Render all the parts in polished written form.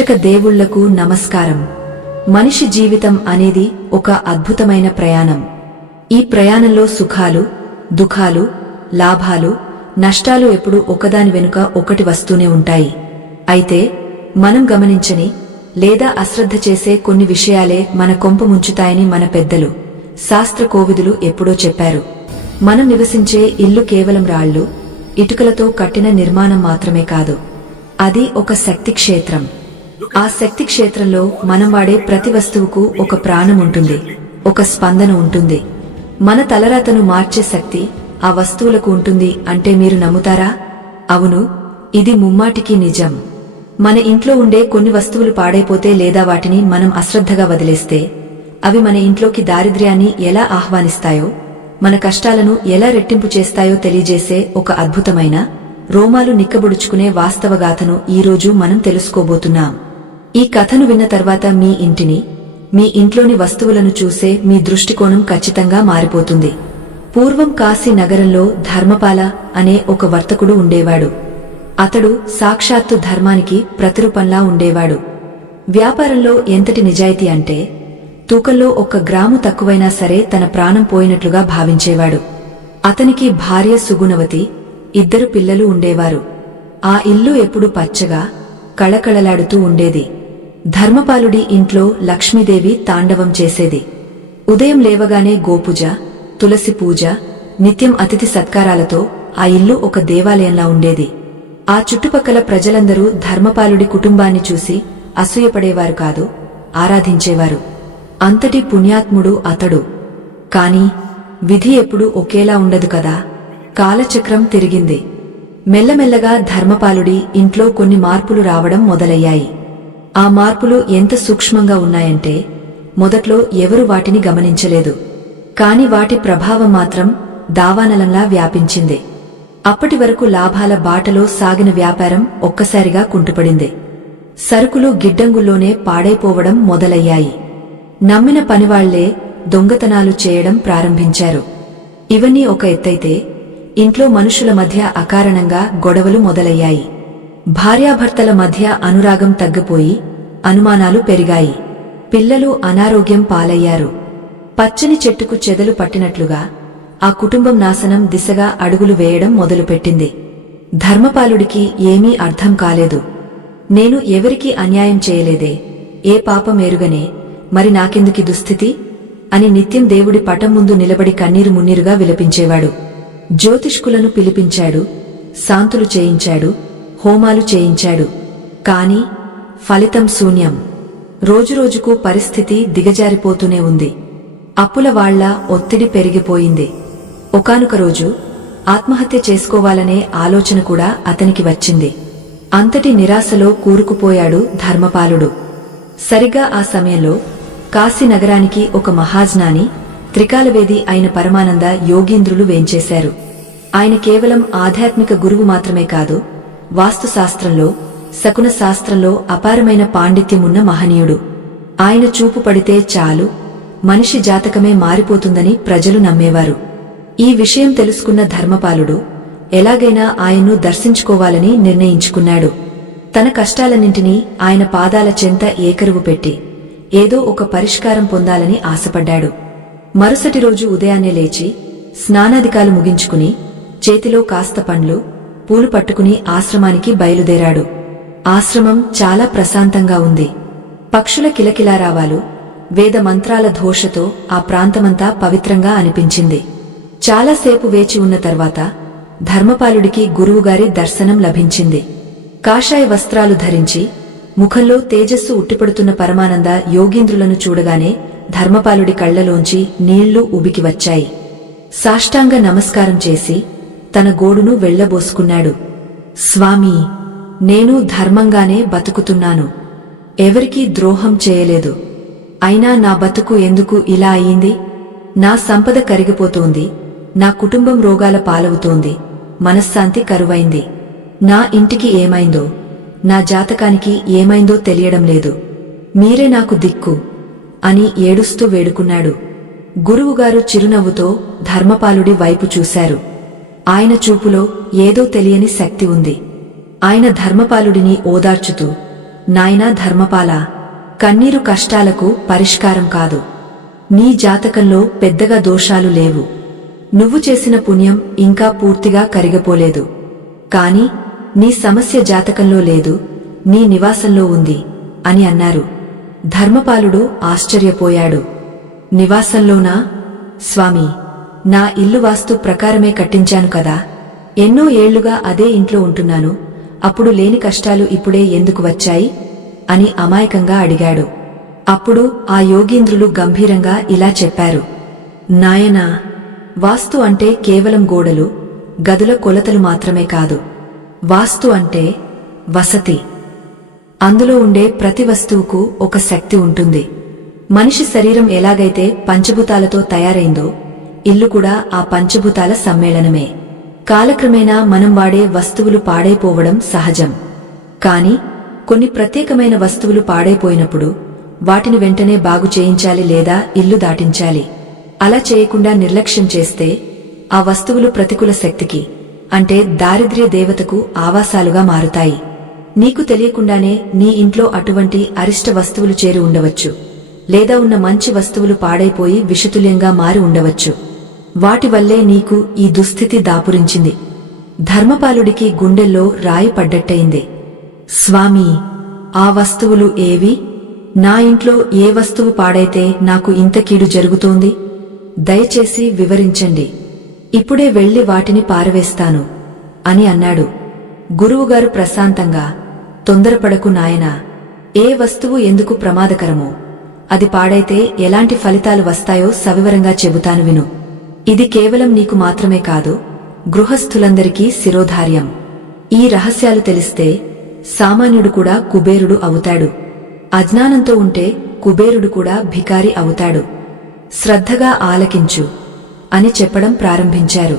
రక్షక దేవుళ్లకు నమస్కారం. మనిషి జీవితం అనేది ఒక అద్భుతమైన ప్రయాణం. ఈ ప్రయాణంలో సుఖాలు, దుఃఖాలు, లాభాలు, నష్టాలు ఎప్పుడూ ఒకదాని వెనుక ఒకటి వస్తూనే ఉంటాయి. అయితే మనం గమనించని లేదా అశ్రద్ధ చేసే కొన్ని విషయాలే మన కొంప ముంచుతాయని మన పెద్దలు, శాస్త్ర కోవిదులు ఎప్పుడో చెప్పారు. మనం నివసించే ఇల్లు కేవలం రాళ్లు, ఇటుకలతో కట్టిన నిర్మాణం మాత్రమే కాదు. అది ఒక శక్తి క్షేత్రం. ఆ శక్తి క్షేత్రంలో మనం వాడే ప్రతి వస్తువుకు ఒక ప్రాణం ఉంటుంది, ఒక స్పందన ఉంటుంది. మన తలరాతను మార్చే శక్తి ఆ వస్తువులకు ఉంటుంది అంటే మీరు నమ్ముతారా? అవును, ఇది ముమ్మాటికి నిజం. మన ఇంట్లో ఉండే కొన్ని వస్తువులు పాడైపోతే లేదా వాటిని మనం అశ్రద్ధగా వదిలేస్తే అవి మన ఇంట్లోకి దారిద్ర్యాన్ని ఎలా ఆహ్వానిస్తాయో, మన కష్టాలను ఎలా రెట్టింపు చేస్తాయో తెలియజేసే ఒక అద్భుతమైన, రోమాలు నిక్కబుడుచుకునే వాస్తవగాథను ఈరోజు మనం తెలుసుకోబోతున్నాం. ఈ కథను విన్న తర్వాత మీ ఇంటిని, మీ ఇంట్లోని వస్తువులను చూసే మీ దృష్టికోణం ఖచ్చితంగా మారిపోతుంది. పూర్వం కాశీ నగరంలో ధర్మపాల అనే ఒక వర్తకుడు ఉండేవాడు. అతడు సాక్షాత్తు ధర్మానికి ప్రతిరూపంలా ఉండేవాడు. వ్యాపారంలో ఎంతటి నిజాయితీ అంటే తూకంలో 1 గ్రాము తక్కువైనా సరే తన ప్రాణం పోయినట్లుగా భావించేవాడు. అతనికి భార్య సుగుణవతి, 2 పిల్లలు ఉండేవారు. ఆ ఇల్లు ఎప్పుడూ పచ్చగా, కళకళలాడుతూ ఉండేది. ధర్మపాలుడి ఇంట్లో లక్ష్మీదేవి తాండవం చేసేది. ఉదయం లేవగానే గోపూజ, తులసి పూజ, నిత్యం అతిథి సత్కారాలతో ఆ ఇల్లు ఒక దేవాలయంలా ఉండేది. ఆ చుట్టుపక్కల ప్రజలందరూ ధర్మపాలుడి కుటుంబాన్ని చూసి అసూయపడేవారు కాదు, ఆరాధించేవారు. అంతటి పుణ్యాత్ముడు అతడు. కాని విధి ఎప్పుడూ ఒకేలా ఉండదు కదా. కాలచక్రం తిరిగింది. మెల్లమెల్లగా ధర్మపాలుడి ఇంట్లో కొన్ని మార్పులు రావడం మొదలయ్యాయి. ఆ మార్పులు ఎంత సూక్ష్మంగా ఉన్నాయంటే మొదట్లో ఎవరు వాటిని గమనించలేదు. కాని వాటి ప్రభావం మాత్రం దావానలంలా వ్యాపించింది. అప్పటి వరకు లాభాల బాటలో సాగిన వ్యాపారం ఒక్కసారిగా కుంటుపడింది. సరుకులు గిడ్డంగుల్లోనే పాడైపోవడం మొదలయ్యాయి. నమ్మిన పనివాళ్లే దొంగతనాలు చేయడం ప్రారంభించారు. ఇవన్నీ ఒక ఎత్తైతే ఇంట్లో మనుషుల మధ్య అకారణంగా గొడవలు మొదలయ్యాయి. భార్యాభర్తల మధ్య అనురాగం తగ్గిపోయి అనుమానాలు పెరిగాయి. పిల్లలు అనారోగ్యం పాలయ్యారు. పచ్చని చెట్టుకు చెదలు పట్టినట్లుగా ఆ కుటుంబం నాశనం దిశగా అడుగులు వేయడం మొదలుపెట్టింది. ధర్మపాలుడికి ఏమీ అర్థం కాలేదు. నేను ఎవరికీ అన్యాయం చేయలేదే, ఏ పాపం ఎరుగనే, మరి నాకెందుకీ దుస్థితి అని నిత్యం దేవుడి పటం ముందు నిలబడి కన్నీరు మున్నీరుగా విలపించేవాడు. జ్యోతిష్కులను పిలిపించాడు, శాంతులు చేయించాడు, హోమాలు చేయించాడు. కాని ఫలితం శూన్యం. రోజురోజుకు పరిస్థితి దిగజారిపోతూనే ఉంది. అప్పుల వాళ్ల ఒత్తిడి పెరిగిపోయింది. ఒకానొక రోజు ఆత్మహత్య చేసుకోవాలనే ఆలోచన కూడా అతనికి వచ్చింది. అంతటి నిరాశలో కూరుకుపోయాడు ధర్మపాలుడు. సరిగా ఆ సమయంలో కాశీ నగరానికి ఒక మహాజ్ఞాని, త్రికాలవేది అయిన పరమానంద యోగీంద్రులు వేంచేశారు. ఆయన కేవలం ఆధ్యాత్మిక గురువు మాత్రమే కాదు, వాస్తుశాస్త్రంలో, శకున శాస్త్రంలో అపారమైన పాండిత్యమున్న మహనీయుడు. ఆయన చూపు పడితే చాలు మనిషి జాతకమే మారిపోతుందని ప్రజలు నమ్మేవారు. ఈ విషయం తెలుసుకున్న ధర్మపాలుడు ఎలాగైనా ఆయన్ను దర్శించుకోవాలని నిర్ణయించుకున్నాడు. తన కష్టాలన్నింటినీ ఆయన పాదాల చెంత ఏకరువు పెట్టి ఏదో ఒక పరిష్కారం పొందాలని ఆశపడ్డాడు. మరుసటి రోజు ఉదయాన్నే లేచి స్నానాదికాలు ముగించుకుని చేతిలో కాస్త పండ్లు, పూలు పట్టుకుని ఆశ్రమానికి బయలుదేరాడు. ఆశ్రమం చాలా ప్రశాంతంగా ఉంది. పక్షుల కిలకిలారావాలు, వేద మంత్రాల ఘోషతో ఆ ప్రాంతమంతా పవిత్రంగా అనిపించింది. చాలాసేపు వేచి ఉన్న తర్వాత ధర్మపాలుడికి గురువుగారి దర్శనం లభించింది. కాషాయ వస్త్రాలు ధరించి ముఖంలో తేజస్సు ఉట్టిపడుతున్న పరమానంద యోగీంద్రులను చూడగానే ధర్మపాలుడి కళ్లలోంచి నీళ్లు ఉబికి వచ్చాయి. సాష్టాంగ నమస్కారం చేసి తన గోడును వెళ్లబోసుకున్నాడు. స్వామీ, నేను ధర్మంగానే బతుకుతున్నాను. ఎవరికీ ద్రోహం చేయలేదు. అయినా నా బతుకు ఎందుకు ఇలా అయింది? నా సంపద కరిగిపోతోంది, నా కుటుంబం రోగాల పాలవుతోంది, మనశ్శాంతి కరువైంది. నా ఇంటికి ఏమైందో, నా జాతకానికి ఏమైందో తెలియడం లేదు. మీరే నాకు దిక్కు అని ఏడుస్తూ వేడుకున్నాడు. గురువుగారు చిరునవ్వుతో ధర్మపాలుడి వైపు చూశారు. ఆయన చూపులో ఏదో తెలియని శక్తి ఉంది. ఆయన ధర్మపాలుడిని ఓదార్చుతూ, నాయనా ధర్మపాల, కన్నీరు కష్టాలకు పరిష్కారం కాదు. నీ జాతకంలో పెద్దగా దోషాలు లేవు. నువ్వు చేసిన పుణ్యం ఇంకా పూర్తిగా కరిగిపోలేదు. కాని నీ సమస్య జాతకంలో లేదు, నీ నివాసంలో ఉంది అని అన్నారు. ధర్మపాలుడు ఆశ్చర్యపోయాడు. నివాసంలోనా? స్వామీ, నా ఇల్లు వాస్తు ప్రకారమే కట్టించాను కదా. ఎన్నో ఏళ్లుగా అదే ఇంట్లో ఉంటున్నాను. అప్పుడు లేని కష్టాలు ఇప్పుడే ఎందుకు వచ్చాయి అని అమాయకంగా అడిగాడు. అప్పుడు ఆ యోగీంద్రులు గంభీరంగా ఇలా చెప్పారు. నాయనా, వాస్తు అంటే కేవలం గోడలు, గదుల కొలతలు మాత్రమే కాదు. వాస్తు అంటే వసతి. అందులో ఉండే ప్రతి వస్తువుకు ఒక శక్తి ఉంటుంది. మనిషి శరీరం ఎలాగైతే పంచభూతాలతో తయారైందో, ఇల్లు కూడా ఆ పంచభూతాల సమ్మేళనమే. కాలక్రమేణా మనం వాడే వస్తువులు పాడైపోవడం సహజం. కాని కొన్ని ప్రత్యేకమైన వస్తువులు పాడైపోయినప్పుడు వాటిని వెంటనే బాగు చేయించాలి లేదా ఇల్లు దాటించాలి. అలా చేయకుండా నిర్లక్ష్యం చేస్తే ఆ వస్తువులు ప్రతికూల శక్తికి, అంటే దారిద్ర్య దేవతకు ఆవాసాలుగా మారుతాయి. నీకు తెలియకుండానే నీ ఇంట్లో అటువంటి అరిష్ట వస్తువులు చేరి ఉండవచ్చు, లేదా ఉన్న మంచి వస్తువులు పాడైపోయి విషతుల్యంగా మారి ఉండవచ్చు. వాటి వల్లే నీకు ఈ దుస్థితి దాపురించింది. ధర్మపాలుడికి గుండెల్లో రాయి పడ్డట్టయింది. స్వామీ, ఆ వస్తువులు ఏవి? నా ఇంట్లో ఏ వస్తువు పాడైతే నాకు ఇంత కీడు జరుగుతోంది? దయచేసి వివరించండి. ఇప్పుడే వెళ్లి వాటిని పారవేస్తాను అని అన్నాడు. గురువుగారు ప్రశాంతంగా, తొందరపడకు నాయనా. ఏ వస్తువు ఎందుకు ప్రమాదకరమో, అది పాడైతే ఎలాంటి ఫలితాలు వస్తాయో సవివరంగా చెబుతాను విను. ఇది కేవలం నీకు మాత్రమే కాదు, గృహస్థులందరికీ శిరోధార్యం. ఈ రహస్యాలు తెలిస్తే సామాన్యుడు కూడా కుబేరుడు అవుతాడు. అజ్ఞానంతో ఉంటే కుబేరుడు కూడా భికారి అవుతాడు. శ్రద్ధగా ఆలకించు అని చెప్పడం ప్రారంభించారు.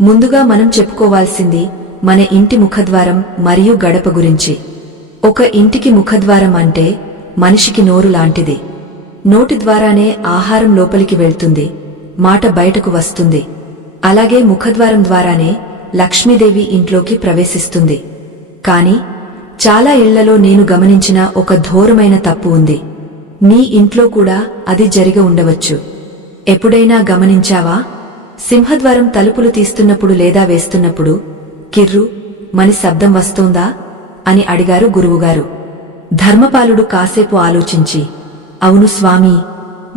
ముందుగా మనం చెప్పుకోవాల్సింది మన ఇంటి ముఖద్వారం మరియు గడప గురించి. ఒక ఇంటికి ముఖద్వారం అంటే మనిషికి నోరు లాంటిది. నోటి ద్వారానే ఆహారం లోపలికి వెళ్తుంది, మాట బయటకు వస్తుంది. అలాగే ముఖద్వారం ద్వారానే లక్ష్మీదేవి ఇంట్లోకి ప్రవేశిస్తుంది. కాని చాలా ఇళ్లలో నేను గమనించిన ఒక ఘోరమైన తప్పు ఉంది. నీ ఇంట్లో కూడా అది జరిగి ఉండవచ్చు. ఎప్పుడైనా గమనించావా? సింహద్వారం తలుపులు తీస్తున్నప్పుడు లేదా వేస్తున్నప్పుడు కిర్రు మని శబ్దం వస్తోందా అని అడిగారు గురువుగారు. ధర్మపాలుడు కాసేపు ఆలోచించి, అవును స్వామీ,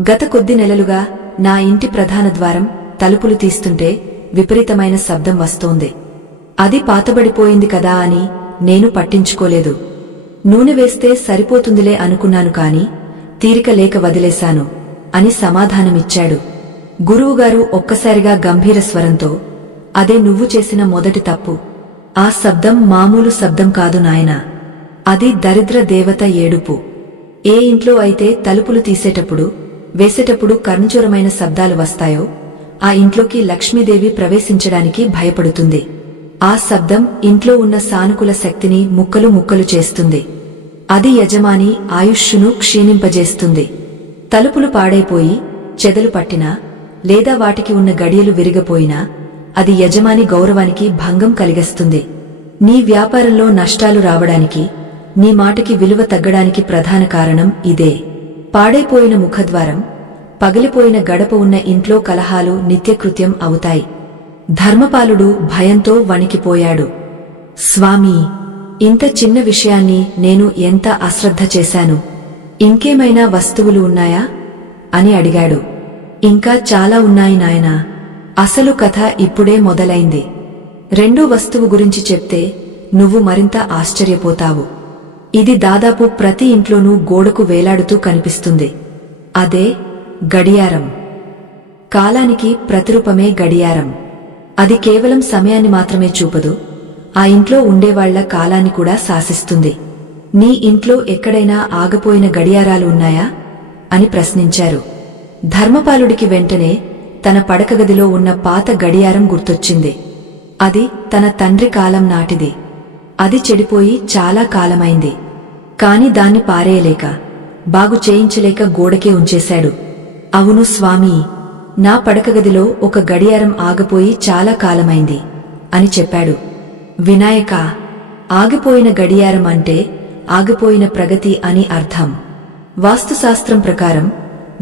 గత కొద్ది నెలలుగా నా ఇంటి ప్రధాన ద్వారం తలుపులు తీస్తుంటే విపరీతమైన శబ్దం వస్తోంది. అది పాతబడిపోయింది కదా అని నేను పట్టించుకోలేదు. నూనె వేస్తే సరిపోతుందిలే అనుకున్నాను కాని తీరిక లేక వదిలేశాను అని సమాధానమిచ్చాడు. గురువుగారు ఒక్కసారిగా గంభీర స్వరంతో, అదే నువ్వు చేసిన మొదటి తప్పు. ఆ శబ్దం మామూలు శబ్దం కాదు నాయనా, అది దరిద్ర దేవత ఏడుపు. ఏ ఇంట్లో అయితే తలుపులు తీసేటప్పుడు వేసేటప్పుడు కర్ణచూరమైన శబ్దాలు వస్తాయో ఆ ఇంట్లోకి లక్ష్మీదేవి ప్రవేశించడానికి భయపడుతుంది. ఆ శబ్దం ఇంట్లో ఉన్న సానుకూల శక్తిని ముక్కలు ముక్కలు చేస్తుంది. అది యజమాని ఆయుష్షును క్షీణింపజేస్తుంది. తలుపులు పాడైపోయి చెదలు పట్టినా లేదా వాటికి ఉన్న గడియలు విరిగపోయినా అది యజమాని గౌరవానికి భంగం కలిగిస్తుంది. నీ వ్యాపారంలో నష్టాలు రావడానికి, నీ మాటకి విలువ తగ్గడానికి ప్రధాన కారణం ఇదే. పాడైపోయిన ముఖద్వారం, పగిలిపోయిన గడప ఉన్న ఇంట్లో కలహాలు నిత్యకృత్యం అవుతాయి. ధర్మపాలుడు భయంతో వణికిపోయాడు. స్వామీ, ఇంత చిన్న విషయాన్ని నేను ఎంత అశ్రద్ధ చేశాను. ఇంకేమైనా వస్తువులు ఉన్నాయా అని అడిగాడు. ఇంకా చాలా ఉన్నాయి నాయనా. అసలు కథ ఇప్పుడే మొదలైంది. రెండో వస్తువు గురించి చెప్తే నువ్వు మరింత ఆశ్చర్యపోతావు. ఇది దాదాపు ప్రతి ఇంట్లోనూ గోడకు వేలాడుతూ కనిపిస్తుంది. అదే గడియారం. కాలానికి ప్రతిరూపమే గడియారం. అది కేవలం సమయాన్ని మాత్రమే చూపదు, ఆ ఇంట్లో ఉండేవాళ్ల కాలాన్ని కూడా శాసిస్తుంది. నీ ఇంట్లో ఎక్కడైనా ఆగిపోయిన గడియారాలు ఉన్నాయా అని ప్రశ్నించారు. ధర్మపాలుడికి వెంటనే తన పడకగదిలో ఉన్న పాత గడియారం గుర్తొచ్చింది. అది తన తండ్రి కాలం నాటిది. అది చెడిపోయి చాలా కాలమైంది. కాని దాన్ని పారేయలేక, బాగు చేయించలేక గోడకే ఉంచేశాడు. అవును స్వామీ, నా పడకగదిలో ఒక గడియారం ఆగిపోయి చాలా కాలమైంది అని చెప్పాడు. వినాయకా, ఆగిపోయిన గడియారం అంటే ఆగిపోయిన ప్రగతి అని అర్థం. వాస్తుశాస్త్రం ప్రకారం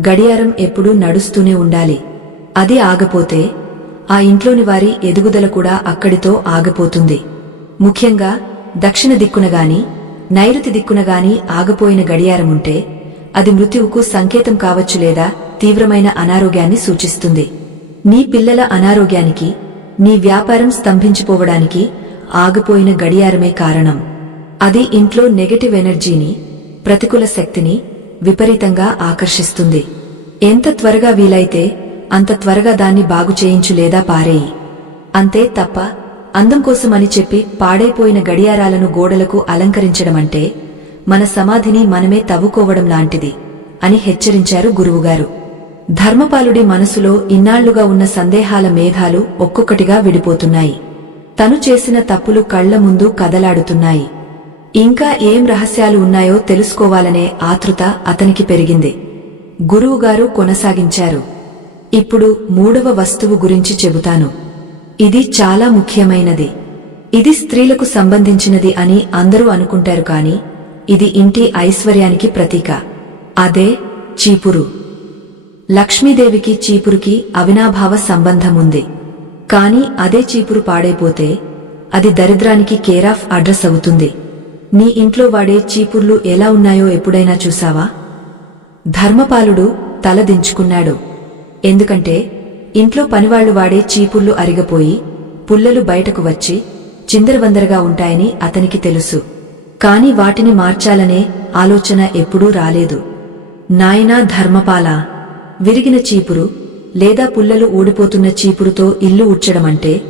గడియారం ఎప్పుడూ నడుస్తూనే ఉండాలి. అది ఆగపోతే ఆ ఇంట్లోని వారి ఎదుగుదల కూడా అక్కడితో ఆగిపోతుంది. ముఖ్యంగా దక్షిణ దిక్కునగాని నైరుతి దిక్కునగాని ఆగిపోయిన గడియారముంటే అది మృత్యువుకు సంకేతం కావచ్చు లేదా తీవ్రమైన అనారోగ్యాన్ని సూచిస్తుంది. నీ పిల్లల అనారోగ్యానికి, నీ వ్యాపారం స్తంభించిపోవడానికి ఆగిపోయిన గడియారమే కారణం. అది ఇంట్లో నెగటివ్ ఎనర్జీని, ప్రతికూల శక్తిని విపరీతంగా ఆకర్షిస్తుంది. ఎంత త్వరగా వీలైతే అంత త్వరగా దాన్ని బాగు చేయించు లేదా పారేయి. అంతే తప్ప అందం కోసమని చెప్పి పాడైపోయిన గడియారాలను గోడలకు అలంకరించడమంటే మన సమాధిని మనమే తవ్వుకోవడం లాంటిది అని హెచ్చరించారు గురువుగారు. ధర్మపాలుడి మనసులో ఇన్నాళ్లుగా ఉన్న సందేహాల మేఘాలు ఒక్కొక్కటిగా విడిపోతున్నాయి. తను చేసిన తప్పులు కళ్ల ముందు కదలాడుతున్నాయి. ఇంకా ఏం రహస్యాలు ఉన్నాయో తెలుసుకోవాలనే ఆతృత అతనికి పెరిగింది. గురువుగారు కొనసాగించారు. ఇప్పుడు మూడవ వస్తువు గురించి చెబుతాను. ఇది చాలా ముఖ్యమైనది. ఇది స్త్రీలకు సంబంధించినది అని అందరూ అనుకుంటారు కాని ఇది ఇంటి ఐశ్వర్యానికి ప్రతీక. అదే చీపురు. లక్ష్మీదేవికి చీపురుకి అవినాభావ సంబంధముంది. కాని అదే చీపురు పాడైపోతే అది దరిద్రానికి కేరాఫ్ అడ్రస్ అవుతుంది. నీ ఇంట్లో వాడే చీపుర్లు ఎలా ఉన్నాయో ఎప్పుడైనా చూసావా? ధర్మపాలుడు తలదించుకున్నాడు. ఎందుకంటే ఇంట్లో పనివాళ్లు వాడే చీపుర్లు అరిగపోయి పుల్లలు బయటకు వచ్చి చిందరవందరగా ఉంటాయని అతనికి తెలుసు. కాని వాటిని మార్చాలనే ఆలోచన ఎప్పుడూ రాలేదు. నాయనా ధర్మపాలా, విరిగిన చీపురు లేదా పుల్లలు ఊడిపోతున్న చీపురుతో ఇల్లు ఊడ్చడమంటే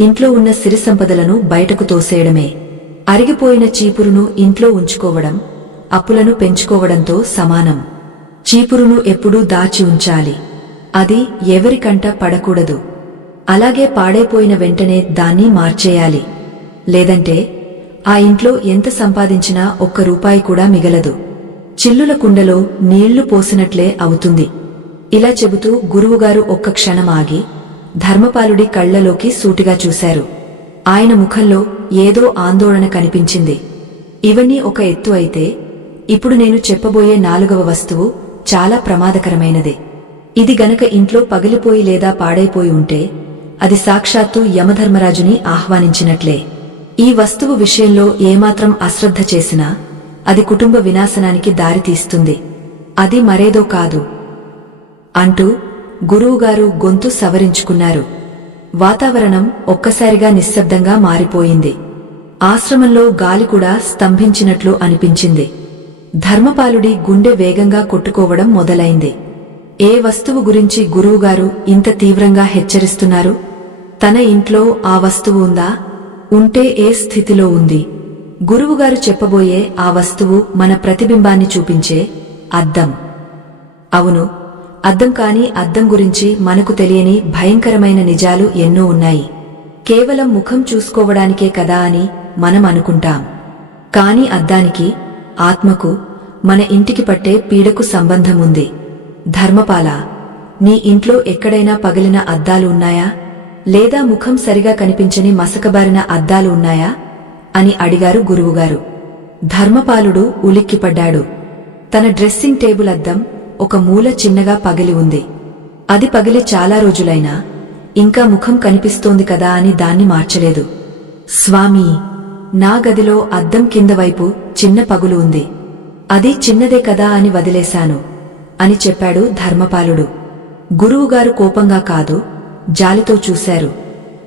ఇంట్లో ఉన్న సిరి సంపదలను బయటకు తోసేయడమే. అరిగిపోయిన చీపురును ఇంట్లో ఉంచుకోవడం అప్పులను పెంచుకోవడంతో సమానం. చీపురును ఎప్పుడూ దాచి ఉంచాలి. అది ఎవరికంట పడకూడదు. అలాగే పాడైపోయిన వెంటనే దాన్ని మార్చేయాలి. లేదంటే ఆ ఇంట్లో ఎంత సంపాదించినా ఒక్క రూపాయి కూడా మిగలదు. చిల్లుల కుండలో నీళ్లు పోసినట్లే అవుతుంది. ఇలా చెబుతూ గురువుగారు ఒక్క క్షణం ఆగి ధర్మపాలుడి కళ్లలోకి సూటిగా చూశారు. ఆయన ముఖంలో ఏదో ఆందోళన కనిపించింది. ఇవన్నీ ఒక ఎత్తు అయితే ఇప్పుడు నేను చెప్పబోయే నాలుగవ వస్తువు చాలా ప్రమాదకరమైనది. ఇది గనక ఇంట్లో పగిలిపోయి లేదా పాడైపోయి ఉంటే అది సాక్షాత్తు యమధర్మరాజుని ఆహ్వానించినట్లే. ఈ వస్తువు విషయంలో ఏమాత్రం అశ్రద్ధ చేసినా అది కుటుంబ వినాశనానికి దారితీస్తుంది. అది మరేదో కాదు అంటూ గురువుగారు గొంతు సవరించుకున్నారు. వాతావరణం ఒక్కసారిగా నిశ్శబ్దంగా మారిపోయింది. ఆశ్రమంలో గాలి కూడా స్తంభించినట్లు అనిపించింది. ధర్మపాలుడి గుండె వేగంగా కొట్టుకోవడం మొదలైంది. ఏ వస్తువు గురించి గురువుగారు ఇంత తీవ్రంగా హెచ్చరిస్తున్నారు? తన ఇంట్లో ఆ వస్తువు ఉందా? ఉంటే ఏ స్థితిలో ఉంది? గురువుగారు చెప్పబోయే ఆ వస్తువు మన ప్రతిబింబాన్ని చూపించే అద్దం. అవును, అద్దం. కాని అద్దం గురించి మనకు తెలియని భయంకరమైన నిజాలు ఎన్నో ఉన్నాయి. కేవలం ముఖం చూసుకోవడానికే కదా అని మనం అనుకుంటాం. కాని అద్దానికి, ఆత్మకు, మన ఇంటికి పట్టే పీడకు సంబంధముంది. ధర్మపాలా, నీ ఇంట్లో ఎక్కడైనా పగిలిన అద్దాలు ఉన్నాయా? లేదా ముఖం సరిగా కనిపించని మసకబారిన అద్దాలు ఉన్నాయా అని అడిగారు గురువుగారు. ధర్మపాలుడు ఉలిక్కిపడ్డాడు. తన డ్రెస్సింగ్ టేబుల్ అద్దం ఒక మూల చిన్నగా పగిలి ఉంది. అది పగిలి చాలా రోజులైనా ఇంకా ముఖం కనిపిస్తోంది కదా అని దాన్ని మార్చలేదు. స్వామీ, నా గదిలో అద్దం కింద వైపు చిన్న పగులు ఉంది. అది చిన్నదే కదా అని వదిలేశాను అని చెప్పాడు ధర్మపాలుడు. గురువుగారు కోపంగా కాదు, జాలితో చూశారు.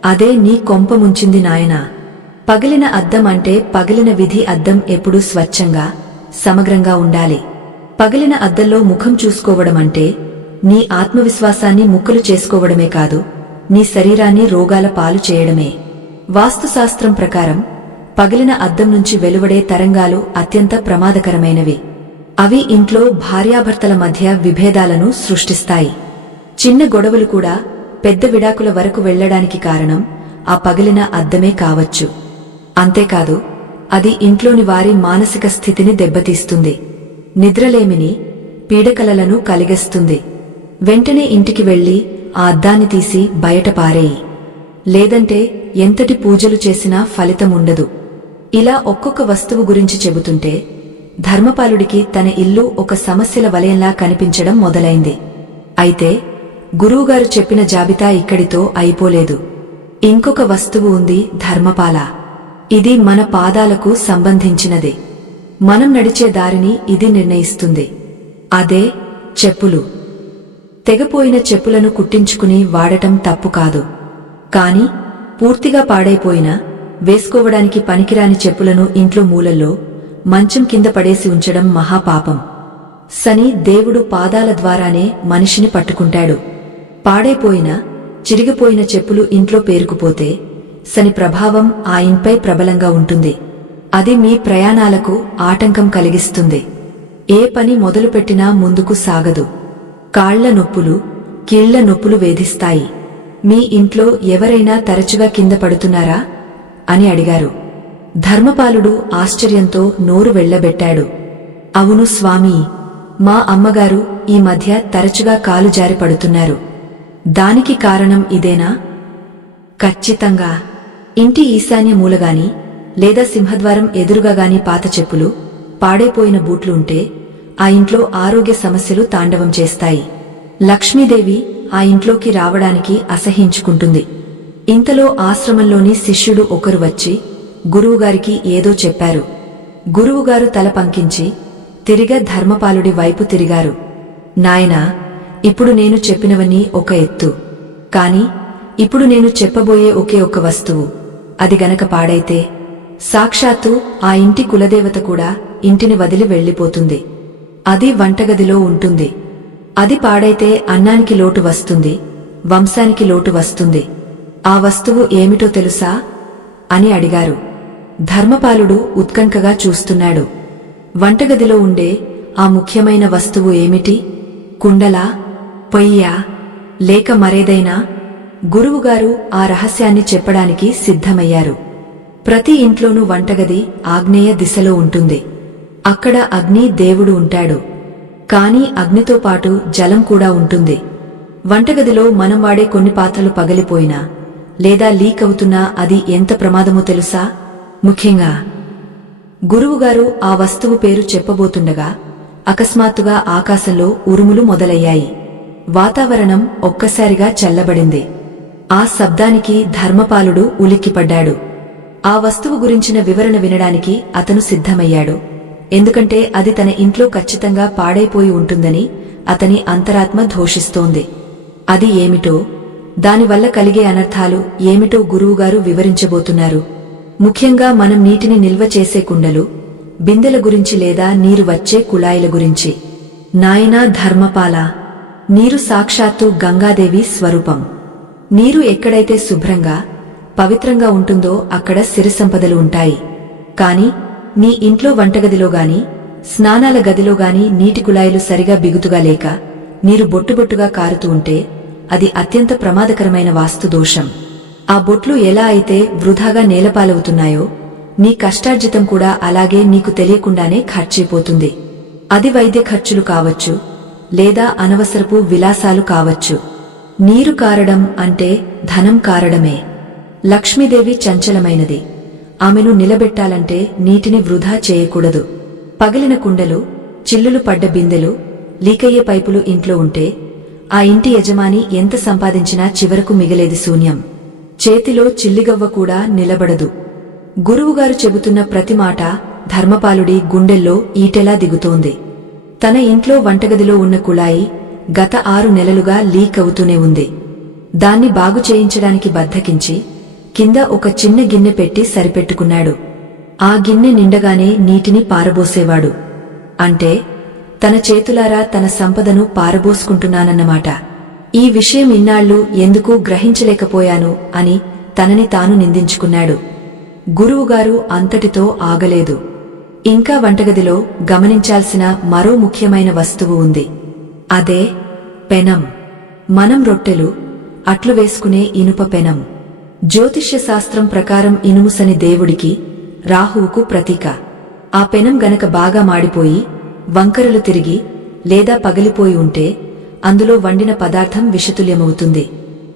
అదే నీ కొంప ముంచింది నాయనా. పగిలిన అద్దం అంటే పగిలిన విధి అద్దం ఎప్పుడూ స్వచ్ఛంగా, సమగ్రంగా ఉండాలి. పగిలిన అద్దంలో ముఖం చూసుకోవడమంటే నీ ఆత్మవిశ్వాసాన్ని ముక్కలు చేసుకోవడమే కాదు, నీ శరీరాన్ని రోగాల పాలు చేయడమే. వాస్తుశాస్త్రం ప్రకారం పగిలిన అద్దం నుంచి వెలువడే తరంగాలు అత్యంత ప్రమాదకరమైనవి. అవి ఇంట్లో భార్యాభర్తల మధ్య విభేదాలను సృష్టిస్తాయి. చిన్న గొడవలు కూడా పెద్ద విడాకుల వరకు వెళ్లడానికి కారణం ఆ పగిలిన అద్దమే కావచ్చు. అంతేకాదు, అది ఇంట్లోని వారి మానసిక స్థితిని దెబ్బతీస్తుంది. నిద్రలేమిని, పీడకలలను కలిగిస్తుంది. వెంటనే ఇంటికి వెళ్లి ఆ అద్దాన్ని తీసి బయట పారేయి. లేదంటే ఎంతటి పూజలు చేసినా ఫలితం ఉండదు. ఇలా ఒక్కొక్క వస్తువు గురించి చెబుతుంటే ధర్మపాలుడికి తన ఇల్లు ఒక సమస్యల వలయంలా కనిపించడం మొదలైంది. అయితే గురువుగారు చెప్పిన జాబితా ఇక్కడితో అయిపోలేదు. ఇంకొక వస్తువు ఉంది ధర్మపాల. ఇది మన పాదాలకు సంబంధించినది. మనం నడిచే దారిని ఇది నిర్ణయిస్తుంది. అదే చెప్పులు. తెగపోయిన చెప్పులను కుట్టించుకుని వాడటం తప్పు కాదు. కాని పూర్తిగా పాడైపోయిన, వేసుకోవడానికి పనికిరాని చెప్పులను ఇంట్లో మూలల్లో మంచం కింద పడేసి ఉంచడం మహాపాపం. శని దేవుడు పాదాల ద్వారానే మనిషిని పట్టుకుంటాడు. పాడైపోయిన, చిరిగిపోయిన చెప్పులు ఇంట్లో పేరుకుపోతే శని ప్రభావం ఆ ఇంపై ప్రబలంగా ఉంటుంది. అది మీ ప్రయాణాలకు ఆటంకం కలిగిస్తుంది. ఏ పని మొదలుపెట్టినా ముందుకు సాగదు. కాళ్ల నొప్పులు, కీళ్ల నొప్పులు వేధిస్తాయి. మీ ఇంట్లో ఎవరైనా తరచుగా కింద పడుతున్నారా అని అడిగారు. ధర్మపాలుడు ఆశ్చర్యంతో నోరు వెళ్లబెట్టాడు. అవును స్వామీ, మా అమ్మగారు ఈ మధ్య తరచుగా కాలు జారి పడుతున్నారు. దానికి కారణం ఇదేనా? ఖచ్చితంగా. ఇంటి ఈశాన్య మూలగాని లేదా సింహద్వారం ఎదురుగాగాని పాత చెప్పులు, పాడైపోయిన బూట్లు ఉంటే ఆ ఇంట్లో ఆరోగ్య సమస్యలు తాండవం చేస్తాయి. లక్ష్మీదేవి ఆ ఇంట్లోకి రావడానికి అసహ్యించుకుంటుంది. ఇంతలో ఆశ్రమంలోని శిష్యుడు ఒకరు వచ్చి గురువుగారికి ఏదో చెప్పారు. గురువుగారు తల పంకించి తిరిగా ధర్మపాలుడి వైపు తిరిగారు. నాయనా, ఇప్పుడు నేను చెప్పినవన్నీ ఒక ఎత్తు. కాని ఇప్పుడు నేను చెప్పబోయే ఒకే ఒక్క వస్తువు, అది గనక పాడైతే సాక్షాత్తు ఆ ఇంటి కులదేవత కూడా ఇంటిని వదిలి వెళ్లిపోతుంది. అది వంటగదిలో ఉంటుంది. అది పాడైతే అన్నానికి లోటు వస్తుంది, వంశానికి లోటు వస్తుంది. ఆ వస్తువు ఏమిటో తెలుసా అని అడిగారు. ధర్మపాలుడు ఉత్కంఠగా చూస్తున్నాడు. వంటగదిలో ఉండే ఆ ముఖ్యమైన వస్తువు ఏమిటి? కుండలా, పొయ్యా, లేక మరేదైనా? గురువుగారు ఆ రహస్యాన్ని చెప్పడానికి సిద్ధమయ్యారు. ప్రతి ఇంట్లోనూ వంటగది ఆగ్నేయ దిశలో ఉంటుంది. అక్కడ అగ్ని దేవుడు ఉంటాడు. కాని అగ్నితో పాటు జలం కూడా ఉంటుంది. వంటగదిలో మనం వాడే కొన్ని పాత్రలు పగిలిపోయినా లేదా లీక్ అవుతున్నా అది ఎంత ప్రమాదమో తెలుసా? ముఖ్యంగా గురువుగారు ఆ వస్తువు పేరు చెప్పబోతుండగా అకస్మాత్తుగా ఆకాశంలో ఉరుములు మొదలయ్యాయి. వాతావరణం ఒక్కసారిగా చల్లబడింది. ఆ శబ్దానికి ధర్మపాలుడు ఉలిక్కిపడ్డాడు. ఆ వస్తువు గురించిన వివరణ వినడానికి అతను సిద్ధమయ్యాడు. ఎందుకంటే అది తన ఇంట్లో ఖచ్చితంగా పాడైపోయి ఉంటుందని అతని అంతరాత్మ ఘోషిస్తోంది. అది ఏమిటో, దానివల్ల కలిగే అనర్థాలు ఏమిటో గురువుగారు వివరించబోతున్నారు. ముఖ్యంగా మనం నీటిని నిల్వ చేసే కుండలు, బిందెల గురించి లేదా నీరు వచ్చే కుళాయిల గురించి. నాయనా ధర్మపాల, నీరు సాక్షాత్తు గంగాదేవి స్వరూపం. నీరు ఎక్కడైతే శుభ్రంగా, పవిత్రంగా ఉంటుందో అక్కడ సిరి సంపదలు ఉంటాయి. కాని నీ ఇంట్లో వంటగదిలోగాని, స్నానాల గదిలోగాని నీటి కుళాయిలు సరిగా బిగుతుగా లేక నీరు బొట్టుబొట్టుగా కారుతూ ఉంటే అది అత్యంత ప్రమాదకరమైన వాస్తుదోషం. ఆ బొట్లు ఎలా అయితే వృధాగా నేలపాలవుతున్నాయో నీ కష్టార్జితం కూడా అలాగే నీకు తెలియకుండానే ఖర్చయిపోతుంది. అది వైద్య ఖర్చులు కావచ్చు, లేదా అనవసరపు విలాసాలు కావచ్చు. నీరు కారడం అంటే ధనం కారడమే. లక్ష్మీదేవి చంచలమైనది. ఆమెను నిలబెట్టాలంటే నీటిని వృధా చేయకూడదు. పగిలిన కుండలు, చిల్లులు పడ్డ బిందెలు, లీకయ్యే పైపులు ఇంట్లో ఉంటే ఆ ఇంటి యజమాని ఎంత సంపాదించినా చివరకు మిగిలేది శూన్యం. చేతిలో చిల్లిగవ్వ కూడా నిలబడదు. గురువుగారు చెబుతున్న ప్రతి మాట ధర్మపాలుడి గుండెల్లో ఈటెలా దిగుతోంది. తన ఇంట్లో వంటగదిలో ఉన్న కుళాయి గత 6 నెలలుగా లీక్ అవుతూనే ఉంది. దాన్ని బాగు చేయించడానికి బద్ధకించి కింద ఒక చిన్న గిన్నె పెట్టి సరిపెట్టుకున్నాడు. ఆ గిన్నె నిండగానే నీటిని పారబోసేవాడు. అంటే తన చేతులారా తన సంపదను పారబోసుకుంటున్నానన్నమాట. ఈ విషయం ఇన్నాళ్లు ఎందుకు గ్రహించలేకపోయాను అని తనని తాను నిందించుకున్నాడు. గురువుగారు అంతటితో ఆగలేదు. ఇంకా వంటగదిలో గమనించాల్సిన మరో ముఖ్యమైన వస్తువు ఉంది. అదే పెనం. మనం రొట్టెలు, అట్లు వేసుకునే ఇనుప పెనం. జ్యోతిష్య శాస్త్రం ప్రకారం ఇనుము శని దేవుడికి, రాహువుకు ప్రతీక. ఆ పెనం గనక బాగా మాడిపోయి వంకరలు తిరిగి లేదా పగిలిపోయి ఉంటే అందులో వండిన పదార్థం విషతుల్యమవుతుంది.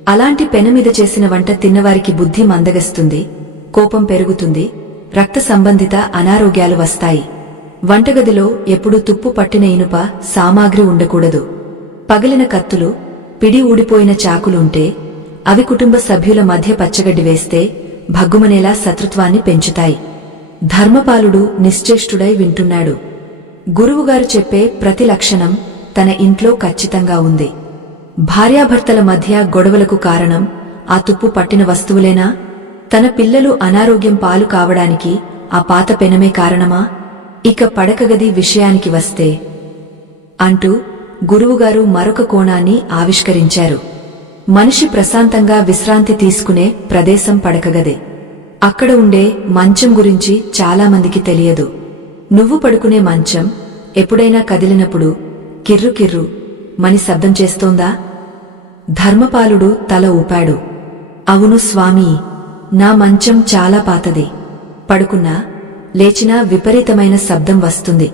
అలాంటి పెనమీద చేసిన వంట తిన్నవారికి బుద్ధి మందగస్తుంది, కోపం పెరుగుతుంది, రక్త సంబంధిత అనారోగ్యాలు వస్తాయి. వంటగదిలో ఎప్పుడూ తుప్పు పట్టిన ఇనుప సామాగ్రి ఉండకూడదు. పగిలిన కత్తులు, పిడి ఊడిపోయిన చాకులుంటే అవి కుటుంబ సభ్యుల మధ్య పచ్చగడ్డి వేస్తే భగ్గుమనేలా శత్రుత్వాన్ని పెంచుతాయి. ధర్మపాలుడు నిశ్చేష్టుడై వింటున్నాడు. గురువుగారు చెప్పే ప్రతి లక్షణం తన ఇంట్లో ఖచ్చితంగా ఉంది. భార్యాభర్తల మధ్య గొడవలకు కారణం ఆ తుప్పు పట్టిన వస్తువులేనా? తన పిల్లలు అనారోగ్యం పాలు కావడానికి ఆ పాత పెనమే కారణమా? ఇక పడకగది విషయానికి వస్తే అంటూ గురువుగారు మరొక కోణాన్ని ఆవిష్కరించారు. మనిషి ప్రశాంతంగా విశ్రాంతి తీసుకునే ప్రదేశం పడకగదే. అక్కడ ఉండే మంచం గురించి చాలామందికి తెలియదు. నువ్వు పడుకునే మంచం ఎప్పుడైనా కదిలినప్పుడు కిర్రు కిర్రు మని శబ్దం చేస్తోందా? ధర్మపాలుడు తల ఊపాడు. అవును స్వామీ, నా మంచం చాలా పాతది. పడుకున్నా లేచినా విపరీతమైన శబ్దం వస్తుంది.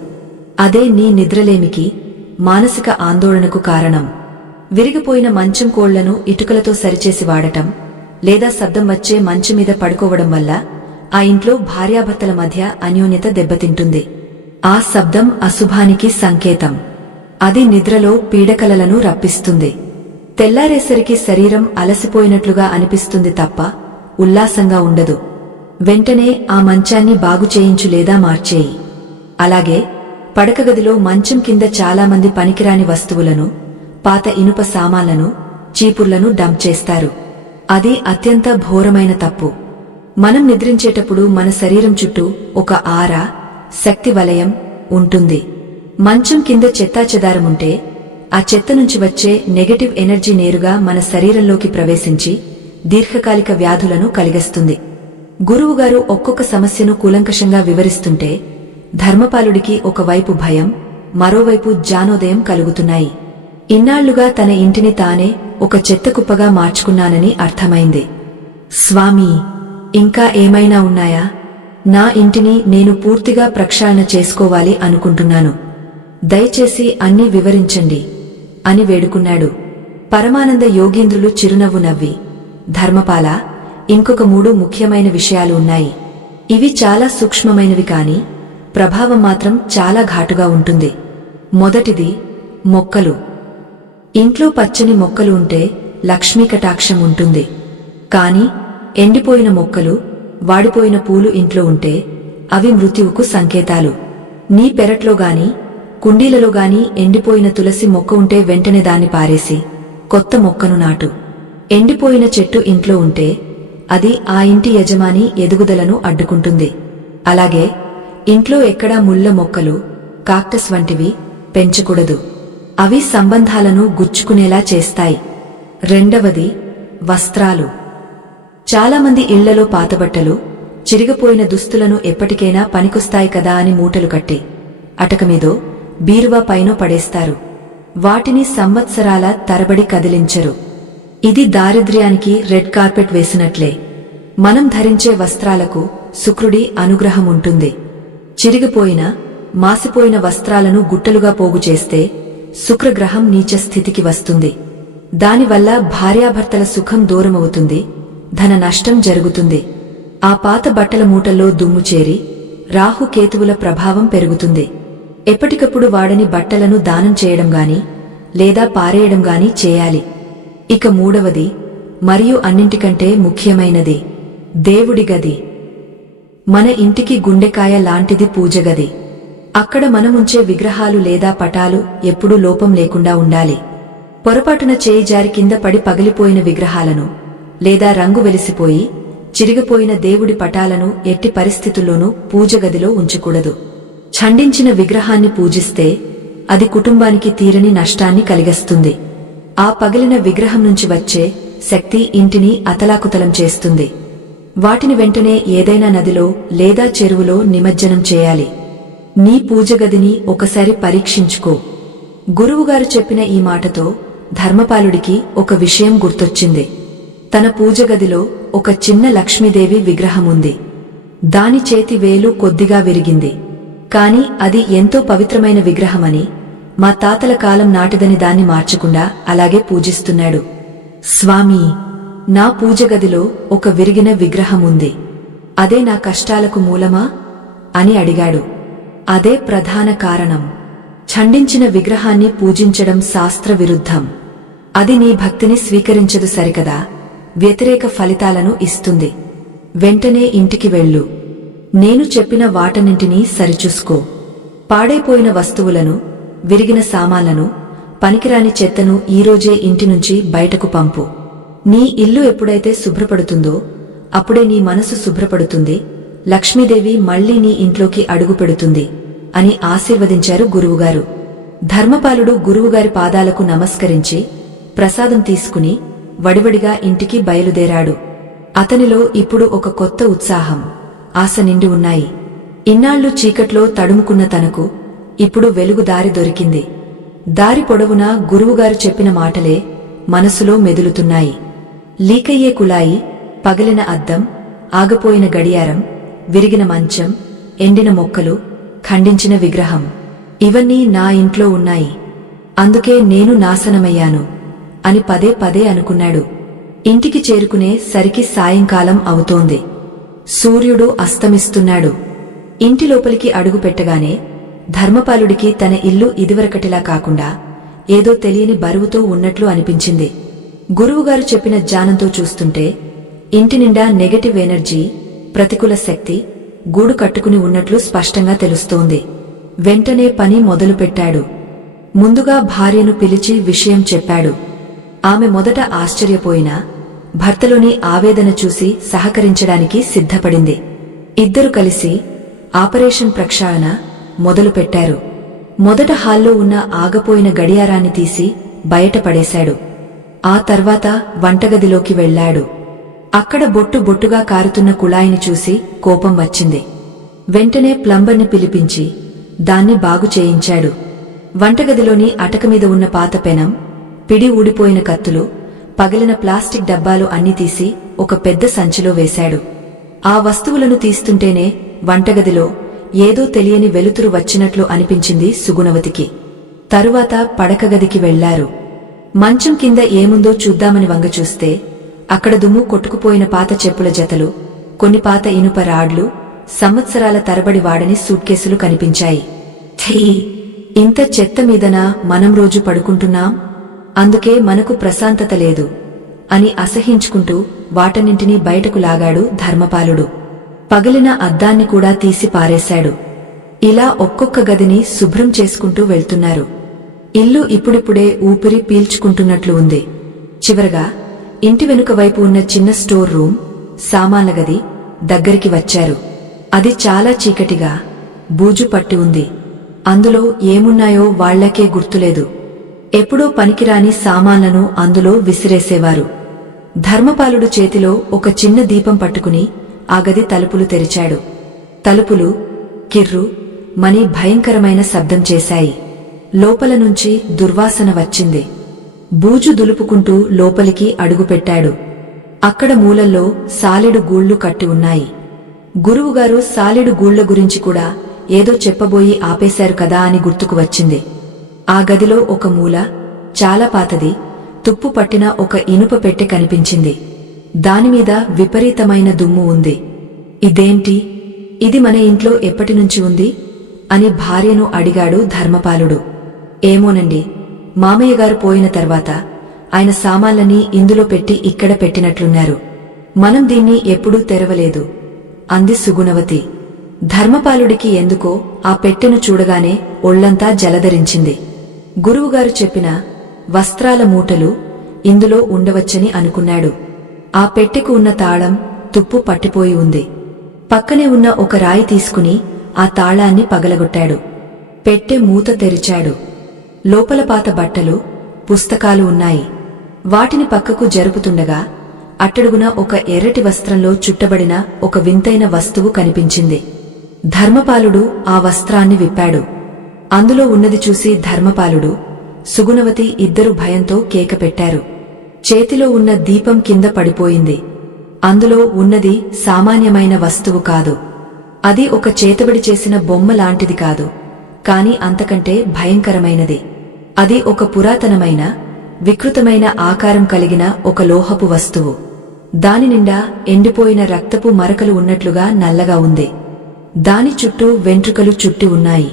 అదే నీ నిద్రలేమికి, మానసిక ఆందోళనకు కారణం. విరిగిపోయిన మంచం కోళ్లను ఇటుకలతో సరిచేసి వాడటం, లేదా శబ్దం వచ్చే మంచం మీద పడుకోవడం వల్ల ఆ ఇంట్లో భార్యాభర్తల మధ్య అన్యోన్యత దెబ్బతింటుంది. ఆ శబ్దం అశుభానికి సంకేతం. అది నిద్రలో పీడకలలను రప్పిస్తుంది. తెల్లారేసరికి శరీరం అలసిపోయినట్లుగా అనిపిస్తుంది తప్ప ఉల్లాసంగా ఉండదు. వెంటనే ఆ మంచాన్ని బాగుచేయించు లేదా మార్చేయి. అలాగే పడకగదిలో మంచం కింద చాలామంది పనికిరాని వస్తువులను, పాత ఇనుప సామాన్లను, చీపుర్లను డంప్ చేస్తారు. అది అత్యంత ఘోరమైన తప్పు. మనం నిద్రించేటప్పుడు మన శరీరం చుట్టూ ఒక ఆరా, శక్తి వలయం ఉంటుంది. మంచం కింద చెత్తాచెదారముంటే ఆ చెత్త నుంచి వచ్చే నెగటివ్ ఎనర్జీ నేరుగా మన శరీరంలోకి ప్రవేశించి దీర్ఘకాలిక వ్యాధులను కలిగిస్తుంది. గురువుగారు ఒక్కొక్క సమస్యను కూలంకషంగా వివరిస్తుంటే ధర్మపాలుడికి ఒకవైపు భయం, మరోవైపు జ్ఞానోదయం కలుగుతున్నాయి. ఇన్నాళ్లుగా తన ఇంటిని తానే ఒక చెత్తకుప్పగా మార్చుకున్నానని అర్థమైంది. స్వామీ, ఇంకా ఏమైనా ఉన్నాయా? నా ఇంటిని నేను పూర్తిగా ప్రక్షాళన చేసుకోవాలి అనుకుంటున్నాను. దయచేసి అన్నీ వివరించండి అని వేడుకున్నాడు. పరమానంద యోగీంద్రులు చిరునవ్వు నవ్వి, ధర్మపాల, ఇంకొక 3 ముఖ్యమైన విషయాలు ఉన్నాయి. ఇవి చాలా సూక్ష్మమైనవి కాని ప్రభావం మాత్రం చాలా ఘాటుగా ఉంటుంది. మొదటిది మొక్కలు. ఇంట్లో పచ్చని మొక్కలు ఉంటే లక్ష్మీ కటాక్షం ఉంటుంది. కాని ఎండిపోయిన మొక్కలు, వాడిపోయిన పూలు ఇంట్లో ఉంటే అవి మృత్యువుకు సంకేతాలు. నీ పెరట్లో గాని కుండీలలో గాని ఎండిపోయిన తులసి మొక్క ఉంటే వెంటనే దాన్ని పారేసి కొత్త మొక్కను నాటు. ఎండిపోయిన చెట్టు ఇంట్లో ఉంటే అది ఆ ఇంటి యజమాని ఎదుగుదలను అడ్డుకుంటుంది. అలాగే ఇంట్లో ఎక్కడా ముళ్ళ మొక్కలు, కాక్టస్ వంటివి పెంచకూడదు. అవి సంబంధాలను గుచ్చుకునేలా చేస్తాయి. రెండవది వస్త్రాలు. చాలామంది ఇళ్లలో పాతబట్టలు, చిరిగిపోయిన దుస్తులను ఎప్పటికైనా పనికొస్తాయి కదా అని మూటలు కట్టి అటకమీదో బీరువా పైనో పడేస్తారు. వాటిని సంవత్సరాల తరబడి కదిలించరు. ఇది దారిద్ర్యానికి రెడ్ కార్పెట్ వేసినట్లే. మనం ధరించే వస్త్రాలకు శుక్రుడి అనుగ్రహం ఉంటుంది. చిరిగిపోయిన, మాసిపోయిన వస్త్రాలను గుట్టలుగా పోగు చేస్తే శుక్రగ్రహం నీచ స్థితికి వస్తుంది. దానివల్ల భార్యాభర్తల సుఖం దూరమవుతుంది, ధన నష్టం జరుగుతుంది. ఆ పాత బట్టల మూటల్లో దుమ్ము చేరి రాహుకేతువుల ప్రభావం పెరుగుతుంది. ఎప్పటికప్పుడు వాడని బట్టలను దానం చేయడం గాని లేదా పారేయడం గాని చేయాలి. ఇక మూడవది మరియు అన్నింటికంటే ముఖ్యమైనది దేవుడి గది. మన ఇంటికి గుండెకాయ లాంటిది పూజగది. అక్కడ మనముంచే విగ్రహాలు లేదా పటాలు ఎప్పుడూ లోపం లేకుండా ఉండాలి. పొరపాటున చేయి జారి కింద పడి పగిలిపోయిన విగ్రహాలను లేదా రంగు వెలిసిపోయి చిరిగిపోయిన దేవుడి పటాలను ఎట్టి పరిస్థితుల్లోనూ పూజగదిలో ఉంచకూడదు. ఛండించిన విగ్రహాన్ని పూజిస్తే అది కుటుంబానికి తీరని నష్టాన్ని కలిగిస్తుంది. ఆ పగిలిన విగ్రహం నుంచి వచ్చే శక్తి ఇంటిని అతలాకుతలం చేస్తుంది. వాటిని వెంటనే ఏదైనా నదిలో లేదా చెరువులో నిమజ్జనం చేయాలి. నీ పూజగదిని ఒకసారి పరీక్షించుకో. గురువుగారు చెప్పిన ఈ మాటతో ధర్మపాలుడికి ఒక విషయం గుర్తొచ్చింది. తన పూజగదిలో ఒక చిన్న లక్ష్మీదేవి విగ్రహముంది. దాని చేతి వేలు కొద్దిగా విరిగింది. కాని అది ఎంతో పవిత్రమైన విగ్రహమని, మా తాతల కాలం నాటిదని దాన్ని మార్చకుండా అలాగే పూజిస్తున్నాడు. స్వామీ, నా పూజగదిలో ఒక విరిగిన విగ్రహముంది. అదే నా కష్టాలకు మూలమా అని అడిగాడు. అదే ప్రధాన కారణం. ఛండించిన విగ్రహాన్ని పూజించడం శాస్త్ర విరుద్ధం. అది నీ భక్తిని స్వీకరించదు సరికదా, వ్యతిరేక ఫలితాలను ఇస్తుంది. వెంటనే ఇంటికి వెళ్ళు. నేను చెప్పిన వాటన్నింటినీ సరిచూసుకో. పాడైపోయిన వస్తువులను, విరిగిన సామాన్లను, పనికిరాని చెత్తను ఈరోజే ఇంటినుంచి బయటకు పంపు. నీ ఇల్లు ఎప్పుడైతే శుభ్రపడుతుందో అప్పుడే నీ మనసు శుభ్రపడుతుంది, లక్ష్మీదేవి మళ్లీ నీ ఇంట్లోకి అడుగుపెడుతుంది అని ఆశీర్వదించారు గురువుగారు. ధర్మపాలుడు గురువుగారి పాదాలకు నమస్కరించి ప్రసాదం తీసుకుని వడివడిగా ఇంటికి బయలుదేరాడు. అతనిలో ఇప్పుడు ఒక కొత్త ఉత్సాహం, ఆశ నిండి ఉన్నాయి. ఇన్నాళ్లు చీకట్లో తడుముకున్న తనకు ఇప్పుడు వెలుగు దారి దొరికింది. దారి పొడవునా గురువుగారు చెప్పిన మాటలే మనసులో మెదులుతున్నాయి. లీకయ్యే కుళాయి, పగిలిన అద్దం, ఆగిపోయిన గడియారం, విరిగిన మంచం, ఎండిన మొక్కలు, ఖండించిన విగ్రహం, ఇవన్నీ నా ఇంట్లో ఉన్నాయి. అందుకే నేను నాశనమయ్యాను అని పదే పదే అనుకున్నాడు. ఇంటికి చేరుకునే సరికి సాయంకాలం అవుతోంది. సూర్యుడు అస్తమిస్తున్నాడు. ఇంటి లోపలికి అడుగు పెట్టగానే ధర్మపాలుడికి తన ఇల్లు ఇదివరకటిలా కాకుండా ఏదో తెలియని బరువుతో ఉన్నట్లు అనిపించింది. గురువుగారు చెప్పిన జ్ఞానంతో చూస్తుంటే ఇంటి నిండా నెగటివ్ ఎనర్జీ, ప్రతికూల శక్తి గూడు కట్టుకుని ఉన్నట్లు స్పష్టంగా తెలుస్తోంది. వెంటనే పని మొదలుపెట్టాడు. ముందుగా భార్యను పిలిచి విషయం చెప్పాడు. ఆమె మొదట ఆశ్చర్యపోయినా భర్తలోని ఆవేదన చూసి సహకరించడానికి సిద్ధపడింది. ఇద్దరు కలిసి ఆపరేషన్ ప్రక్షాళన మొదలుపెట్టారు. మొదట హాల్లో ఉన్న ఆగపోయిన గడియారాన్ని తీసి బయటపడేశాడు. ఆ తర్వాత వంటగదిలోకి వెళ్లాడు. అక్కడ బొట్టు బొట్టుగా కారుతున్న కుళాయిని చూసి కోపం వచ్చింది. వెంటనే ప్లంబర్ని పిలిపించి దాన్ని బాగు చేయించాడు. వంటగదిలోని అటకమీద ఉన్న పాత పెనం, పిడి ఊడిపోయిన కత్తులు, పగిలిన ప్లాస్టిక్ డబ్బాలు అన్నీ తీసి ఒక పెద్ద సంచిలో వేశాడు. ఆ వస్తువులను తీస్తుంటేనే వంటగదిలో ఏదో తెలియని వెలుతురు వచ్చినట్లు అనిపించింది సుగుణవతికి. తరువాత పడకగదికి వెళ్లారు. మంచం కింద ఏముందో చూద్దామని వంగచూస్తే అక్కడ దుమ్ము కొట్టుకుపోయిన పాత చెప్పుల జతలు, కొన్ని పాత ఇనుప రాడ్లు, సంవత్సరాల తరబడి వాడని సూట్కేసులు కనిపించాయి. ఛీ, ఇంత చెత్త మీదనా మనం రోజు పడుకుంటున్నాం? అందుకే మనకు ప్రశాంతత లేదు అని అసహించుకుంటూ వాటన్నింటినీ బయటకు లాగాడు ధర్మపాలుడు. పగిలిన అద్దాన్ని కూడా తీసి పారేశాడు. ఇలా ఒక్కొక్క గదిని శుభ్రం చేసుకుంటూ వెళ్తున్నారు. ఇల్లు ఇప్పుడిప్పుడే ఊపిరి పీల్చుకుంటున్నట్లు ఉంది. చివరగా ఇంటి వెనుక వైపు ఉన్న చిన్న స్టోర్ రూమ్, సామాన్ల గది దగ్గరికి వచ్చారు. అది చాలా చీకటిగా, బూజు పట్టి ఉంది. అందులో ఏమున్నాయో వాళ్లకే గుర్తులేదు. ఎప్పుడో పనికిరాని సామాన్లను అందులో విసిరేసేవారు. ధర్మపాలుడు చేతిలో ఒక చిన్న దీపం పట్టుకుని ఆ గది తలుపులు తెరిచాడు. తలుపులు కిర్రు మని భయంకరమైన శబ్దం చేశాయి. లోపల నుంచి దుర్వాసన వచ్చింది. బూజు దులుపుకుంటూ లోపలికి అడుగుపెట్టాడు. అక్కడ మూలల్లో సాలెడు గూళ్లు కట్టి ఉన్నాయి. గురువుగారు సాలెడు గూళ్ల గురించి కూడా ఏదో చెప్పబోయి ఆపేశారు కదా అని గుర్తుకు వచ్చింది. ఆ గదిలో ఒక మూల చాలా పాతది, తుప్పు పట్టిన ఒక ఇనుప పెట్టె కనిపించింది. దానిమీద విపరీతమైన దుమ్ము ఉంది. ఇదేంటి? ఇది మన ఇంట్లో ఎప్పటినుంచి ఉంది అని భార్యను అడిగాడు ధర్మపాలుడు. ఏమోనండి, మామయ్యగారు పోయిన తర్వాత ఆయన సామాన్లని ఇందులో పెట్టి ఇక్కడ పెట్టినట్లున్నారు. మనం దీన్ని ఎప్పుడూ తెరవలేదు అంది సుగుణవతి. ధర్మపాలుడికి ఎందుకో ఆ పెట్టెను చూడగానే ఒళ్లంతా జలధరించింది. గురువుగారు చెప్పిన వస్త్రాల మూటలు ఇందులో ఉండవచ్చని అనుకున్నాడు. ఆ పెట్టెకు ఉన్న తాళం తుప్పు పట్టిపోయి ఉంది. పక్కనే ఉన్న ఒక రాయి తీసుకుని ఆ తాళాన్ని పగలగొట్టాడు. పెట్టె మూత తెరిచాడు. లోపల పాత బట్టలు, పుస్తకాలు ఉన్నాయి. వాటిని పక్కకు జరుపుతుండగా అట్టడుగున ఒక ఎర్రటి వస్త్రంలో చుట్టబడిన ఒక వింతైన వస్తువు కనిపించింది. ధర్మపాలుడు ఆ వస్త్రాన్ని విప్పాడు. అందులో ఉన్నది చూసి ధర్మపాలుడు, సుగుణవతి ఇద్దరు భయంతో కేక పెట్టారు. చేతిలో ఉన్న దీపం కింద పడిపోయింది. అందులో ఉన్నది సామాన్యమైన వస్తువు కాదు. అది ఒక చేతబడి చేసిన బొమ్మ లాంటిది కాదు, కాని అంతకంటే భయంకరమైనది. అది ఒక పురాతనమైన, వికృతమైన ఆకారం కలిగిన ఒక లోహపు వస్తువు. దాని నిండా ఎండిపోయిన రక్తపు మరకలు ఉన్నట్లుగా నల్లగా ఉంది. దాని చుట్టూ వెంట్రుకలు చుట్టి ఉన్నాయి.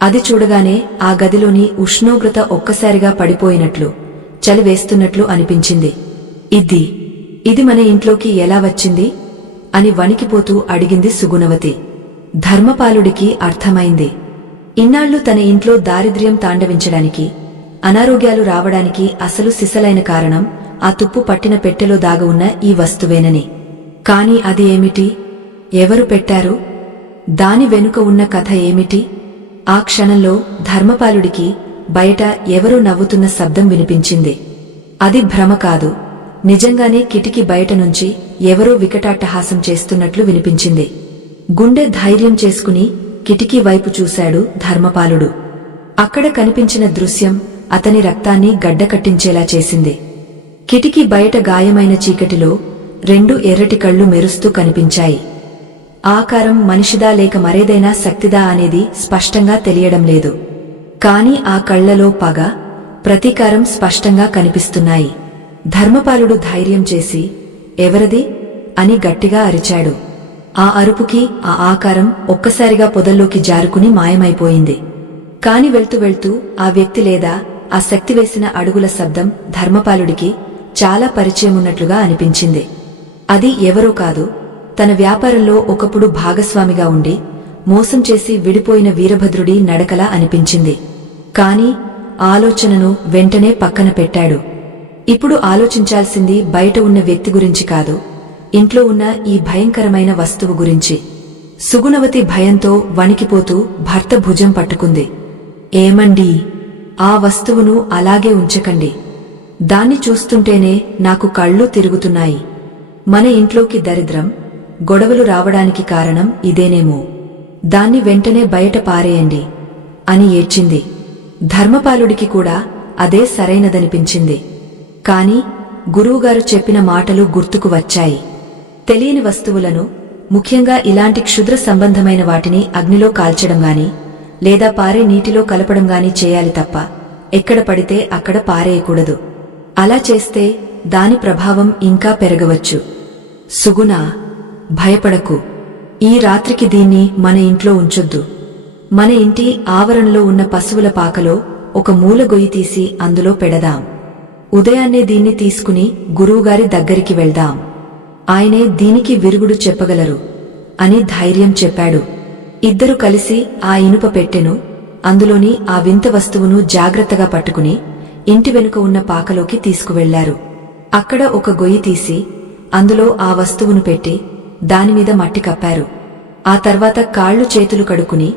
అది చూడగానే ఆ గదిలోని ఉష్ణోగ్రత ఒక్కసారిగా పడిపోయినట్లు, చలి వేస్తున్నట్లు అనిపించింది. ఇది మన ఇంట్లోకి ఎలా వచ్చింది అని వణికిపోతూ అడిగింది సుగుణవతి. ధర్మపాలుడికి అర్థమైంది. ఇన్నాళ్లు తన ఇంట్లో దారిద్ర్యం తాండవించడానికి, అనారోగ్యాలు రావడానికి అసలు సిసలైన కారణం ఆ తుప్పు పట్టిన పెట్టెలో దాగ ఉన్న ఈ వస్తువేనని. కాని అది ఏమిటి? ఎవరు పెట్టారు? దాని వెనుక ఉన్న కథ ఏమిటి? ఆ క్షణంలో ధర్మపాలుడికి బయట ఎవరో నవ్వుతున్న శబ్దం వినిపించింది. అది భ్రమ కాదు, నిజంగానే కిటికీ బయట నుంచి ఎవరో వికటాట్టహాసం చేస్తున్నట్లు వినిపించింది. గుండె ధైర్యం చేసుకుని కిటికీ వైపు చూశాడు ధర్మపాలుడు. అక్కడ కనిపించిన దృశ్యం అతని రక్తాన్ని గడ్డకట్టించేలా చేసింది. కిటికీ బయట గాయమైన చీకటిలో 2 ఎర్రటి కళ్ళు మెరుస్తూ కనిపించాయి. ఆకారం మనిషిదా లేక మరేదైనా శక్తిదా అనేది స్పష్టంగా తెలియడం లేదు. కాని ఆ కళ్లలో పగ, ప్రతీకారం స్పష్టంగా కనిపిస్తున్నాయి. ధర్మపాలుడు ధైర్యం చేసి, ఎవరది అని గట్టిగా అరిచాడు. ఆ అరుపుకి ఆ ఆకారం ఒక్కసారిగా పొదల్లోకి జారుకుని మాయమైపోయింది. కాని వెళ్తూ వెళ్తూ ఆ వ్యక్తి లేదా ఆ శక్తి వేసిన అడుగుల శబ్దం ధర్మపాలుడికి చాలా పరిచయమున్నట్లుగా అనిపించింది. అది ఎవరో కాదు, తన వ్యాపారంలో ఒకప్పుడు భాగస్వామిగా ఉండి మోసం చేసి విడిపోయిన వీరభద్రుడి నడకలా అనిపించింది. కాని ఆలోచనను వెంటనే పక్కన పెట్టాడు. ఇప్పుడు ఆలోచించాల్సింది బయట ఉన్న వ్యక్తి గురించి కాదు, ఇంట్లో ఉన్న ఈ భయంకరమైన వస్తువు గురించి. సుగుణవతి భయంతో వణికిపోతూ భర్త భుజం పట్టుకుంది. ఏమండీ, ఆ వస్తువును అలాగే ఉంచకండి. దాన్ని చూస్తుంటేనే నాకు కళ్ళు తిరుగుతున్నాయి. మన ఇంట్లోకి దరిద్రం, గొడవలు రావడానికి కారణం ఇదేనేమో. దాన్ని వెంటనే బయట పారేయండి అని ఏడ్చింది. ధర్మపాలుడికి కూడా అదే సరైనదనిపించింది. కాని గురువుగారు చెప్పిన మాటలు గుర్తుకు వచ్చాయి. తెలియని వస్తువులను, ముఖ్యంగా ఇలాంటి క్షుద్ర సంబంధమైన వాటిని అగ్నిలో కాల్చడం గాని లేదా పారే నీటిలో కలపడం గాని చేయాలి తప్ప ఎక్కడ పడితే అక్కడ పారేయకూడదు. అలా చేస్తే దాని ప్రభావం ఇంకా పెరగవచ్చు. సుగుణ, భయపడకు. ఈ రాత్రికి దీన్ని మన ఇంట్లో ఉంచొద్దు. మన ఇంటి ఆవరణలో ఉన్న పశువుల పాకలో ఒక మూల గొయ్యి తీసి అందులో పెడదాం. ఉదయాన్నే దీన్ని తీసుకుని గురువుగారి దగ్గరికి వెళ్దాం. ఆయనే దీనికి విరుగుడు చెప్పగలరు అని ధైర్యం చెప్పాడు. ఇద్దరు కలిసి ఆ ఇనుప పెట్టెను, అందులోని ఆ వింత వస్తువును జాగ్రత్తగా పట్టుకుని ఇంటి వెనుక ఉన్న పాకలోకి తీసుకువెళ్లారు. అక్కడ ఒక గొయ్యి తీసి అందులో ఆ వస్తువును పెట్టి దానిమీద మట్టి కప్పారు. ఆ తర్వాత కాళ్లు చేతులు కడుక్కుని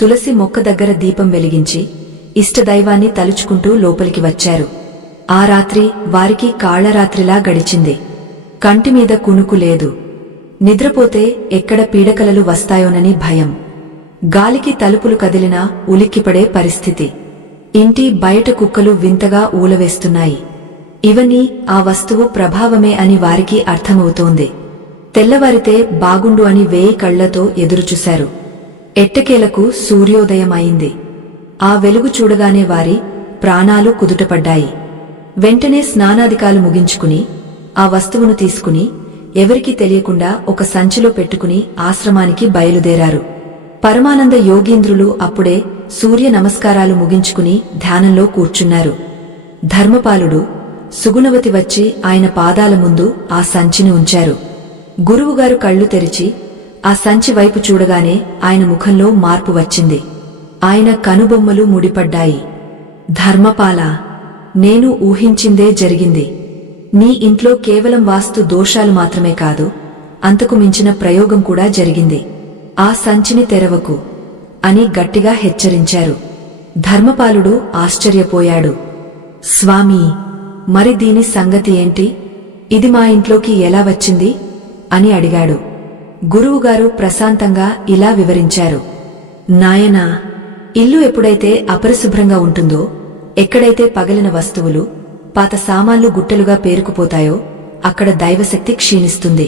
తులసి మొక్క దగ్గర దీపం వెలిగించి ఇష్టదైవాన్ని తలుచుకుంటూ లోపలికి వచ్చారు. ఆ రాత్రి వారికి కాళ్లరాత్రిలా గడిచింది. కంటిమీద కునుకు లేదు. నిద్రపోతే ఎక్కడ పీడకలలు వస్తాయోనని భయం. గాలికి తలుపులు కదిలినా ఉలిక్కిపడే పరిస్థితి. ఇంటి బయట కుక్కలు వింతగా ఊలవేస్తున్నాయి. ఇవన్నీ ఆ వస్తువు ప్రభావమే అని వారికి అర్థమవుతోంది. తెల్లవారితే బాగుండు అని వేయి కళ్లతో ఎదురుచూశారు. ఎట్టకేలకు సూర్యోదయం అయింది. ఆ వెలుగు చూడగానే వారి ప్రాణాలు కుదుటపడ్డాయి. వెంటనే స్నానాదికాలు ముగించుకుని ఆ వస్తువును తీసుకుని ఎవరికీ తెలియకుండా ఒక సంచిలో పెట్టుకుని ఆశ్రమానికి బయలుదేరారు. పరమానంద యోగీంద్రులు అప్పుడే సూర్య నమస్కారాలు ముగించుకుని ధ్యానంలో కూర్చున్నారు. ధర్మపాలుడు, సుగుణవతి వచ్చి ఆయన పాదాల ముందు ఆ సంచిని ఉంచారు. గురువుగారు కళ్ళు తెరిచి ఆ సంచి వైపు చూడగానే ఆయన ముఖంలో మార్పు వచ్చింది. ఆయన కనుబొమ్మలు ముడిపడ్డాయి. ధర్మపాల, నేను ఊహించిందే జరిగింది. నీ ఇంట్లో కేవలం వాస్తు దోషాలు మాత్రమే కాదు, అంతకు మించిన ప్రయోగం కూడా జరిగింది. ఆ సంచిని తెరవకు అని గట్టిగా హెచ్చరించారు. ధర్మపాలుడు ఆశ్చర్యపోయాడు. స్వామీ, మరి దీని సంగతి ఏంటి? ఇది మా ఇంట్లోకి ఎలా వచ్చింది అని అడిగాడు. గురువుగారు ప్రశాంతంగా ఇలా వివరించారు. నాయనా, ఇల్లు ఎప్పుడైతే అపరిశుభ్రంగా ఉంటుందో, ఎక్కడైతే పగలిన వస్తువులు, పాత సామాన్లు గుట్టలుగా పేరుకుపోతాయో అక్కడ దైవశక్తి క్షీణిస్తుంది.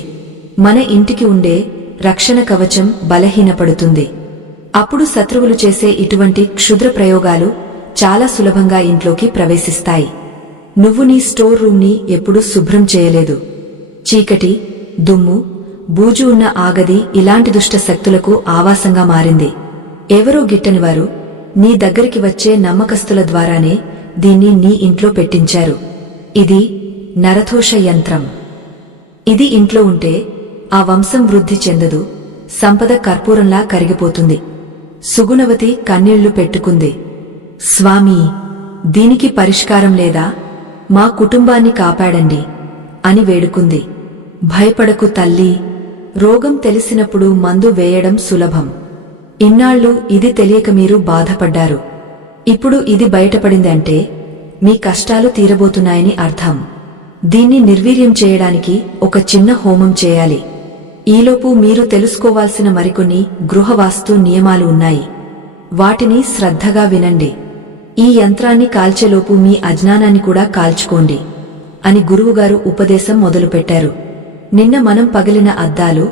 మన ఇంటికి ఉండే రక్షణ కవచం బలహీనపడుతుంది. అప్పుడు శత్రువులు చేసే ఇటువంటి క్షుద్ర ప్రయోగాలు చాలా సులభంగా ఇంట్లోకి ప్రవేశిస్తాయి. నువ్వు నీ స్టోర్ రూమ్ని ఎప్పుడూ శుభ్రం చేయలేదు. చీకటి, దుమ్ము, బూజు ఉన్న ఆ గది ఇలాంటి దుష్ట శక్తులకు ఆవాసంగా మారింది. ఎవరో గిట్టనివారు నీ దగ్గరికి వచ్చే నమ్మకస్తుల ద్వారానే దీన్ని నీ ఇంట్లో పెట్టించారు. ఇది నరదోష యంత్రం. ఇది ఇంట్లో ఉంటే ఆ వంశం వృద్ధి చెందదు, సంపద కర్పూరంలా కరిగిపోతుంది. సుగుణవతి కన్నీళ్లు పెట్టుకుంది. స్వామీ, దీనికి పరిష్కారం లేదా? మా కుటుంబాన్ని కాపాడండి అని వేడుకుంది. భయపడకు తల్లీ, రోగం తెలిసినప్పుడు మందు వేయడం సులభం. ఇన్నాళ్లు ఇది తెలియక మీరు బాధపడ్డారు. ఇప్పుడు ఇది బయటపడింది అంటే మీ కష్టాలు తీరబోతున్నాయని అర్థం. దీన్ని నిర్వీర్యం చేయడానికి ఒక చిన్న హోమం చేయాలి. ఈలోపు మీరు తెలుసుకోవాల్సిన మరికొన్ని గృహవాస్తు నియమాలు ఉన్నాయి. వాటిని శ్రద్ధగా వినండి. ఈ యంత్రాన్ని కాల్చేలోపు మీ అజ్ఞానాన్ని కూడా కాల్చుకోండి అని గురువుగారు ఉపదేశం మొదలుపెట్టారు. నిన్న మనం పగిలిన అద్దాలు,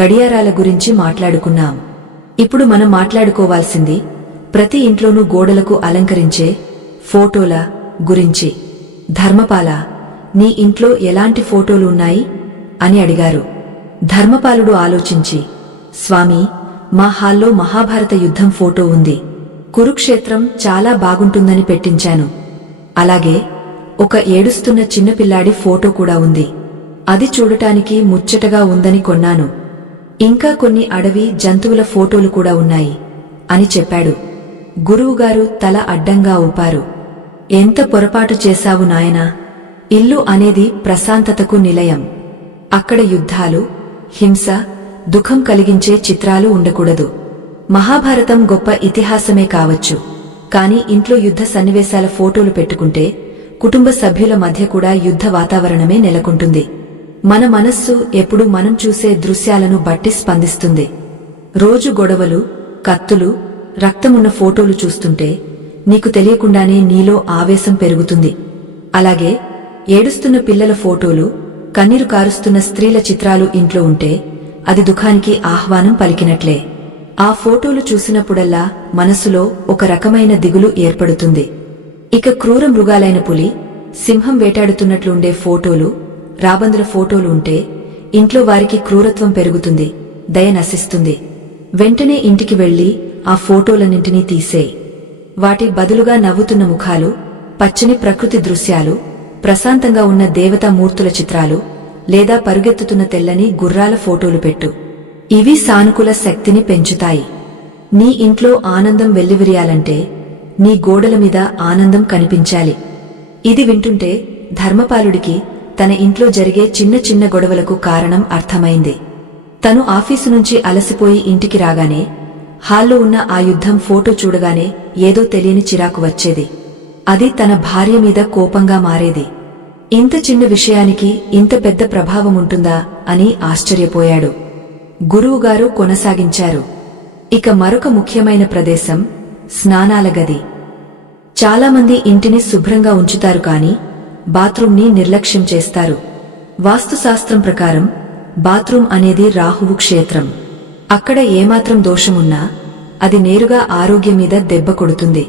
గడియారాల గురించి మాట్లాడుకున్నాం. ఇప్పుడు మనం మాట్లాడుకోవాల్సింది ప్రతి ఇంట్లోనూ గోడలకు అలంకరించే ఫోటోల గురించి. ధర్మపాల, నీ ఇంట్లో ఎలాంటి ఫోటోలు ఉన్నాయి అని అడిగారు. ధర్మపాలుడు ఆలోచించి, స్వామీ, మా హాల్లో మహాభారత యుద్ధం ఫోటో ఉంది. కురుక్షేత్రం చాలా బాగుంటుందని పెట్టించాను. అలాగే ఒక ఏడుస్తున్న చిన్నపిల్లాడి ఫోటో కూడా ఉంది. అది చూడటానికి ముచ్చటగా ఉందని కొన్నాను. ఇంకా కొన్ని అడవి జంతువుల ఫోటోలు కూడా ఉన్నాయి అని చెప్పాడు. గురువుగారు తల అడ్డంగా ఊపారు. ఎంత పొరపాటు చేశావు నాయనా! ఇల్లు అనేది ప్రశాంతతకు నిలయం. అక్కడ యుద్ధాలు, హింస, దుఃఖం కలిగించే చిత్రాలు ఉండకూడదు. మహాభారతం గొప్ప ఇతిహాసమే కావచ్చు, కాని ఇంట్లో యుద్ధ సన్నివేశాల ఫోటోలు పెట్టుకుంటే కుటుంబ సభ్యుల మధ్య కూడా యుద్ధ వాతావరణమే నెలకొంటుంది. మన మనస్సు ఎప్పుడు మనం చూసే దృశ్యాలను బట్టి స్పందిస్తుంది. రోజు గొడవలు, కత్తులు, రక్తమున్న ఫోటోలు చూస్తుంటే నీకు తెలియకుండానే నీలో ఆవేశం పెరుగుతుంది. అలాగే ఏడుస్తున్న పిల్లల ఫోటోలు, కన్నీరు కారుస్తున్న స్త్రీల చిత్రాలు ఇంట్లో ఉంటే అది దుఃఖానికి ఆహ్వానం పలికినట్లే. ఆ ఫోటోలు చూసినప్పుడల్లా మనసులో ఒక రకమైన దిగులు ఏర్పడుతుంది. ఇక క్రూర మృగాలైన పులి, సింహం వేటాడుతున్నట్లుండే ఫోటోలు, రాబందుల ఫోటోలు ఉంటే ఇంట్లో వారికి క్రూరత్వం పెరుగుతుంది, దయ నశిస్తుంది. వెంటనే ఇంటికి వెళ్లి ఆ ఫోటోలన్నింటినీ తీసేయ్. వాటి బదులుగా నవ్వుతున్న ముఖాలు, పచ్చని ప్రకృతి దృశ్యాలు, ప్రశాంతంగా ఉన్న దేవతామూర్తుల చిత్రాలు లేదా పరుగెత్తుతున్న తెల్లని గుర్రాల ఫోటోలు పెట్టు. ఇవి సానుకూల శక్తిని పెంచుతాయి. నీ ఇంట్లో ఆనందం వెల్లివిరియాలంటే నీ గోడల మీద ఆనందం కనిపించాలి. ఇది వింటుంటే ధర్మపాలుడికి తన ఇంట్లో జరిగే చిన్న చిన్న గొడవలకు కారణం అర్థమైంది. తను ఆఫీసు నుంచి అలసిపోయి ఇంటికి రాగానే హాల్లో ఉన్న ఆ యుద్ధం ఫోటో చూడగానే ఏదో తెలియని చిరాకు వచ్చేది. అది తన భార్య మీద కోపంగా మారేది. ఇంత చిన్న విషయానికి ఇంత పెద్ద ప్రభావం ఉంటుందా అని ఆశ్చర్యపోయాడు. గురువుగారు కొనసాగించారు. ఇక మరొక ముఖ్యమైన ప్రదేశం స్నానాల గది. చాలామంది ఇంటిని శుభ్రంగా ఉంచుతారు కాని బాత్రూంని నిర్లక్ష్యం చేస్తారు. వాస్తుశాస్త్రం ప్రకారం బాత్రూం అనేది రాహువు క్షేత్రం. అక్కడ ఏమాత్రం దోషమున్నా అది నేరుగా ఆరోగ్యం మీద దెబ్బ కొడుతుంది.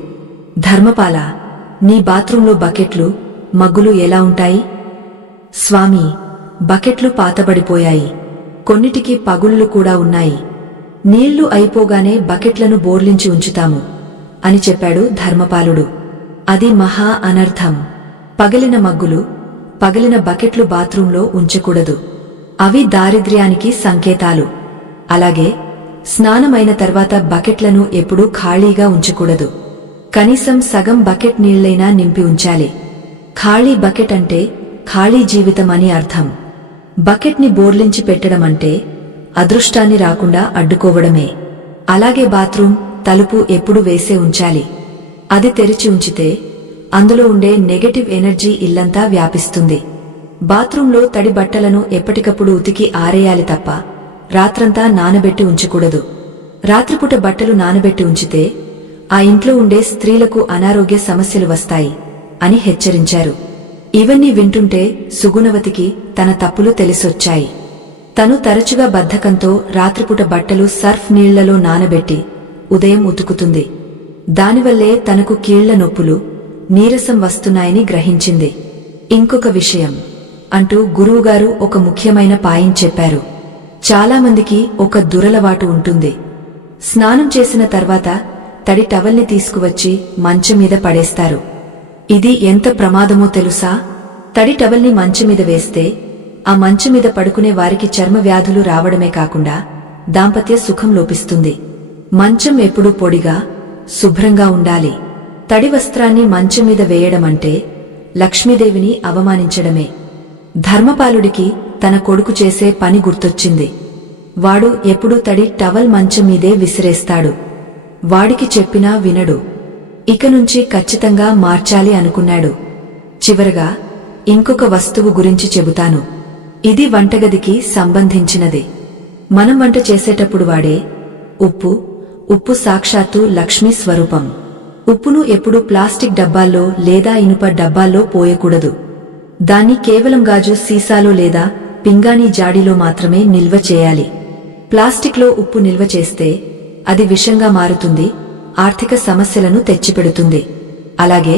ధర్మపాల, నీ బాత్రూంలో బకెట్లు, మగ్గులు ఎలా ఉంటాయి? స్వామీ, బకెట్లు పాతబడిపోయాయి. కొన్నిటికి పగుళ్లు కూడా ఉన్నాయి. నీళ్లు అయిపోగానే బకెట్లను బోర్లించి ఉంచుతాము అని చెప్పాడు ధర్మపాలుడు. అది మహా అనర్థం. పగిలిన మగ్గులు, పగిలిన బకెట్లు బాత్రూంలో ఉంచకూడదు. అవి దారిద్ర్యానికి సంకేతాలు. అలాగే స్నానమైన తర్వాత బకెట్లను ఎప్పుడూ ఖాళీగా ఉంచకూడదు. కనీసం సగం బకెట్ నీళ్లైనా నింపి ఉంచాలి. ఖాళీ బకెట్ అంటే ఖాళీ జీవితం అని అర్థం. బకెట్ని బోర్లించి పెట్టడమంటే అదృష్టాన్ని రాకుండా అడ్డుకోవడమే. అలాగే బాత్రూం తలుపు ఎప్పుడు వేసే ఉంచాలి. అది తెరిచి ఉంచితే అందులో ఉండే నెగటివ్ ఎనర్జీ ఇల్లంతా వ్యాపిస్తుంది. బాత్రూంలో తడి బట్టలను ఎప్పటికప్పుడు ఉతికి ఆరేయాలి తప్ప రాత్రంతా నానబెట్టి ఉంచకూడదు. రాత్రిపూట బట్టలు నానబెట్టి ఉంచితే ఆ ఇంట్లో ఉండే స్త్రీలకు అనారోగ్య సమస్యలు వస్తాయి అని హెచ్చరించారు. ఇవన్నీ వింటుంటే సుగుణవతికి తన తప్పులు తెలిసొచ్చాయి. తను తరచుగా బద్ధకంతో రాత్రిపూట బట్టలు సర్ఫ్ నీళ్లలో నానబెట్టి ఉదయం ఉతుకుతుంది. దానివల్లే తనకు కీళ్ల నొప్పులు, నీరసం వస్తున్నాయని గ్రహించింది. ఇంకొక విషయం, అంటూ గురువుగారు ఒక ముఖ్యమైన పాయింట్ చెప్పారు. చాలామందికి ఒక దురలవాటు ఉంటుంది. స్నానం చేసిన తర్వాత తడి టవల్ని తీసుకువచ్చి మంచం మీద పడేస్తారు. ఇది ఎంత ప్రమాదమో తెలుసా? తడి టవల్ని మంచం మీద వేస్తే ఆ మంచం మీద పడుకునే వారికి చర్మ వ్యాధులు రావడమే కాకుండా దాంపత్య సుఖం లోపిస్తుంది. మంచం ఎప్పుడూ పొడిగా, శుభ్రంగా ఉండాలి. తడి వస్త్రాన్ని మంచం మీద వేయడమంటే లక్ష్మీదేవిని అవమానించడమే. ధర్మపాలుడికి తన కొడుకు చేసే పని గుర్తొచ్చింది. వాడు ఎప్పుడూ తడి టవల్ మంచం మీదే విసిరేస్తాడు. వాడికి చెప్పినా వినడు. ఇక నుంచి ఖచ్చితంగా మార్చాలి అనుకున్నాడు. చివరగా ఇంకొక వస్తువు గురించి చెబుతాను. ఇది వంటగదికి సంబంధించినది. మనం వంట చేసేటప్పుడు వాడే ఉప్పు సాక్షాత్తు లక్ష్మీ స్వరూపం. ఉప్పును ఎప్పుడూ ప్లాస్టిక్ డబ్బాల్లో లేదా ఇనుప డబ్బాల్లో పోయకూడదు. దాన్ని కేవలం గాజు సీసాలో లేదా పింగాణీ జాడీలో మాత్రమే నిల్వ చేయాలి. ప్లాస్టిక్లో ఉప్పు నిల్వ చేస్తే అది విషంగా మారుతుంది, ఆర్థిక సమస్యలను తెచ్చిపెడుతుంది. అలాగే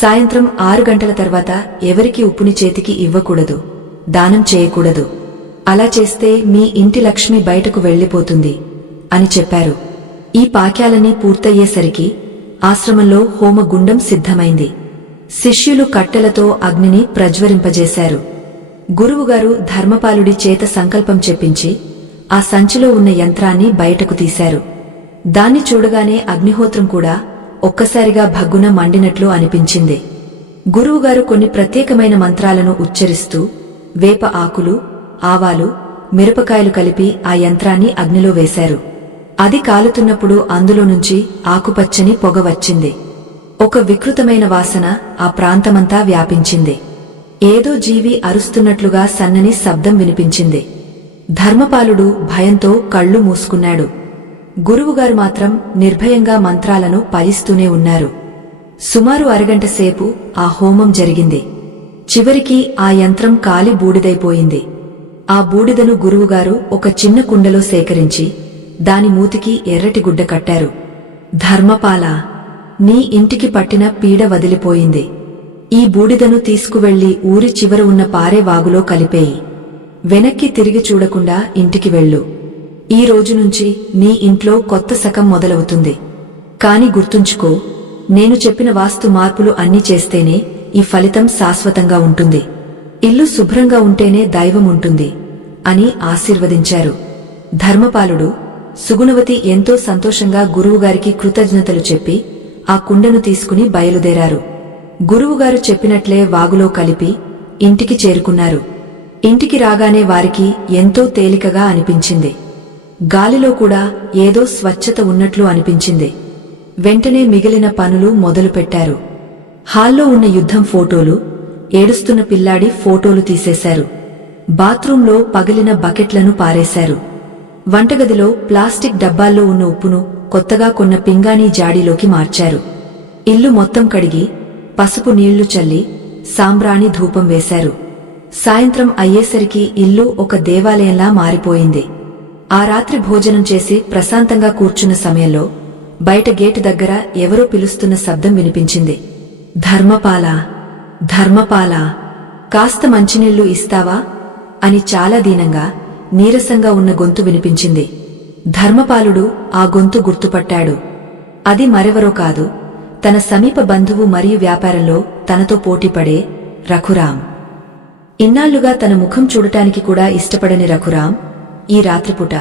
సాయంత్రం 6 గంటల తర్వాత ఎవరికి ఉప్పుని చేతికి ఇవ్వకూడదు, దానం చేయకూడదు. అలా చేస్తే మీ ఇంటి లక్ష్మి బయటకు వెళ్లిపోతుంది అని చెప్పారు. ఈ పాక్యాలన్నీ పూర్తయ్యేసరికి ఆశ్రమంలో హోమగుండం సిద్ధమైంది. శిష్యులు కట్టెలతో అగ్నిని ప్రజ్వరింపజేశారు. గురువుగారు ధర్మపాలుడి చేత సంకల్పం చెప్పించి ఆ సంచిలో ఉన్న యంత్రాన్ని బయటకు తీశారు. దాన్ని చూడగానే అగ్నిహోత్రం కూడా ఒక్కసారిగా భగ్గున మండినట్లు అనిపించింది. గురువుగారు కొన్ని ప్రత్యేకమైన మంత్రాలను ఉచ్చరిస్తూ వేప ఆకులు, ఆవాలు, మిరపకాయలు కలిపి ఆ యంత్రాన్ని అగ్నిలో వేశారు. అది కాలుతున్నప్పుడు అందులో నుంచి ఆకుపచ్చని పొగ వచ్చింది. ఒక వికృతమైన వాసన ఆ ప్రాంతమంతా వ్యాపించింది. ఏదో జీవి అరుస్తున్నట్లుగా సన్నని శబ్దం వినిపించింది. ధర్మపాలుడు భయంతో కళ్ళు మూసుకున్నాడు. గురువుగారు మాత్రం నిర్భయంగా మంత్రాలను పలిస్తూనే ఉన్నారు. సుమారు అరగంట సేపు ఆ హోమం జరిగింది. చివరికి ఆ యంత్రం కాలి బూడిదైపోయింది. ఆ బూడిదను గురువుగారు ఒక చిన్న కుండలో సేకరించి దాని మూతికి ఎర్రటి గుడ్డ కట్టారు. ధర్మపాలా, నీ ఇంటికి పట్టిన పీడ వదిలిపోయింది. ఈ బూడిదను తీసుకువెళ్లి ఊరి చివర ఉన్న పారే వాగులో కలిపేయి. వెనక్కి తిరిగి చూడకుండా ఇంటికి వెళ్ళు. ఈ రోజు నుంచి నీ ఇంట్లో కొత్త శకం మొదలవుతుంది. కాని గుర్తుంచుకో, నేను చెప్పిన వాస్తు మార్పులు అన్నీ చేస్తేనే ఈ ఫలితం శాశ్వతంగా ఉంటుంది. ఇల్లు శుభ్రంగా ఉంటేనే దైవం ఉంటుంది అని ఆశీర్వదించారు. ధర్మపాలుడు, సుగుణవతి ఎంతో సంతోషంగా గురువుగారికి కృతజ్ఞతలు చెప్పి ఆ కుండను తీసుకుని బయలుదేరారు. గురువుగారు చెప్పినట్లే వాగులో కలిపి ఇంటికి చేరుకున్నారు. ఇంటికి రాగానే వారికి ఎంతో తేలికగా అనిపించింది. గాలిలో కూడా ఏదో స్వచ్ఛత ఉన్నట్లు అనిపించింది. వెంటనే మిగిలిన పనులు మొదలుపెట్టారు. హాల్లో ఉన్న యుద్ధం ఫోటోలు, ఏడుస్తున్న పిల్లాడి ఫోటోలు తీసేశారు. బాత్రూంలో పగిలిన బకెట్లను పారేశారు. వంటగదిలో ప్లాస్టిక్ డబ్బాల్లో ఉన్న ఉప్పును కొత్తగా కొన్న పింగాణీ జాడీలోకి మార్చారు. ఇల్లు మొత్తం కడిగి పసుపు నీళ్లు చల్లి సాంబ్రాణి ధూపం వేశారు. సాయంత్రం అయ్యేసరికి ఇల్లు ఒక దేవాలయంలా మారిపోయింది. ఆ రాత్రి భోజనం చేసి ప్రశాంతంగా కూర్చున్న సమయంలో బయట గేటు దగ్గర ఎవరో పిలుస్తున్న శబ్దం వినిపించింది. ధర్మపాలా, ధర్మపాలా, కాస్త మంచినీళ్లు ఇస్తావా అని చాలా దీనంగా, నీరసంగా ఉన్న గొంతు వినిపించింది. ధర్మపాలుడు ఆ గొంతు గుర్తుపట్టాడు. అది మరెవరో కాదు, తన సమీప బంధువు మరియు వ్యాపారంలో తనతో పోటీపడే రఘురాం. ఇన్నాళ్లుగా తన ముఖం చూడటానికి కూడా ఇష్టపడని రఘురాం ఈ రాత్రిపూట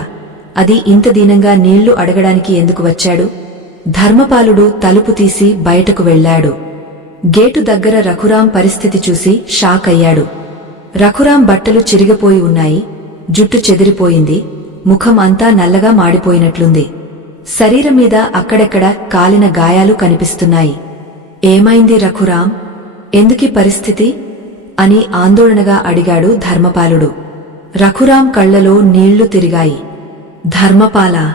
అది ఇంత దీనంగా నీళ్లు అడగడానికి ఎందుకు వచ్చాడు? ధర్మపాలుడు తలుపు తీసి బయటకు వెళ్లాడు. గేటు దగ్గర రఘురాం పరిస్థితి చూసి షాక్ అయ్యాడు. రఘురాం బట్టలు చిరిగిపోయి ఉన్నాయి, జుట్టు చెదిరిపోయింది, ముఖం అంతా నల్లగా మాడిపోయినట్లుంది. శరీరం మీద అక్కడెక్కడ కాలిన గాయాలు కనిపిస్తున్నాయి. ఏమైంది రఘురాం? ఎందుకీ పరిస్థితి అని ఆందోళనగా అడిగాడు ధర్మపాలుడు. రఘురాం కళ్లలో నీళ్లు తిరిగాయి. ధర్మపాలా,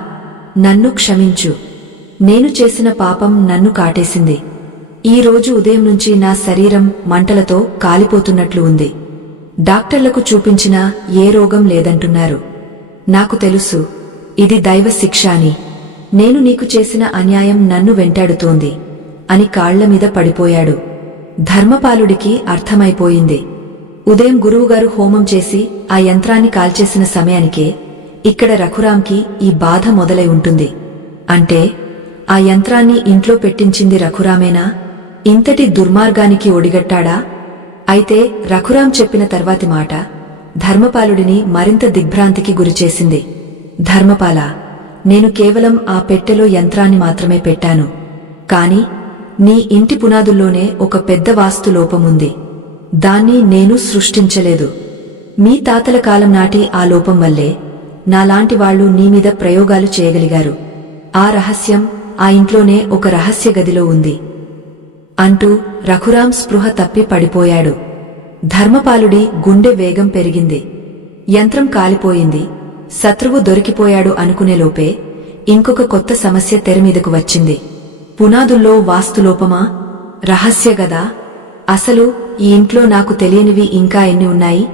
నన్ను క్షమించు. నేను చేసిన పాపం నన్ను కాటేసింది. ఈ రోజు ఉదయం నుంచి నా శరీరం మంటలతో కాలిపోతున్నట్లు ఉంది. డాక్టర్లకు చూపించినా ఏ రోగం లేదంటున్నారు. నాకు తెలుసు ఇది దైవ శిక్ష అని. నేను నీకు చేసిన అన్యాయం నన్ను వెంటాడుతోంది అని కాళ్లమీద పడిపోయాడు. ధర్మపాలుడికి అర్థమైపోయింది. ఉదయం గురువుగారు హోమం చేసి ఆ యంత్రాన్ని కాల్చేసిన సమయానికే ఇక్కడ రఘురాంకి ఈ బాధ మొదలై ఉంటుంది. అంటే ఆ యంత్రాన్ని ఇంట్లో పెట్టించింది రఘురామేనా? ఇంతటి దుర్మార్గానికి ఒడిగట్టాడా? అయితే రఘురాం చెప్పిన తర్వాతి మాట ధర్మపాలుడిని మరింత దిగ్భ్రాంతికి గురిచేసింది. ధర్మపాల, నేను కేవలం ఆ పెట్టెలో యంత్రాన్ని మాత్రమే పెట్టాను. కాని నీ ఇంటి పునాదుల్లోనే ఒక పెద్ద వాస్తు లోపముంది. దాన్ని నేను సృష్టించలేదు. మీ తాతల కాలం నాటి ఆ లోపం వల్లే నాలాంటి వాళ్లు నీమీద ప్రయోగాలు చేయగలిగారు. ఆ రహస్యం ఆ ఇంట్లోనే ఒక రహస్య గదిలో ఉంది అంటూ రఘురాం స్పృహ తప్పి పడిపోయాడు. ధర్మపాలుడి గుండె వేగం పెరిగింది. యంత్రం కాలిపోయింది, శత్రువు దొరికిపోయాడు అనుకునేలోపే ఇంకొక కొత్త సమస్య తెరమీదకు వచ్చింది. పునాదుల్లో వాస్తులోపమా? రహస్య గదా? అసలు ఈ ఇంట్లో నాకు తెలియనివి ఇంకా ఎన్ని ఉన్నాయి?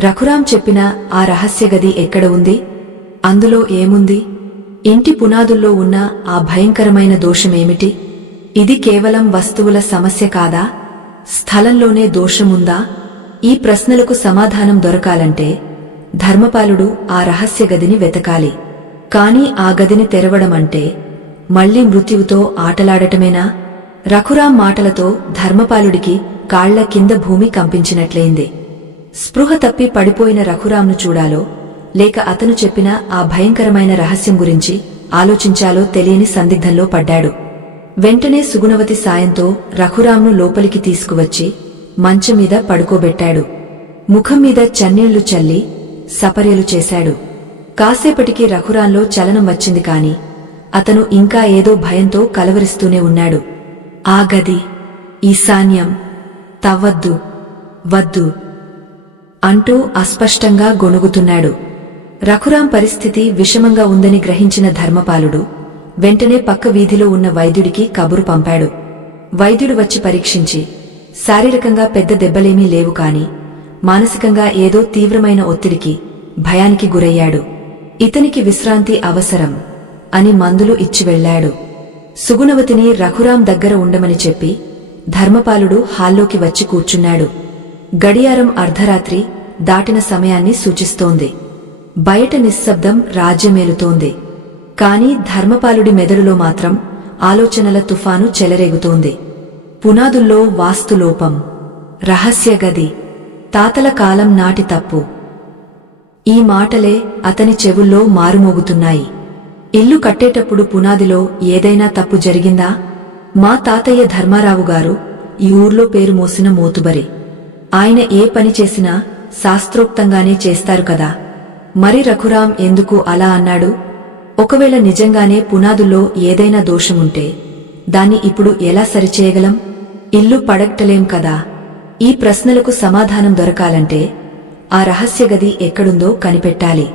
రఘురాం చెప్పిన ఆ రహస్య గది ఎక్కడ ఉంది? అందులో ఏముంది? ఇంటి పునాదుల్లో ఉన్న ఆ భయంకరమైన దోషమేమిటి? ఇది కేవలం వస్తువుల సమస్య కాదా? స్థలంలోనే దోషముందా? ఈ ప్రశ్నలకు సమాధానం దొరకాలంటే ధర్మపాలుడు ఆ రహస్య గదిని వెతకాలి. కాని ఆ గదిని తెరవడమంటే మళ్లీ మృత్యువుతో ఆటలాడటమేనా? రఘురాం మాటలతో ధర్మపాలుడికి కాళ్ల కింద భూమి కంపించినట్లయింది. స్పృహ తప్పి పడిపోయిన రఘురాంను చూడాలో లేక అతను చెప్పిన ఆ భయంకరమైన రహస్యం గురించి ఆలోచించాలో తెలియని సందిగ్ధంలో పడ్డాడు. వెంటనే సుగుణవతి సాయంతో రఘురాంను లోపలికి తీసుకువచ్చి మంచమీద పడుకోబెట్టాడు. ముఖం మీద చన్నీళ్లు చల్లి సపర్యలు చేశాడు. కాసేపటికి రఘురాంలో చలనం వచ్చింది కాని అతను ఇంకా ఏదో భయంతో కలవరిస్తూనే ఉన్నాడు. ఆ గది ఈశాన్యం, తవ్వద్దు, వద్దు అంటూ అస్పష్టంగా గొణుగుతున్నాడు. రఘురాం పరిస్థితి విషమంగా ఉందని గ్రహించిన ధర్మపాలుడు వెంటనే పక్క వీధిలో ఉన్న వైద్యుడికి కబురు పంపాడు. వైద్యుడు వచ్చి పరీక్షించి శారీరకంగా పెద్ద దెబ్బలేమీ లేవు కాని మానసికంగా ఏదో తీవ్రమైన ఒత్తిడికి, భయానికి గురయ్యాడు. ఇతనికి విశ్రాంతి అవసరం అని మందులు ఇచ్చి వెళ్లాడు. సుగుణవతిని రఘురాం దగ్గర ఉండమని చెప్పి ధర్మపాలుడు హాల్లోకి వచ్చి కూర్చున్నాడు. గడియారం అర్ధరాత్రి దాటిన సమయాన్ని సూచిస్తోంది. బయట నిశ్శబ్దం రాజ్యమేలుతోంది. కాని ధర్మపాలుడి మెదడులో మాత్రం ఆలోచనల తుఫాను చెలరేగుతోంది. పునాదుల్లో వాస్తులోపం, రహస్య గది, తాతల కాలం నాటి తప్పు. ఈ మాటలే అతని చెవుల్లో మారుమోగుతున్నాయి. ఇల్లు కట్టేటప్పుడు పునాదిలో ఏదైనా తప్పు జరిగిందా? మా తాతయ్య ధర్మారావుగారు ఈ ఊర్లో పేరు మోసిన మోతుబరి. ఆయన ఏ పని చేసినా శాస్త్రోక్తంగానే చేస్తారు కదా. మరి రఘురాం ఎందుకు అలా అన్నాడు? ఒకవేళ నిజంగానే పునాదుల్లో ఏదైనా దోషముంటే దాన్ని ఇప్పుడు ఎలా సరిచేయగలం? ఇల్లు పడగట్టలేం కదా. ఈ ప్రశ్నలకు సమాధానం దొరకాలంటే ఆ రహస్య గది ఎక్కడుందో కనిపెట్టాలి.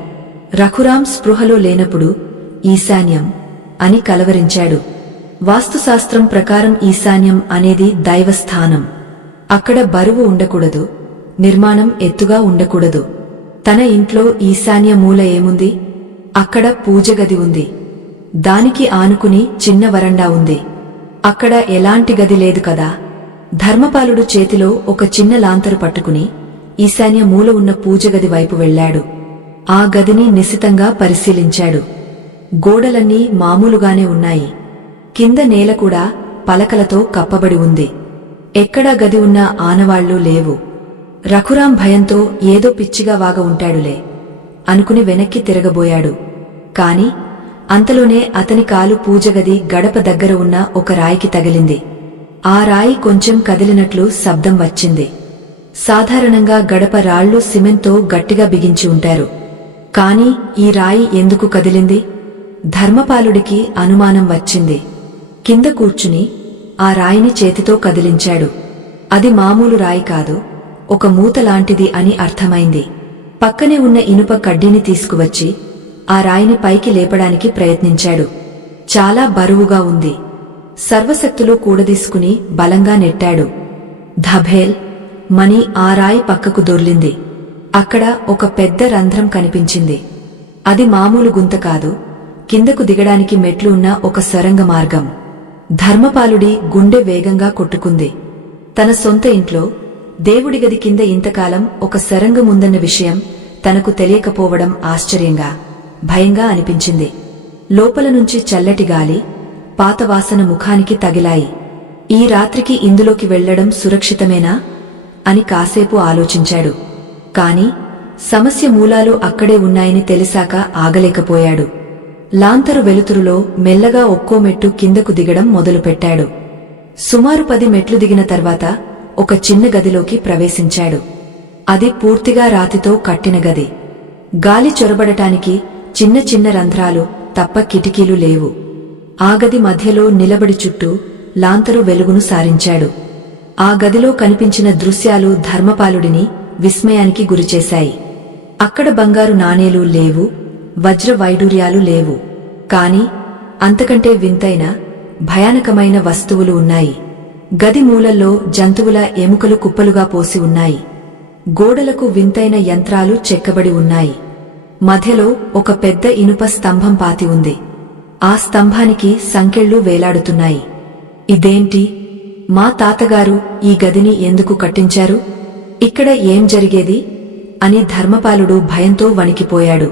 రఘురాం స్పృహలో లేనప్పుడు ఈశాన్యం అని కలవరించాడు. వాస్తుశాస్త్రం ప్రకారం ఈశాన్యం అనేది దైవస్థానం. అక్కడ బరువు ఉండకూడదు, నిర్మాణం ఎత్తుగా ఉండకూడదు. తన ఇంట్లో ఈశాన్య మూల ఏముంది? అక్కడ పూజగది ఉంది. దానికి ఆనుకుని చిన్న వరండా ఉంది. అక్కడ ఎలాంటి గది లేదు కదా. ధర్మపాలుడు చేతిలో ఒక చిన్న లాంతరు పట్టుకుని ఈశాన్య మూల ఉన్న పూజగది వైపు వెళ్లాడు. ఆ గదిని నిశితంగా పరిశీలించాడు. గోడలన్నీ మామూలుగానే ఉన్నాయి. కింద నేల కూడా పలకలతో కప్పబడి ఉంది. ఎక్కడా గది ఉన్న ఆనవాళ్లు లేవు. రఘురాం భయంతో ఏదో పిచ్చిగా వాగ ఉంటాడులే అనుకుని వెనక్కి తిరగబోయాడు. కాని అంతలోనే అతని కాలు పూజగది గడప దగ్గర ఉన్న ఒక రాయికి తగిలింది. ఆ రాయి కొంచెం కదిలినట్లు శబ్దం వచ్చింది. సాధారణంగా గడప రాళ్లు సిమెంట్తో గట్టిగా బిగించి ఉంటారు. కాని ఈ రాయి ఎందుకు కదిలింది? ధర్మపాలుడికి అనుమానం వచ్చింది. కింద కూర్చుని ఆ రాయిని చేతితో కదిలించాడు. అది మామూలు రాయి కాదు, ఒక మూతలాంటిది అని అర్థమైంది. పక్కనే ఉన్న ఇనుప కడ్డీని తీసుకువచ్చి ఆ రాయిని పైకి లేపడానికి ప్రయత్నించాడు. చాలా బరువుగా ఉంది. సర్వశక్తులు కూడదీసుకుని బలంగా నెట్టాడు. ధభేల్ మని ఆ రాయి పక్కకు దొర్లింది. అక్కడ ఒక పెద్ద రంధ్రం కనిపించింది. అది మామూలు గుంత కాదు, కిందకు దిగడానికి మెట్లు ఉన్న ఒక సొరంగ మార్గం. ధర్మపాలుడి గుండె వేగంగా కొట్టుకుంది. తన సొంత ఇంట్లో దేవుడి గది కింద ఇంతకాలం ఒక సొరంగముందన్న విషయం తనకు తెలియకపోవడం ఆశ్చర్యంగా, భయంగా అనిపించింది. లోపల నుంచి చల్లటి గాలి, పాతవాసన ముఖానికి తగిలాయి. ఈ రాత్రికి ఇందులోకి వెళ్లడం సురక్షితమేనా అని కాసేపు ఆలోచించాడు. కాని సమస్య మూలాలు అక్కడే ఉన్నాయని తెలిసాక ఆగలేకపోయాడు. లాంతరు వెలుతురులో మెల్లగా ఒక్కో మెట్టు కిందకు దిగడం మొదలుపెట్టాడు. సుమారు 10 మెట్లు దిగిన తర్వాత ఒక చిన్న గదిలోకి ప్రవేశించాడు. అది పూర్తిగా రాతితో కట్టిన గది. గాలి చొరబడటానికి చిన్న చిన్న రంధ్రాలు తప్ప కిటికీలు లేవు. ఆ గది మధ్యలో నిలబడి చుట్టూ లాంతరు వెలుగును సారించాడు. ఆ గదిలో కనిపించిన దృశ్యాలు ధర్మపాలుడిని విస్మయానికి గురిచేశాయి. అక్కడ బంగారు నాణేలు లేవు, వజ్ర వైడూర్యాలు లేవు. కాని అంతకంటే వింతైన, భయానకమైన వస్తువులు ఉన్నాయి. గది మూలల్లో జంతువుల ఎముకలు కుప్పలుగా పోసి ఉన్నాయి. గోడలకు వింతైన యంత్రాలు చెక్కబడి ఉన్నాయి. మధ్యలో ఒక పెద్ద ఇనుప స్తంభం పాతి ఉంది. ఆ స్తంభానికి సంకెళ్ళు వేలాడుతున్నాయి. ఇదేంటి? మా తాతగారు ఈ గదిని ఎందుకు కట్టించారు? ఇక్కడ ఏం జరిగేది అని ధర్మపాలుడు భయంతో వణికిపోయాడు.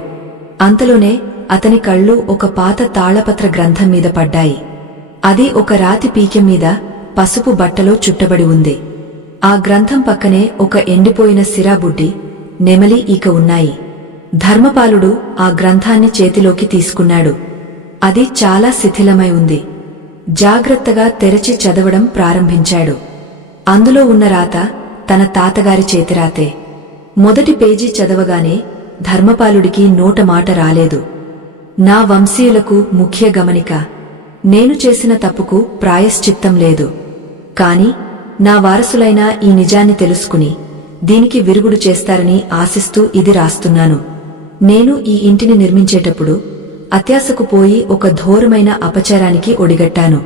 అంతలోనే అతని కళ్ళు ఒక పాత తాళపత్ర గ్రంథం మీద పడ్డాయి. అది ఒక రాతి పీకెం మీద పసుపు బట్టలో చుట్టబడి ఉంది. ఆ గ్రంథం పక్కనే ఒక ఎండిపోయిన సిరాబుడ్డి, నెమలి ఈక ఉన్నాయి. ధర్మపాలుడు ఆ గ్రంథాన్ని చేతిలోకి తీసుకున్నాడు. అది చాలా శిథిలమై ఉంది. జాగ్రత్తగా తెరచి చదవడం ప్రారంభించాడు. అందులో ఉన్న రాత తన తాతగారి చేతిరాతే. మొదటి పేజీ చదవగానే ధర్మపాలుడికి నోట మాట రాలేదు. నా వంశీయులకు ముఖ్య గమనిక. నేను చేసిన తప్పుకు ప్రాయశ్చిత్తం లేదు. కాని నా వారసులైన ఈ నిజాన్ని తెలుసుకుని దీనికి విరుగుడు చేస్తారని ఆశిస్తూ ఇది రాస్తున్నాను. నేను ఈ ఇంటిని నిర్మించేటప్పుడు అత్యాశకు పోయి ఒక ఘోరమైన అపచారానికి ఒడిగట్టాను.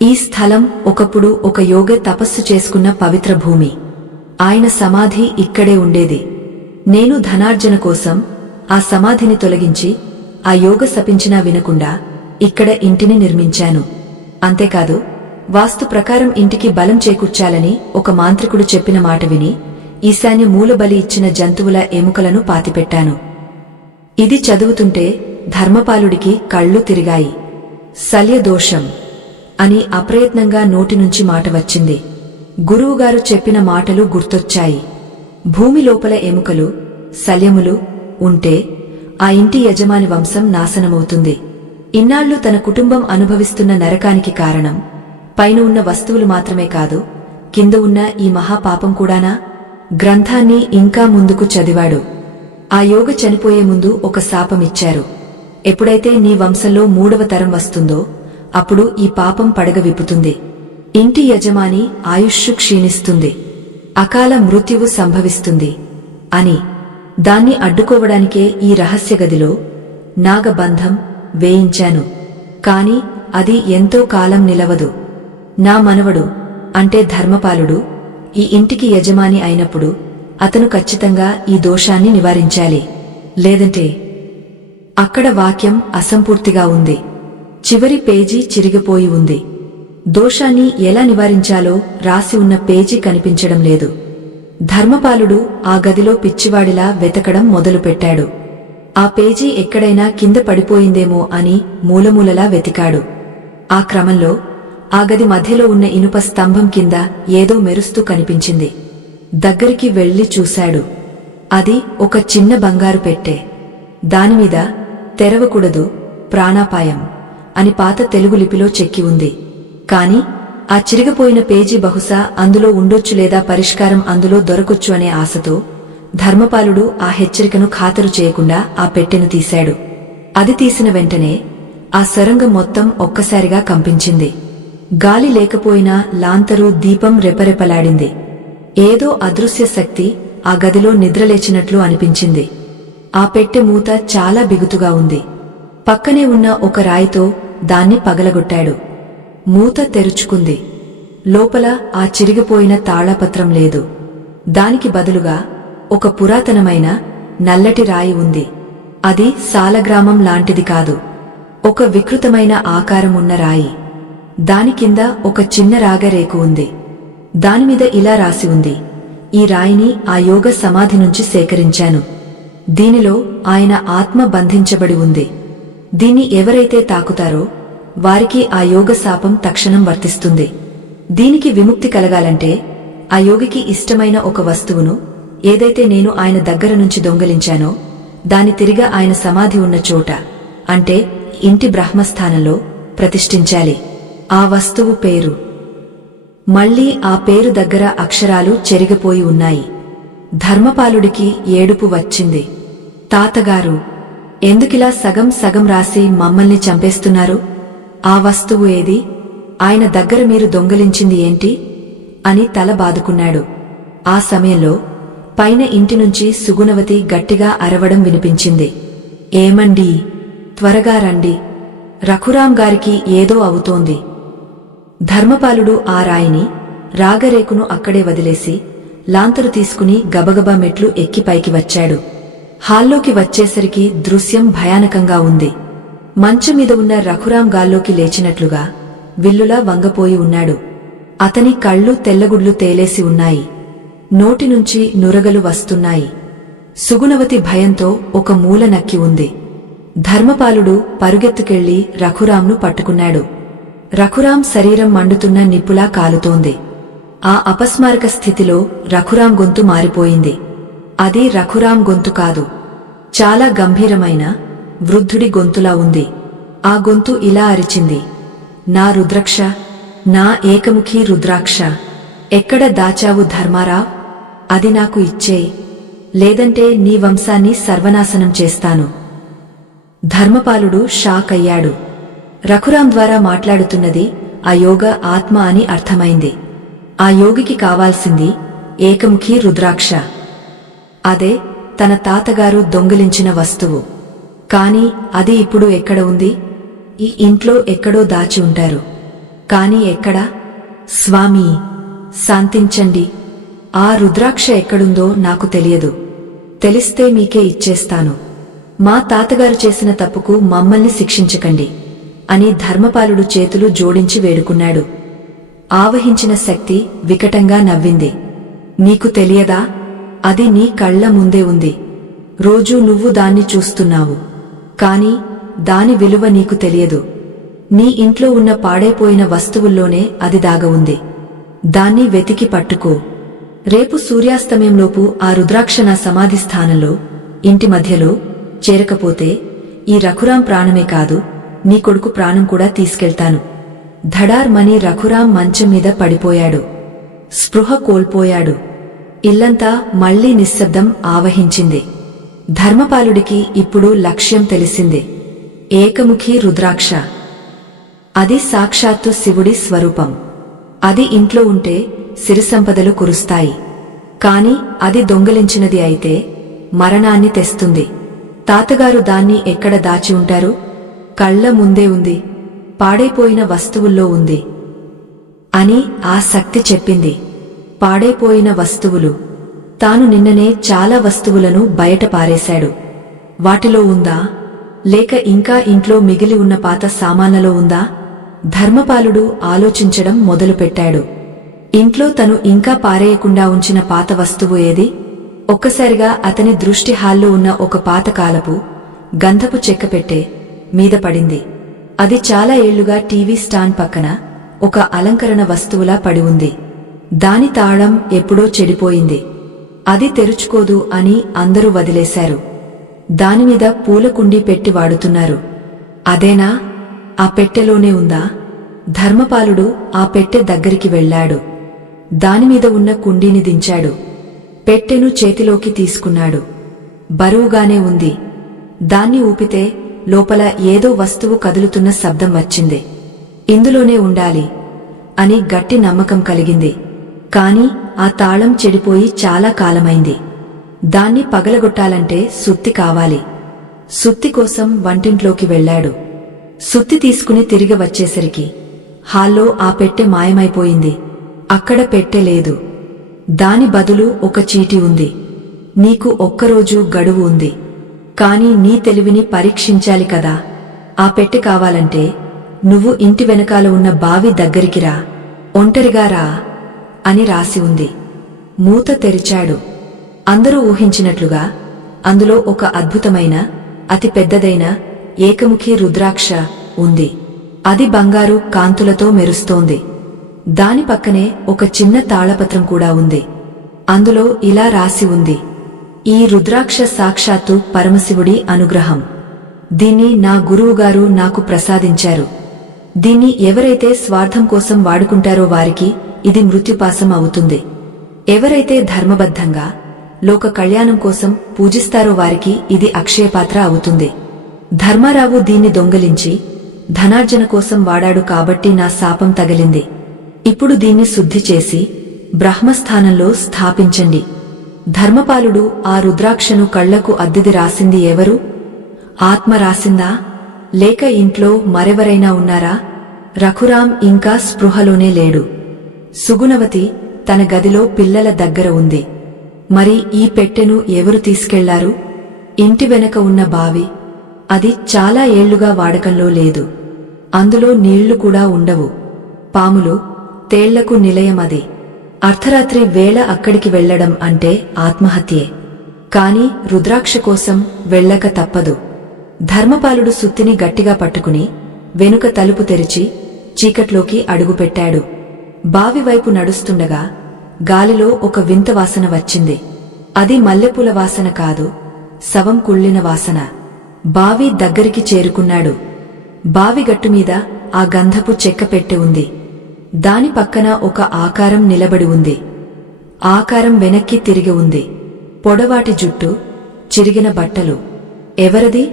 ఈ స్థలం ఒకప్పుడు ఒక యోగ తపస్సు చేసుకున్న పవిత్ర భూమి. ఆయన సమాధి ఇక్కడే ఉండేది. నేను ధనార్జన కోసం ఆ సమాధిని తొలగించి ఆ యోగ శపించినా వినకుండా ఇక్కడ ఇంటిని నిర్మించాను. అంతేకాదు, వాస్తు ప్రకారం ఇంటికి బలం చేకూర్చాలని ఒక మాంత్రికుడు చెప్పిన మాట విని ఈశాన్య మూలబలి ఇచ్చిన జంతువుల ఎముకలను పాతిపెట్టాను. ఇది చదువుతుంటే ధర్మపాలుడికి కళ్ళు తిరిగాయి. శల్యదోషం అని అప్రయత్నంగా నోటినుంచి మాట వచ్చింది. గురువుగారు చెప్పిన మాటలు గుర్తొచ్చాయి. భూమి లోపల ఎముకలు, శల్యములు ఉంటే ఆ ఇంటి యజమాని వంశం నాశనమవుతుంది. ఇన్నాళ్లు తన కుటుంబం అనుభవిస్తున్న నరకానికి కారణం పైన ఉన్న వస్తువులు మాత్రమే కాదు, కింద ఉన్న ఈ మహాపాపం కూడానా? గ్రంథాన్ని ఇంకా ముందుకు చదివాడు. ఆ యోగ చనిపోయే ముందు ఒక శాపమిచ్చారు. ఎప్పుడైతే నీ వంశంలో 3వ తరం వస్తుందో అప్పుడు ఈ పాపం పడగ విప్పుతుంది. ఇంటి యజమాని ఆయుష్షు క్షీణిస్తుంది, అకాల మృత్యువు సంభవిస్తుంది అని. దాన్ని అడ్డుకోవడానికే ఈ రహస్య గదిలో నాగబంధం వేయించాను. కాని అది ఎంతో కాలం నిలవదు. నా మనవడు అంటే ధర్మపాలుడు ఈ ఇంటికి యజమాని అయినప్పుడు అతను ఖచ్చితంగా ఈ దోషాన్ని నివారించాలి. లేదంటే అక్కడ వాక్యం అసంపూర్తిగా ఉంది. చివరి పేజీ చిరిగిపోయి ఉంది. దోషాన్ని ఎలా నివారించాలో రాసి ఉన్న పేజీ కనిపించడం లేదు. ధర్మపాలుడు ఆ గదిలో పిచ్చివాడిలా వెతకడం మొదలుపెట్టాడు. ఆ పేజీ ఎక్కడైనా కింద పడిపోయిందేమో అని మూలమూలలా వెతికాడు. ఆ క్రమంలో ఆ గది మధ్యలో ఉన్న ఇనుప స్తంభం కింద ఏదో మెరుస్తూ కనిపించింది. దగ్గరికి వెళ్లి చూశాడు. అది ఒక చిన్న బంగారు పెట్టె. దానిమీద తెరవకూడదు, ప్రాణాపాయం అని పాత తెలుగు లిపిలో చెక్కి ఉంది. కాని ఆ చిరిగిపోయిన పేజీ బహుశా అందులో ఉండొచ్చు, లేదా పరిష్కారం అందులో దొరకొచ్చు అనే ఆశతో ధర్మపాలుడు ఆ హెచ్చరికను ఖాతరు చేయకుండా ఆ పెట్టెను తీశాడు. అది తీసిన వెంటనే ఆ సొరంగం మొత్తం ఒక్కసారిగా కంపించింది. గాలి లేకపోయినా లాంతరు దీపం రెపరెపలాడింది. ఏదో అదృశ్య శక్తి ఆ గదిలో నిద్రలేచినట్లు అనిపించింది. ఆ పెట్టె మూత చాలా బిగుతుగా ఉంది. పక్కనే ఉన్న ఒక రాయితో దాన్ని పగలగొట్టాడు. మూత తెరుచుకుంది. లోపల ఆ చిరిగిపోయిన తాళపత్రం లేదు. దానికి బదులుగా ఒక పురాతనమైన నల్లటి రాయి ఉంది. అది సాలగ్రామం లాంటిది కాదు, ఒక వికృతమైన ఆకారం ఉన్న రాయి. దాని కింద ఒక చిన్న రాగరేకు ఉంది. దానిమీద ఇలా రాసి ఉంది: ఈ రాయిని ఆ యోగ సమాధి నుంచి సేకరించాను. దీనిలో ఆయన ఆత్మ బంధించబడి ఉంది. దీన్ని ఎవరైతే తాకుతారో వారికి ఆ యోగ శాపం తక్షణం వర్తిస్తుంది. దీనికి విముక్తి కలగాలంటే ఆ యోగికి ఇష్టమైన ఒక వస్తువును, ఏదైతే నేను ఆయన దగ్గర నుంచి దొంగిలించానో దాన్ని తిరిగి ఆయన సమాధి ఉన్న చోట, అంటే ఇంటి బ్రహ్మస్థానంలో ప్రతిష్ఠించాలి. ఆ వస్తువు పేరు. మళ్లీ ఆ పేరు దగ్గర అక్షరాలు చెరిగిపోయి ఉన్నాయి. ధర్మపాలుడికి ఏడుపు వచ్చింది. తాతగారు, ఎందుకిలా సగం సగం రాసి మమ్మల్ని చంపేస్తున్నారు? ఆ వస్తువు ఏది? ఆయన దగ్గర మీరు దొంగిలించింది ఏంటి అని తల బాదుకున్నాడు. ఆ సమయంలో పైన ఇంటి నుంచి సుగుణవతి గట్టిగా అరవడం వినిపించింది. ఏమండీ, త్వరగా రండి, రఘురాం గారికి ఏదో అవుతోంది. ధర్మపాలుడు ఆ రాయిని, రాగరేకును అక్కడే వదిలేసి లాంతరు తీసుకుని గబగబా మెట్లు ఎక్కి పైకి వచ్చాడు. హాల్లోకి వచ్చేసరికి దృశ్యం భయానకంగా ఉంది. మంచమీద ఉన్న రఘురాం గాల్లోకి లేచినట్లుగా విల్లులా వంగపోయి ఉన్నాడు. అతని కళ్ళు తెల్లగుడ్లు తేలేసి ఉన్నాయి. నోటి నుంచి నురగలు వస్తున్నాయి. సుగుణవతి భయంతో ఒక మూల నక్కి ఉంది. ధర్మపాలుడు పరుగెత్తుకెళ్లి రఘురాంను పట్టుకున్నాడు. రఘురాం శరీరం మండుతున్న నిప్పులా కాలుతోంది. ఆ అపస్మారక స్థితిలో రఘురాం గొంతు మారిపోయింది. అది రఘురాం గొంతు కాదు, చాలా గంభీరమైన వృద్ధుడి గొంతులా ఉంది. ఆ గొంతు ఇలా అరిచింది, నా రుద్రక్ష, నా ఏకముఖి రుద్రాక్ష, ఎక్కడ దాచావు ధర్మారావ్? అది నాకు ఇచ్చేయ్, లేదంటే నీ వంశాన్ని సర్వనాశనం చేస్తాను. ధర్మపాలుడు షాక్ అయ్యాడు. రఘురాం ద్వారా మాట్లాడుతున్నది ఆ యోగ ఆత్మ అని అర్థమైంది. ఆ యోగికి కావాల్సింది ఏకముఖి రుద్రాక్ష. అదే తన తాతగారు దొంగిలించిన వస్తువు. కాని అది ఇప్పుడు ఎక్కడ ఉంది? ఈ ఇంట్లో ఎక్కడో దాచి ఉంటారు. కాని ఎక్కడ? స్వామీ, శాంతించండి. ఆ రుద్రాక్ష ఎక్కడుందో నాకు తెలియదు. తెలిస్తే మీకే ఇచ్చేస్తాను. మా తాతగారు చేసిన తప్పుకు మమ్మల్ని శిక్షించకండి అని ధర్మపాలుడు చేతులు జోడించి వేడుకున్నాడు. ఆవహించిన శక్తి వికటంగా నవ్వింది. నీకు తెలియదా? అది నీ కళ్ల ముందే ఉంది. రోజూ నువ్వు దాన్ని చూస్తున్నావు. కాని దాని విలువ నీకు తెలియదు. నీ ఇంట్లో ఉన్న పాడైపోయిన వస్తువుల్లోనే అది దాగ ఉంది. దాన్ని వెతికి పట్టుకో. రేపు సూర్యాస్తమయంలోపు ఆ రుద్రాక్ష నా సమాధి స్థానంలో ఇంటి మధ్యలో చేరకపోతే ఈ రఘురాం ప్రాణమే కాదు, నీ కొడుకు ప్రాణం కూడా తీసుకెళ్తాను. ధడార్మని రఘురాం మంచం మీద పడిపోయాడు. స్పృహ కోల్పోయాడు. ఇల్లంతా మళ్లీ నిశ్శబ్దం ఆవహించింది. ధర్మపాలుడికి ఇప్పుడు లక్ష్యం తెలిసింది. ఏకముఖి రుద్రాక్ష. అది సాక్షాత్తు శివుడి స్వరూపం. అది ఇంట్లో ఉంటే సిరిసంపదలు కురుస్తాయి. కాని అది దొంగిలించినది అయితే మరణాన్ని తెస్తుంది. తాతగారు దాన్ని ఎక్కడ దాచి ఉంటారు? కళ్ల ముందే ఉంది, పాడైపోయిన వస్తువుల్లో ఉంది అని ఆ శక్తి చెప్పింది. పాడైపోయిన వస్తువులు. తాను నిన్ననే చాలా వస్తువులను బయట పారేశాడు. వాటిలో ఉందా, లేక ఇంకా ఇంట్లో మిగిలి ఉన్న పాత సామాన్లలో ఉందా? ధర్మపాలుడు ఆలోచించడం మొదలుపెట్టాడు. ఇంట్లో తను ఇంకా పారేయకుండా ఉంచిన పాత వస్తువు ఏది? ఒక్కసారిగా అతని దృష్టి హాల్లో ఉన్న ఒక పాతకాలపు గంధపు చెక్కపెట్టె మీద పడింది. అది చాలా ఏళ్లుగా టీవీ స్టాండ్ పక్కన ఒక అలంకరణ వస్తువులా పడి ఉంది. దాని తాళం ఎప్పుడో చెడిపోయింది. అది తెరుచుకోదు అని అందరూ వదిలేశారు. దానిమీద పూలకుండీ పెట్టి వాడుతున్నారు. అదేనా? ఆ పెట్టెలోనే ఉందా? ధర్మపాలుడు ఆ పెట్టె దగ్గరికి వెళ్లాడు. దానిమీద ఉన్న కుండీని దించాడు. పెట్టెను చేతిలోకి తీసుకున్నాడు. బరువుగానే ఉంది. దాన్ని ఊపితే లోపల ఏదో వస్తువు కదులుతున్న శబ్దం వచ్చింది. ఇందులోనే ఉండాలి అని గట్టి నమ్మకం కలిగింది. కాని ఆ తాళం చెడిపోయి చాలా కాలమైంది. దాన్ని పగలగొట్టాలంటే సుత్తి కావాలి. సుత్తి కోసం వంటింట్లోకి వెళ్లాడు. సుత్తి తీసుకుని తిరిగి వచ్చేసరికి హాల్లో ఆ పెట్టె మాయమైపోయింది. అక్కడ పెట్టె లేదు. దాని బదులు ఒక చీటి ఉంది. నీకు ఒక్కరోజు గడువు ఉంది. కాని నీ తెలివిని పరీక్షించాలి కదా. ఆ పెట్టె కావాలంటే నువ్వు ఇంటి వెనకాల ఉన్న బావి దగ్గరికి రా, ఒంటరిగా రా అని రాసి ఉంది. మూత తెరిచాడు. అందరూ ఊహించినట్లుగా అందులో ఒక అద్భుతమైన, అతి పెద్దదైన ఏకముఖి రుద్రాక్ష ఉంది. అది బంగారు కాంతులతో మెరుస్తోంది. దాని పక్కనే ఒక చిన్న తాళపత్రం కూడా ఉంది. అందులో ఇలా రాసి ఉంది: ఈ రుద్రాక్ష సాక్షాత్తు పరమశివుడి అనుగ్రహం. దీన్ని నా గురువుగారు నాకు ప్రసాదించారు. దీన్ని ఎవరైతే స్వార్థం కోసం వాడుకుంటారో వారికి ఇది మృత్యుపాశం అవుతుంది. ఎవరైతే ధర్మబద్ధంగా లోక కళ్యాణం కోసం పూజిస్తారో వారికి ఇది అక్షయపాత్ర అవుతుంది. ధర్మారావు దీన్ని దొంగిలించి ధనార్జన కోసం వాడాడు కాబట్టి నా శాపం తగిలింది. ఇప్పుడు దీన్ని శుద్ధి చేసి బ్రహ్మస్థానంలో స్థాపించండి. ధర్మపాలుడు ఆ రుద్రాక్షను కళ్లకు అద్దిది రాసింది ఎవరు? ఆత్మ రాసిందా, లేక ఇంట్లో మరెవరైనా ఉన్నారా? రఘురాం ఇంకా స్పృహలోనే లేడు. సుగుణవతి తన గదిలో పిల్లల దగ్గర ఉంది. మరి ఈ పెట్టెను ఎవరు తీసుకెళ్లారు? ఇంటి వెనక ఉన్న బావి. అది చాలా ఏళ్లుగా వాడకంలో లేదు. అందులో నీళ్లు కూడా ఉండవు. పాములు, తేళ్లకు నిలయమది. అర్ధరాత్రి వేళ అక్కడికి వెళ్లడం అంటే ఆత్మహత్యే. కాని రుద్రాక్ష కోసం వెళ్ళక తప్పదు. ధర్మపాలుడు సుత్తిని గట్టిగా పట్టుకుని వెనుక తలుపు తెరిచి చీకట్లోకి అడుగుపెట్టాడు. బావివైపు నడుస్తుండగా గాలిలో ఒక వింత వాసన వచ్చింది. అది మల్లెపూల వాసన కాదు, శవం కుళ్ళిన వాసన. బావి దగ్గరికి చేరుకున్నాడు. బావి గట్టుమీద ఆ గంధపు చెక్క పెట్టె ఉంది. దాని పక్కన ఒక ఆకారం నిలబడి ఉంది. ఆకారం వెనక్కి తిరిగి ఉంది. పొడవాటి జుట్టు, చిరిగిన బట్టలు. ఎవరది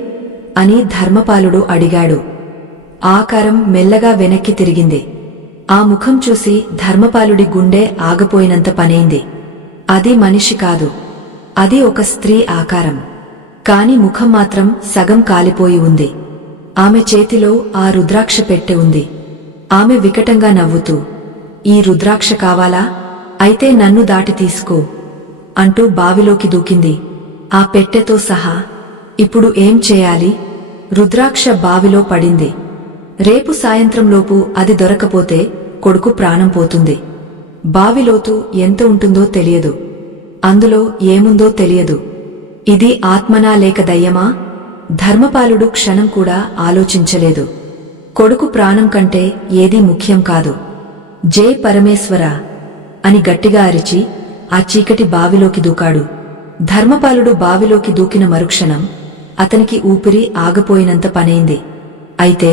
అని ధర్మపాలుడు అడిగాడు. ఆకారం మెల్లగా వెనక్కి తిరిగింది. ఆ ముఖం చూసి ధర్మపాలుడి గుండె ఆగపోయినంత పనైంది. అది మనిషి కాదు, అది ఒక స్త్రీ ఆకారం. కాని ముఖం మాత్రం సగం కాలిపోయి ఉంది. ఆమె చేతిలో ఆ రుద్రాక్ష పెట్టె ఉంది. ఆమె వికటంగా నవ్వుతూ, ఈ రుద్రాక్ష కావాలా? అయితే నన్ను దాటి తీసుకో అంటూ బావిలోకి దూకింది, ఆ పెట్టెతో సహా. ఇప్పుడు ఏం చేయాలి? రుద్రాక్ష బావిలో పడింది. రేపు సాయంత్రంలోపు అది దొరకపోతే కొడుకు ప్రాణం పోతుంది. బావిలోతు ఎంత ఉంటుందో తెలియదు. అందులో ఏముందో తెలియదు. ఇది ఆత్మనా లేక దయ్యమా? ధర్మపాలుడు క్షణం కూడా ఆలోచించలేదు. కొడుకు ప్రాణం కంటే ఏదీ ముఖ్యం కాదు. జై పరమేశ్వర అని గట్టిగా అరిచి ఆ చీకటి బావిలోకి దూకాడు. ధర్మపాలుడు బావిలోకి దూకిన మరుక్షణం అతనికి ఊపిరి ఆగపోయినంత పనైంది. అయితే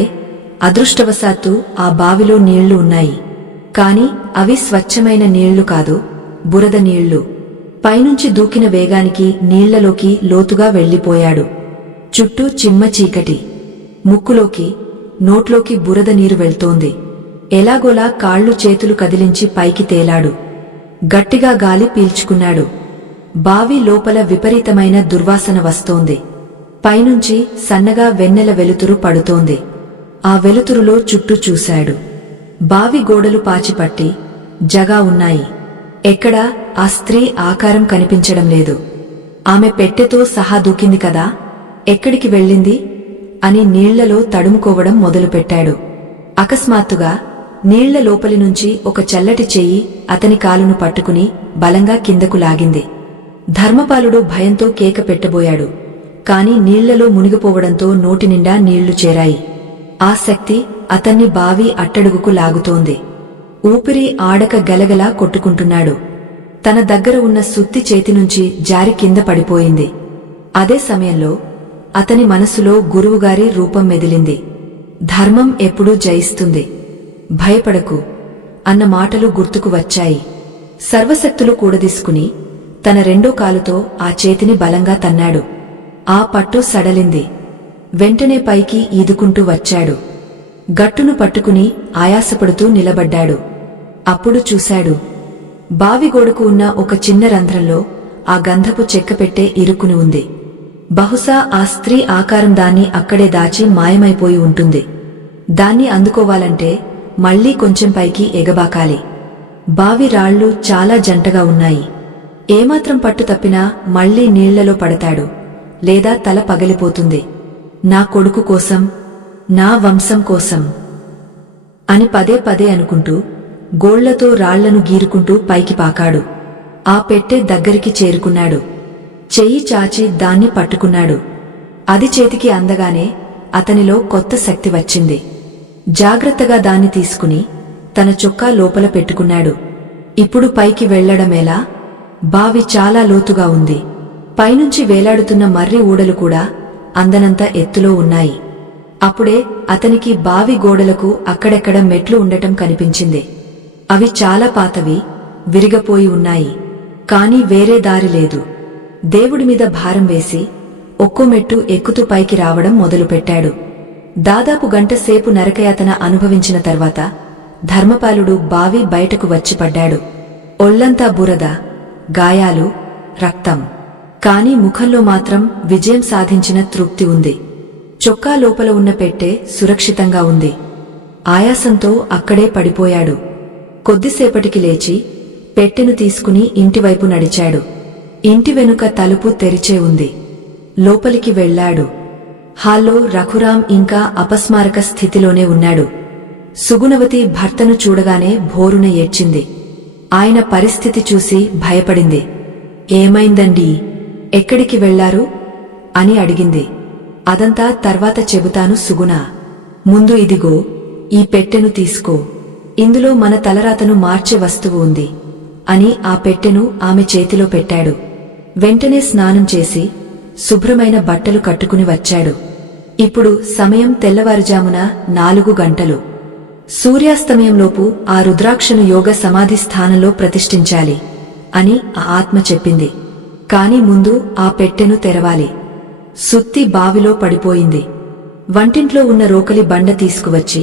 అదృష్టవశాత్తు ఆ బావిలో నీళ్లు ఉన్నాయి. కాని అవి స్వచ్ఛమైన నీళ్లు కాదు, బురద నీళ్లు. పైనుంచి దూకిన వేగానికి నీళ్లలోకి లోతుగా వెళ్లిపోయాడు. చుట్టూ చిమ్మ చీకటి. ముక్కులోకి, నోట్లోకి బురద నీరు వెళ్తోంది. ఎలాగోలా కాళ్లు చేతులు కదిలించి పైకి తేలాడు. గట్టిగా గాలి పీల్చుకున్నాడు. బావి లోపల విపరీతమైన దుర్వాసన వస్తోంది. పైనుంచి సన్నగా వెన్నెల వెలుతురు పడుతోంది. ఆ వెలుతురులో చుట్టూ చూశాడు. బావి గోడలు పాచిపట్టి జగా ఉన్నాయి. ఎక్కడా ఆ స్త్రీ ఆకారం కనిపించడం లేదు. ఆమె పెట్టెతో సహా దూకింది కదా, ఎక్కడికి వెళ్ళింది అని నీళ్లలో తడుముకోవడం మొదలుపెట్టాడు. అకస్మాత్తుగా నీళ్ల లోపలి నుంచి ఒక చల్లటి చెయ్యి అతని కాలును పట్టుకుని బలంగా కిందకు లాగింది. ధర్మపాలుడు భయంతో కేక పెట్టబోయాడు. కాని నీళ్లలో మునిగిపోవడంతో నోటినిండా నీళ్లు చేరాయి. ఆ శక్తి అతన్ని బావి అట్టడుగుకు లాగుతోంది. ఊపిరి ఆడక గలగలా కొట్టుకుంటున్నాడు. తన దగ్గర ఉన్న సుత్తి చేతినుంచి జారి కింద పడిపోయింది. అదే సమయంలో అతని మనసులో గురువుగారి రూపం మెదిలింది. ధర్మం ఎప్పుడూ జయిస్తుంది, భయపడకు అన్న మాటలు గుర్తుకు వచ్చాయి. సర్వశక్తులు కూడదీసుకుని తన రెండో కాలుతో ఆ చేతిని బలంగా తన్నాడు. ఆ పట్టు సడలింది. వెంటనే పైకి ఈదుకుంటూ వచ్చాడు. గట్టును పట్టుకుని ఆయాసపడుతూ నిలబడ్డాడు. అప్పుడు చూశాడు. బావిగోడకు ఉన్న ఒక చిన్న రంధ్రంలో ఆ గంధపు చెక్కపెట్టె ఇరుక్కుని ఉంది. బహుశా ఆ స్త్రీ ఆకారం దాన్ని అక్కడే దాచి మాయమైపోయి ఉంటుంది. దాన్ని అందుకోవాలంటే మళ్లీ కొంచెం పైకి ఎగబాకాలి. బావి రాళ్లు చాలా జంటగా ఉన్నాయి. ఏమాత్రం పట్టు తప్పినా మళ్లీ నీళ్లలో పడతాడు, లేదా తల పగిలిపోతుంది. నా కొడుకు కోసం, నా వంశం కోసం అని పదే పదే అనుకుంటూ గోళ్లతో రాళ్లను గీరుకుంటూ పైకి పాకాడు. ఆ పెట్టె దగ్గరికి చేరుకున్నాడు. చెయ్యి చాచి దాన్ని పట్టుకున్నాడు. అది చేతికి అందగానే అతనిలో కొత్త శక్తి వచ్చింది. జాగ్రత్తగా దాన్ని తీసుకుని తన చొక్కా లోపల పెట్టుకున్నాడు. ఇప్పుడు పైకి వెళ్లడమేలా? బావి చాలా లోతుగా ఉంది. పైనుంచి వేలాడుతున్న మర్రి ఊడలు కూడా అందనంత ఎత్తులో ఉన్నాయి. అప్పుడే అతనికి బావి గోడలకు అక్కడెక్కడ మెట్లు ఉండటం కనిపించింది. అవి చాలా పాతవి, విరిగపోయి ఉన్నాయి. కాని వేరే దారి లేదు. దేవుడిమీద భారం వేసి ఒక్కో మెట్టు ఎక్కుతూ పైకి రావడం మొదలుపెట్టాడు. దాదాపు గంట సేపు నరకయాతన అనుభవించిన తర్వాత ధర్మపాలుడు బావి బయటకు వచ్చి పడ్డాడు. ఒళ్లంతా బురద, గాయాలు, రక్తం. కాని ముఖంలో మాత్రం విజయం సాధించిన తృప్తి ఉంది. చొక్కా లోపల ఉన్న పెట్టె సురక్షితంగా ఉంది. ఆయాసంతో అక్కడే పడిపోయాడు. కొద్దిసేపటికి లేచి పెట్టెను తీసుకుని ఇంటివైపు నడిచాడు. ఇంటి వెనుక తలుపు తెరిచే ఉంది. లోపలికి వెళ్లాడు. హాల్లో రఘురాం ఇంకా అపస్మారక స్థితిలోనే ఉన్నాడు. సుగుణవతి భర్తను చూడగానే భోరున ఏడ్చింది. ఆయన పరిస్థితి చూసి భయపడింది. ఏమైందండీ? ఎక్కడికి వెళ్లారు అని అడిగింది. అదంతా తర్వాత చెబుతాను సుగుణ. ముందు ఇదిగో ఈ పెట్టెను తీసుకో. ఇందులో మన తలరాతను మార్చే వస్తువు ఉంది అని ఆ పెట్టెను ఆమె చేతిలో పెట్టాడు. వెంటనే స్నానం చేసి శుభ్రమైన బట్టలు కట్టుకుని వచ్చాడు. ఇప్పుడు సమయం తెల్లవారుజామున 4 గంటలు. సూర్యాస్తమయంలోపు ఆ రుద్రాక్షను యోగ సమాధి స్థానంలో ప్రతిష్ఠించాలి అని ఆ ఆత్మ చెప్పింది. కాని ముందు ఆ పెట్టెను తెరవాలి. సుత్తి బావిలో పడిపోయింది. వంటింట్లో ఉన్న రోకలి బండ తీసుకువచ్చి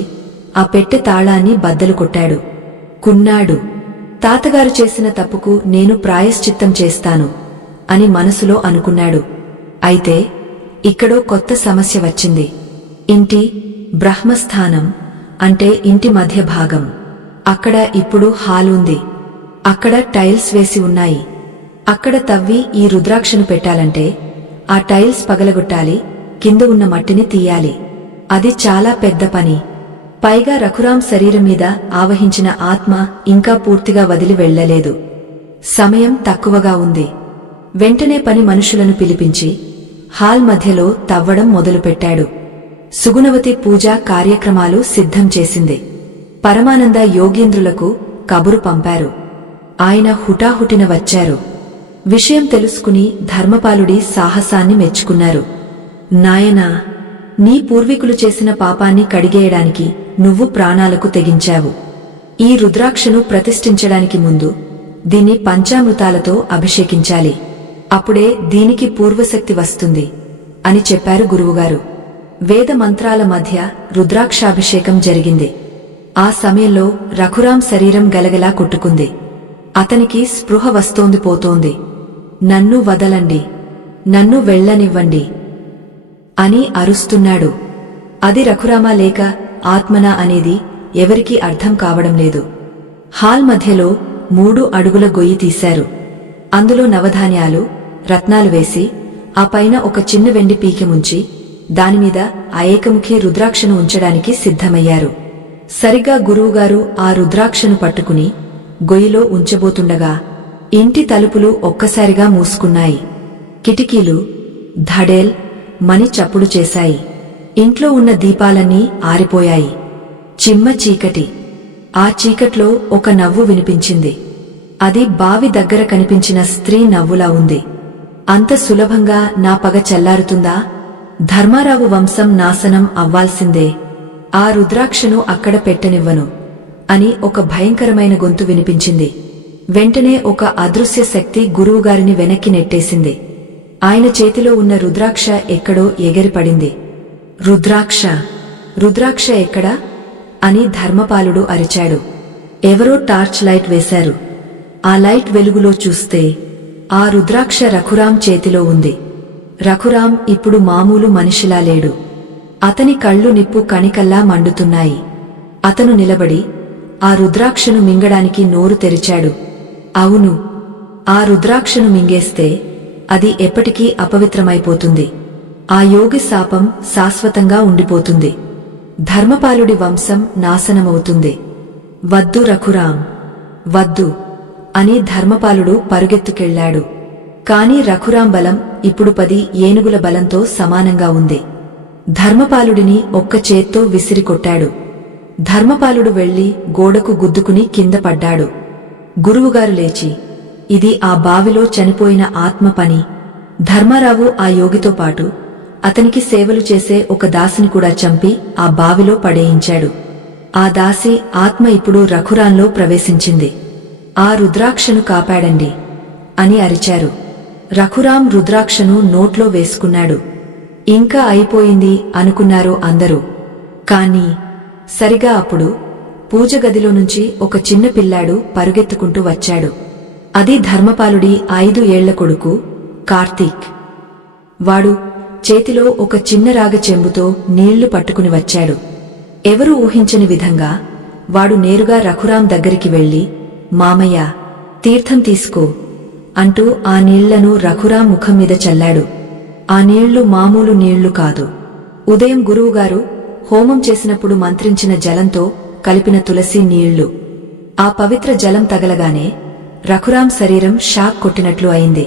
ఆ పెట్టె తాళాన్ని బద్దలు కొట్టాడు. కున్నాడు. తాతగారు చేసిన తప్పుకు నేను ప్రాయశ్చిత్తం చేస్తాను అని మనసులో అనుకున్నాడు. అయితే ఇక్కడో కొత్త సమస్య వచ్చింది. ఇంటి బ్రహ్మస్థానం అంటే ఇంటి మధ్య భాగం. అక్కడ ఇప్పుడు హాల్ ఉంది. అక్కడ టైల్స్ వేసి ఉన్నాయి. అక్కడ తవ్వి ఈ రుద్రాక్షను పెట్టాలంటే ఆ టైల్స్ పగలగొట్టాలి, కింద ఉన్న మట్టిని తీయాలి. అది చాలా పెద్ద పని. పైగా రఘురాం శరీరం మీద ఆవహించిన ఆత్మ ఇంకా పూర్తిగా వదిలి వెళ్లలేదు. సమయం తక్కువగా ఉంది. వెంటనే పని మనుషులను పిలిపించి హాల్ మధ్యలో తవ్వడం మొదలుపెట్టాడు. సుగుణవతి పూజా కార్యక్రమాలు సిద్ధం చేసింది. పరమానంద యోగేంద్రులకు కబురు పంపారు. ఆయన హుటాహుటిన వచ్చారు. విషయం తెలుసుకుని ధర్మపాలుడి సాహసాన్ని మెచ్చుకున్నారు. నాయనా, నీ పూర్వీకులు చేసిన పాపాన్ని కడిగేయడానికి నువ్వు ప్రాణాలకు తెగించావు. ఈ రుద్రాక్షను ప్రతిష్ఠించడానికి ముందు దీన్ని పంచామృతాలతో అభిషేకించాలి. అప్పుడే దీనికి పూర్వశక్తి వస్తుంది అని చెప్పారు గురువుగారు. వేద మంత్రాల మధ్య రుద్రాక్షాభిషేకం జరిగింది. ఆ సమయంలో రఘురాం శరీరం గలగలా కొట్టుకుంది. అతనికి స్పృహ వస్తోంది పోతోంది. నన్ను వదలండి, నన్ను వెళ్లనివ్వండి అని అరుస్తున్నాడు. అది రఘురామా లేక ఆత్మనా అనేది ఎవరికీ అర్థం కావడం లేదు. హాల్ మధ్యలో 3 అడుగుల గొయ్యి తీశారు. అందులో నవధాన్యాలు, రత్నాలు వేసి ఆ పైన ఒక చిన్న వెండి పీకె ముంచి దానిమీద ఆ ఏకముఖి రుద్రాక్షను ఉంచడానికి సిద్ధమయ్యారు. సరిగ్గా గురువుగారు ఆ రుద్రాక్షను పట్టుకుని గొయ్యిలో ఉంచబోతుండగా ఇంటి తలుపులు ఒక్కసారిగా మూసుకున్నాయి. కిటికీలు ధడేల్ మని చప్పుడు చేశాయి. ఇంట్లో ఉన్న దీపాలన్నీ ఆరిపోయాయి. చిమ్మ చీకటి. ఆ చీకట్లో ఒక నవ్వు వినిపించింది. అది బావి దగ్గర కనిపించిన స్త్రీ నవ్వులా ఉంది. అంత సులభంగా నా పగ చల్లారుతుందా? ధర్మారావు వంశం నాశనం అవ్వాల్సిందే. ఆ రుద్రాక్షను అక్కడ పెట్టనివ్వను అని ఒక భయంకరమైన గొంతు వినిపించింది. వెంటనే ఒక అదృశ్య శక్తి గురువుగారిని వెనక్కి నెట్టేసింది. ఆయన చేతిలో ఉన్న రుద్రాక్ష ఎక్కడో ఎగిరిపడింది. రుద్రాక్ష, రుద్రాక్ష ఎక్కడా అని ధర్మపాలుడు అరిచాడు. ఎవరో టార్చ్ లైట్ వేశారు. ఆ లైట్ వెలుగులో చూస్తే ఆ రుద్రాక్ష రఘురాం చేతిలో ఉంది. రఘురాం ఇప్పుడు మామూలు మనిషిలా లేడు. అతని కళ్ళు నిప్పు కణికల్లా మండుతున్నాయి. అతను నిలబడి ఆ రుద్రాక్షను మింగడానికి నోరు తెరిచాడు. అవును, ఆ రుద్రాక్షను మింగేస్తే అది ఎప్పటికీ అపవిత్రమైపోతుంది. ఆ యోగి శాపం శాశ్వతంగా ఉండిపోతుంది. ధర్మపాలుడి వంశం నాశనమవుతుంది. వద్దు రఘురాం, వద్దు అని ధర్మపాలుడు పరుగెత్తుకెళ్లాడు. కాని రఘురాం బలం ఇప్పుడు 10 ఏనుగుల బలంతో సమానంగా ఉంది. ధర్మపాలుడిని ఒక్క చేత్తో విసిరికొట్టాడు. ధర్మపాలుడు వెళ్లి గోడకు గుద్దుకుని కింద పడ్డాడు. గురువుగారు లేచి, ఇది ఆ బావిలో చనిపోయిన ఆత్మ పని. ధర్మారావు ఆ యోగితో పాటు అతనికి సేవలు చేసే ఒక దాసిని కూడా చంపి ఆ బావిలో పడేయించాడు. ఆ దాసి ఆత్మ ఇప్పుడు రఘురాంలో ప్రవేశించింది. ఆ రుద్రాక్షను కాపాడండి అని అరిచారు. రఘురాం రుద్రాక్షను నోట్లో వేసుకున్నాడు. ఇంకా అయిపోయింది అనుకున్నారు అందరూ. కాని సరిగా అప్పుడు పూజగదిలో నుంచి ఒక చిన్న పిల్లాడు పరుగెత్తుకుంటూ వచ్చాడు. అది ధర్మపాలుడి 5 ఏళ్ల కొడుకు కార్తీక్. వాడు చేతిలో ఒక చిన్న రాగ చెంబుతో నీళ్లు పట్టుకుని వచ్చాడు. ఎవరూ ఊహించని విధంగా వాడు నేరుగా రఘురాం దగ్గరికి వెళ్లి, మామయ్య, తీర్థం తీసుకో అంటూ ఆ నీళ్లను రఘురాం ముఖం మీద చల్లాడు. ఆ నీళ్లు మామూలు నీళ్లు కాదు. ఉదయం గురువుగారు హోమం చేసినప్పుడు మంత్రించిన జలంతో కలిపిన తులసి నీళ్లు. ఆ పవిత్ర జలం తగలగానే రఘురాం శరీరం షాక్ కొట్టినట్లు అయింది.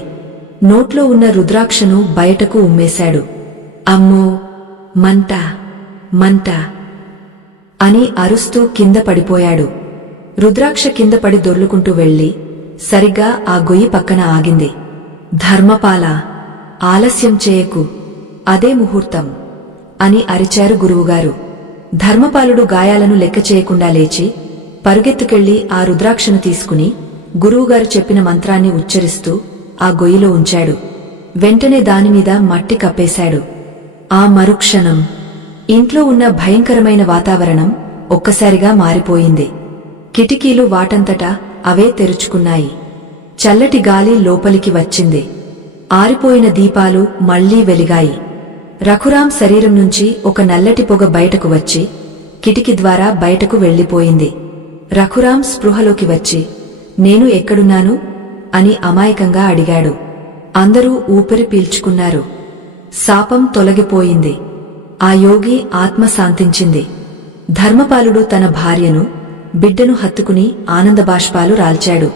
నోట్లో ఉన్న రుద్రాక్షను బయటకు ఉమ్మేశాడు. అమ్మో, మంట మంట అని అరుస్తూ కింద పడిపోయాడు. రుద్రాక్ష కింద పడి దొర్లుకుంటూ వెళ్లి సరిగ్గా ఆ గొయ్యి పక్కన ఆగింది. ధర్మపాల, ఆలస్యం చేయకు, అదే ముహూర్తం అని అరిచారు గురువుగారు. ధర్మపాలుడు గాయాలను లెక్క చేయకుండా లేచి పరుగెత్తుకెళ్లి ఆ రుద్రాక్షను తీసుకుని గురువుగారు చెప్పిన మంత్రాన్ని ఉచ్చరిస్తూ ఆ గొయ్యిలో ఉంచాడు. వెంటనే దానిమీద మట్టి కప్పేశాడు. ఆ మరుక్షణం ఇంట్లో ఉన్న భయంకరమైన వాతావరణం ఒక్కసారిగా మారిపోయింది. కిటికీలు వాటంతటా అవే తెరుచుకున్నాయి. చల్లటి గాలి లోపలికి వచ్చింది. ఆరిపోయిన దీపాలు మళ్లీ వెలిగాయి. రఘురాం శరీరం నుంచి ఒక నల్లటి పొగ బయటకు వచ్చి కిటికీ ద్వారా బయటకు వెళ్లిపోయింది. రఘురాం స్పృహలోకి వచ్చి, నేను ఎక్కడున్నాను అని అమాయకంగా అడిగాడు. అందరూ ఊపిరి పీల్చుకున్నారు. శాపం తొలగిపోయింది. ఆ యోగి ఆత్మ శాంతించింది. ధర్మపాలుడు తన భార్యను, బిడ్డను హత్తుకుని ఆనందబాష్పాలు రాల్చాడు.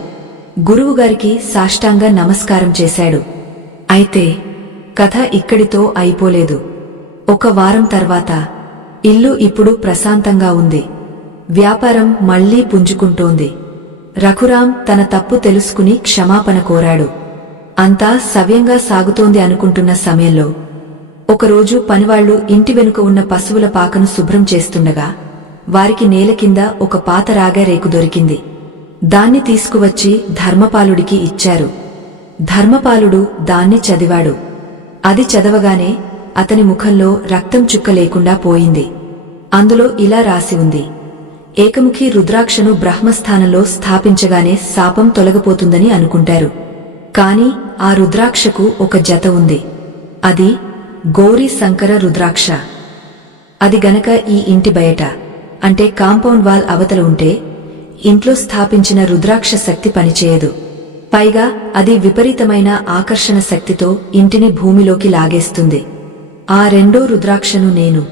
గురువుగారికి సాష్టాంగ నమస్కారం చేశాడు. అయితే కథ ఇక్కడితో అయిపోలేదు. ఒక వారం తర్వాత ఇల్లు ఇప్పుడు ప్రశాంతంగా ఉంది. వ్యాపారం మళ్లీ పుంజుకుంటోంది. రఘురాం తన తప్పు తెలుసుకుని క్షమాపణ కోరాడు. అంతా సవ్యంగా సాగుతోంది అనుకుంటున్న సమయంలో ఒకరోజు పనివాళ్లు ఇంటి వెనుక ఉన్న పశువుల పాకను శుభ్రం చేస్తుండగా వారికి నేల కింద ఒక పాత రాగ రేకు దొరికింది. దాన్ని తీసుకువచ్చి ధర్మపాలుడికి ఇచ్చారు. ధర్మపాలుడు దాన్ని చదివాడు. అది చదవగానే అతని ముఖంలో రక్తం చుక్క లేకుండా పోయింది. అందులో ఇలా రాసి ఉంది: ఏకముఖి రుద్రాక్షను బ్రహ్మస్థానంలో స్థాపించగానే శాపం తొలగిపోతుందని అనుకుంటారు. కాని ఆ రుద్రాక్షకు ఒక జత ఉంది. అది గౌరీ శంకర రుద్రాక్ష. అది గనక ఈ ఇంటి బయట, అంటే కాంపౌండ్ వాల్ అవతల ఉంటే ఇంట్లో స్థాపించిన రుద్రాక్ష శక్తి పనిచేయదు. పైగా అది విపరీతమైన ఆకర్షణ శక్తితో ఇంటిని భూమిలోకి లాగేస్తుంది. ఆ రెండో రుద్రాక్షను నేను.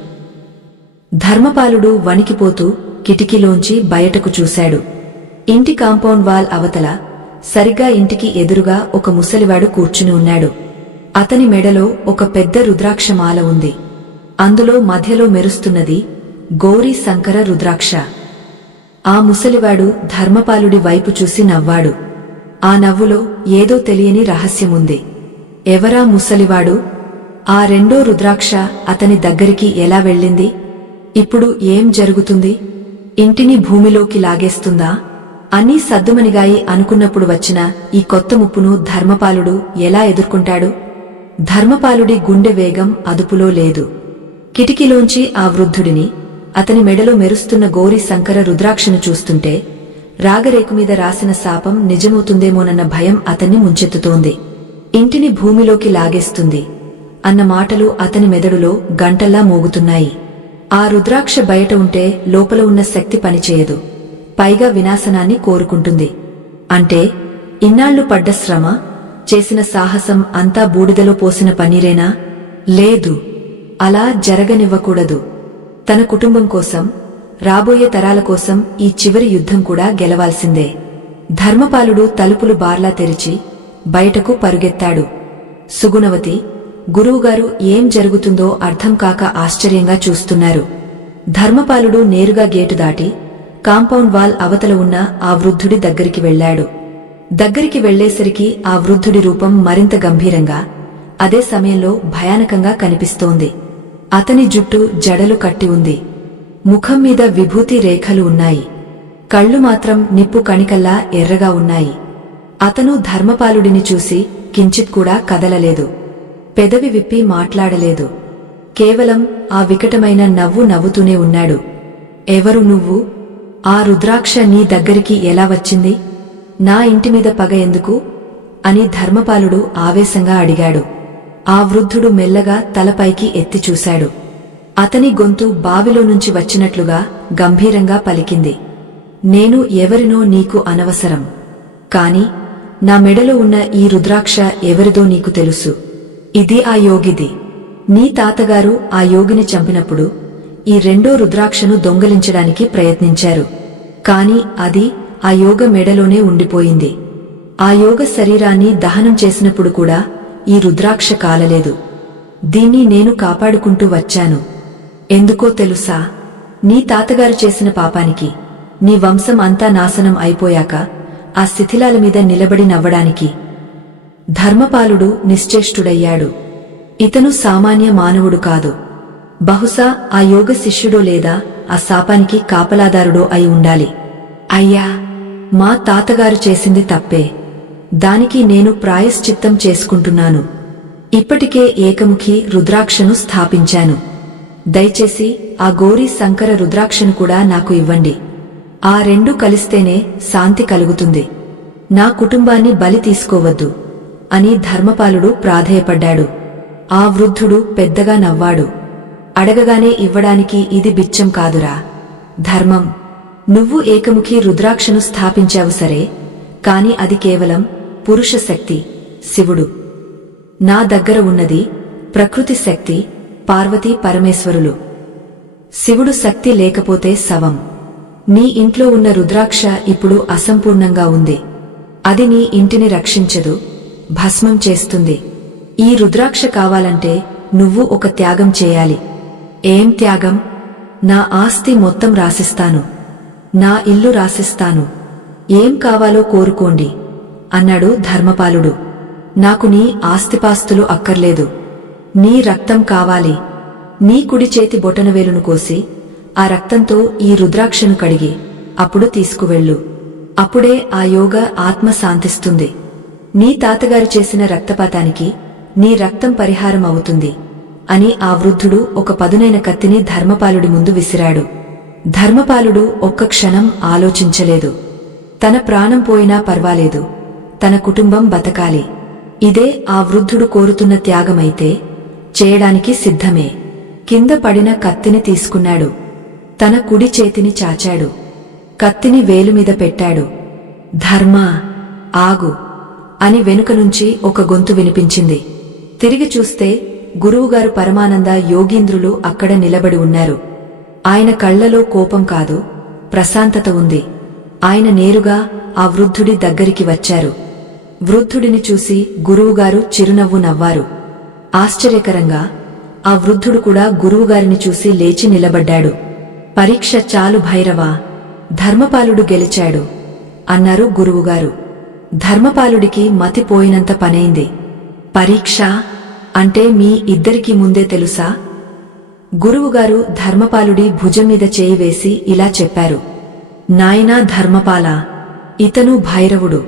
ధర్మపాలుడు వణికిపోతూ కిటికీలోంచి బయటకు చూశాడు. ఇంటి కాంపౌండ్ వాల్ అవతల సరిగ్గా ఇంటికి ఎదురుగా ఒక ముసలివాడు కూర్చుని ఉన్నాడు. అతని మెడలో ఒక పెద్ద రుద్రాక్షమాల ఉంది. అందులో మధ్యలో మెరుస్తున్నది గౌరీ శంకర రుద్రాక్ష. ఆ ముసలివాడు ధర్మపాలుడి వైపు చూసి నవ్వాడు. ఆ నవ్వులో ఏదో తెలియని రహస్యముంది. ఎవరా ముసలివాడు? ఆ రెండో రుద్రాక్ష అతని దగ్గరికి ఎలా వెళ్ళింది? ఇప్పుడు ఏం జరుగుతుంది? ఇంటిని భూమిలోకి లాగేస్తుందా? అన్నీ సద్దుమణిగాయి అనుకున్నప్పుడు వచ్చిన ఈ కొత్త ముప్పును ధర్మపాలుడు ఎలా ఎదుర్కొంటాడు? ధర్మపాలుడి గుండె వేగం అదుపులో లేదు. కిటికీలోంచి ఆ వృద్ధుడిని, అతని మెడలో మెరుస్తున్న గౌరీ శంకర రుద్రాక్షను చూస్తుంటే రాగరేకుమీద రాసిన శాపం నిజమవుతుందేమోనన్న భయం అతన్ని ముంచెత్తుతోంది. ఇంటిని భూమిలోకి లాగేస్తుంది అన్న మాటలు అతని మెదడులో గంటల్లా మోగుతున్నాయి. ఆ రుద్రాక్ష బయట ఉంటే లోపల ఉన్న శక్తి పనిచేయదు. పైగా వినాశనాన్ని కోరుకుంటుంది. అంటే ఇన్నాళ్లు పడ్డ శ్రమ, చేసిన సాహసం అంతా బూడిదలో పోసిన పన్నీరేనా? లేదు, అలా జరగనివ్వకూడదు. తన కుటుంబం కోసం, రాబోయే తరాల కోసం ఈ చివరి యుద్ధం కూడా గెలవాల్సిందే. ధర్మపాలుడు తలుపులు బార్లా తెరిచి బయటకు పరుగెత్తాడు. సుగుణవతి, గురువుగారు ఏం జరుగుతుందో అర్థం కాక ఆశ్చర్యంగా చూస్తున్నారు. ధర్మపాలుడు నేరుగా గేటు దాటి కాంపౌండ్ వాల్ అవతల ఉన్న ఆ వృద్ధుడి దగ్గరికి వెళ్లాడు. దగ్గరికి వెళ్లేసరికి ఆ వృద్ధుడి రూపం మరింత గంభీరంగా, అదే సమయంలో భయానకంగా కనిపిస్తోంది. అతని జుట్టు జడలు కట్టి ఉంది. ముఖం మీద విభూతి రేఖలు ఉన్నాయి. కళ్ళు మాత్రం నిప్పు కణికల్లా ఎర్రగా ఉన్నాయి. అతను ధర్మపాలుడిని చూసి కించిత్ కూడా కదలలేదు. పెదవి విప్పి మాట్లాడలేదు. కేవలం ఆ వికటమైన నవ్వు నవ్వుతూనే ఉన్నాడు. ఎవరు నువ్వు? ఆ రుద్రాక్ష నీ దగ్గరికి ఎలా వచ్చింది? నా ఇంటిమీద పగ ఎందుకు? అని ధర్మపాలుడు ఆవేశంగా అడిగాడు. ఆ వృద్ధుడు మెల్లగా తలపైకి ఎత్తి చూశాడు. అతని గొంతు బావిలో నుంచి వచ్చినట్లుగా గంభీరంగా పలికింది. నేను ఎవరినో నీకు అనవసరం. కాని నా మెడలో ఉన్న ఈ రుద్రాక్ష ఎవరిదో నీకు తెలుసు. ఇది ఆ యోగిది. నీ తాతగారు ఆ యోగిని చంపినప్పుడు ఈ రెండో రుద్రాక్షను దొంగలించడానికి ప్రయత్నించారు. కాని అది ఆ యోగ మెడలోనే ఉండిపోయింది. ఆ యోగ శరీరాన్ని దహనం చేసినప్పుడు కూడా ఈ రుద్రాక్ష కాలలేదు. దీన్ని నేను కాపాడుకుంటూ వచ్చాను. ఎందుకో తెలుసా? నీ తాతగారు చేసిన పాపానికి నీ వంశం అంతా నాశనం అయిపోయాక ఆ శిథిలాల మీద నిలబడి నవ్వడానికి. ధర్మపాలుడు నిశ్చేష్టుడయ్యాడు. ఇతను సామాన్య మానవుడు కాదు. బహుశా ఆ యోగ శిష్యుడో లేదా ఆ శాపానికి కాపలాదారుడో అయి ఉండాలి. అయ్యా, మా తాతగారు చేసింది తప్పే. దానికి నేను ప్రాయశ్చిత్తం చేసుకుంటున్నాను. ఇప్పటికే ఏకముఖి రుద్రాక్షను స్థాపించాను. దయచేసి ఆ గౌరీ శంకర రుద్రాక్షను కూడా నాకు ఇవ్వండి. ఆ రెండు కలిస్తేనే శాంతి కలుగుతుంది. నా కుటుంబాన్ని బలి తీసుకోవద్దు అని ధర్మపాలుడు ప్రాధేయపడ్డాడు. ఆ వృద్ధుడు పెద్దగా నవ్వాడు. అడగగానే ఇవ్వడానికి ఇది బిచ్చం కాదురా, ధర్మం. నువ్వు ఏకముఖి రుద్రాక్షను స్థాపించావు సరే, కాని అది కేవలం పురుష శక్తి, శివుడు. నా దగ్గర ఉన్నది ప్రకృతి శక్తి, పార్వతీ పరమేశ్వరులు. శివుడు శక్తి లేకపోతే శవం. నీ ఇంట్లో ఉన్న రుద్రాక్ష ఇప్పుడు అసంపూర్ణంగా ఉంది. అది నీ ఇంటిని రక్షించదు, భస్మం చేస్తుంది. ఈ రుద్రాక్ష కావాలంటే నువ్వు ఒక త్యాగం చేయాలి. ఏం త్యాగం? నా ఆస్తి మొత్తం రాసిస్తాను. నా ఇల్లు రాసిస్తాను. ఏం కావాలో కోరుకోండి అన్నాడు ధర్మపాలుడు. నాకు నీ ఆస్తిపాస్తులు అక్కర్లేదు. నీ రక్తం కావాలి. నీ కుడి చేతి బొటనవేలును కోసి ఆ రక్తంతో ఈ రుద్రాక్షను కడిగి అప్పుడు తీసుకువెళ్ళు. అప్పుడే ఆ యోగ ఆత్మ శాంతిస్తుంది. నీ తాతగారు చేసిన రక్తపాతానికి నీ రక్తం పరిహారం అవుతుంది అని ఆ వృద్ధుడు ఒక పదునైన కత్తిని ధర్మపాలుడి ముందు విసిరాడు. ధర్మపాలుడు ఒక్క క్షణం ఆలోచించలేదు. తన ప్రాణం పోయినా పర్వాలేదు, తన కుటుంబం బతకాలి. ఇదే ఆ వృద్ధుడు కోరుతున్న త్యాగమైతే చేయడానికి సిద్ధమే. కింద పడిన కత్తిని తీసుకున్నాడు. తన కుడి చేతిని చాచాడు. కత్తిని వేలుమీద పెట్టాడు. ధర్మా, ఆగు అని వెనుక నుంచి ఒక గొంతు వినిపించింది. తిరిగి చూస్తే గురువుగారు పరమానంద యోగీంద్రులు అక్కడ నిలబడి ఉన్నారు. ఆయన కళ్లలో కోపం కాదు, ప్రశాంతత ఉంది. ఆయన నేరుగా ఆ వృద్ధుడి దగ్గరికి వచ్చారు. వృద్ధుడిని చూసి గురువుగారు చిరునవ్వు నవ్వారు. ఆశ్చర్యకరంగా ఆ వృద్ధుడు కూడా గురువుగారిని చూసి లేచి నిలబడ్డాడు. పరీక్ష చాలు భైరవా, ధర్మపాలుడు గెలిచాడు అన్నారు గురువుగారు. ధర్మపాలుడికి మతిపోయినంత పనైంది. పరీక్ష అంటే మీ ఇద్దరికీ ముందే తెలుసా? గురువుగారు ధర్మపాలుడి భుజం మీద చేయి వేసి ఇలా చెప్పారు. నాయనా ధర్మపాలా, ఇతను భైరవుడు,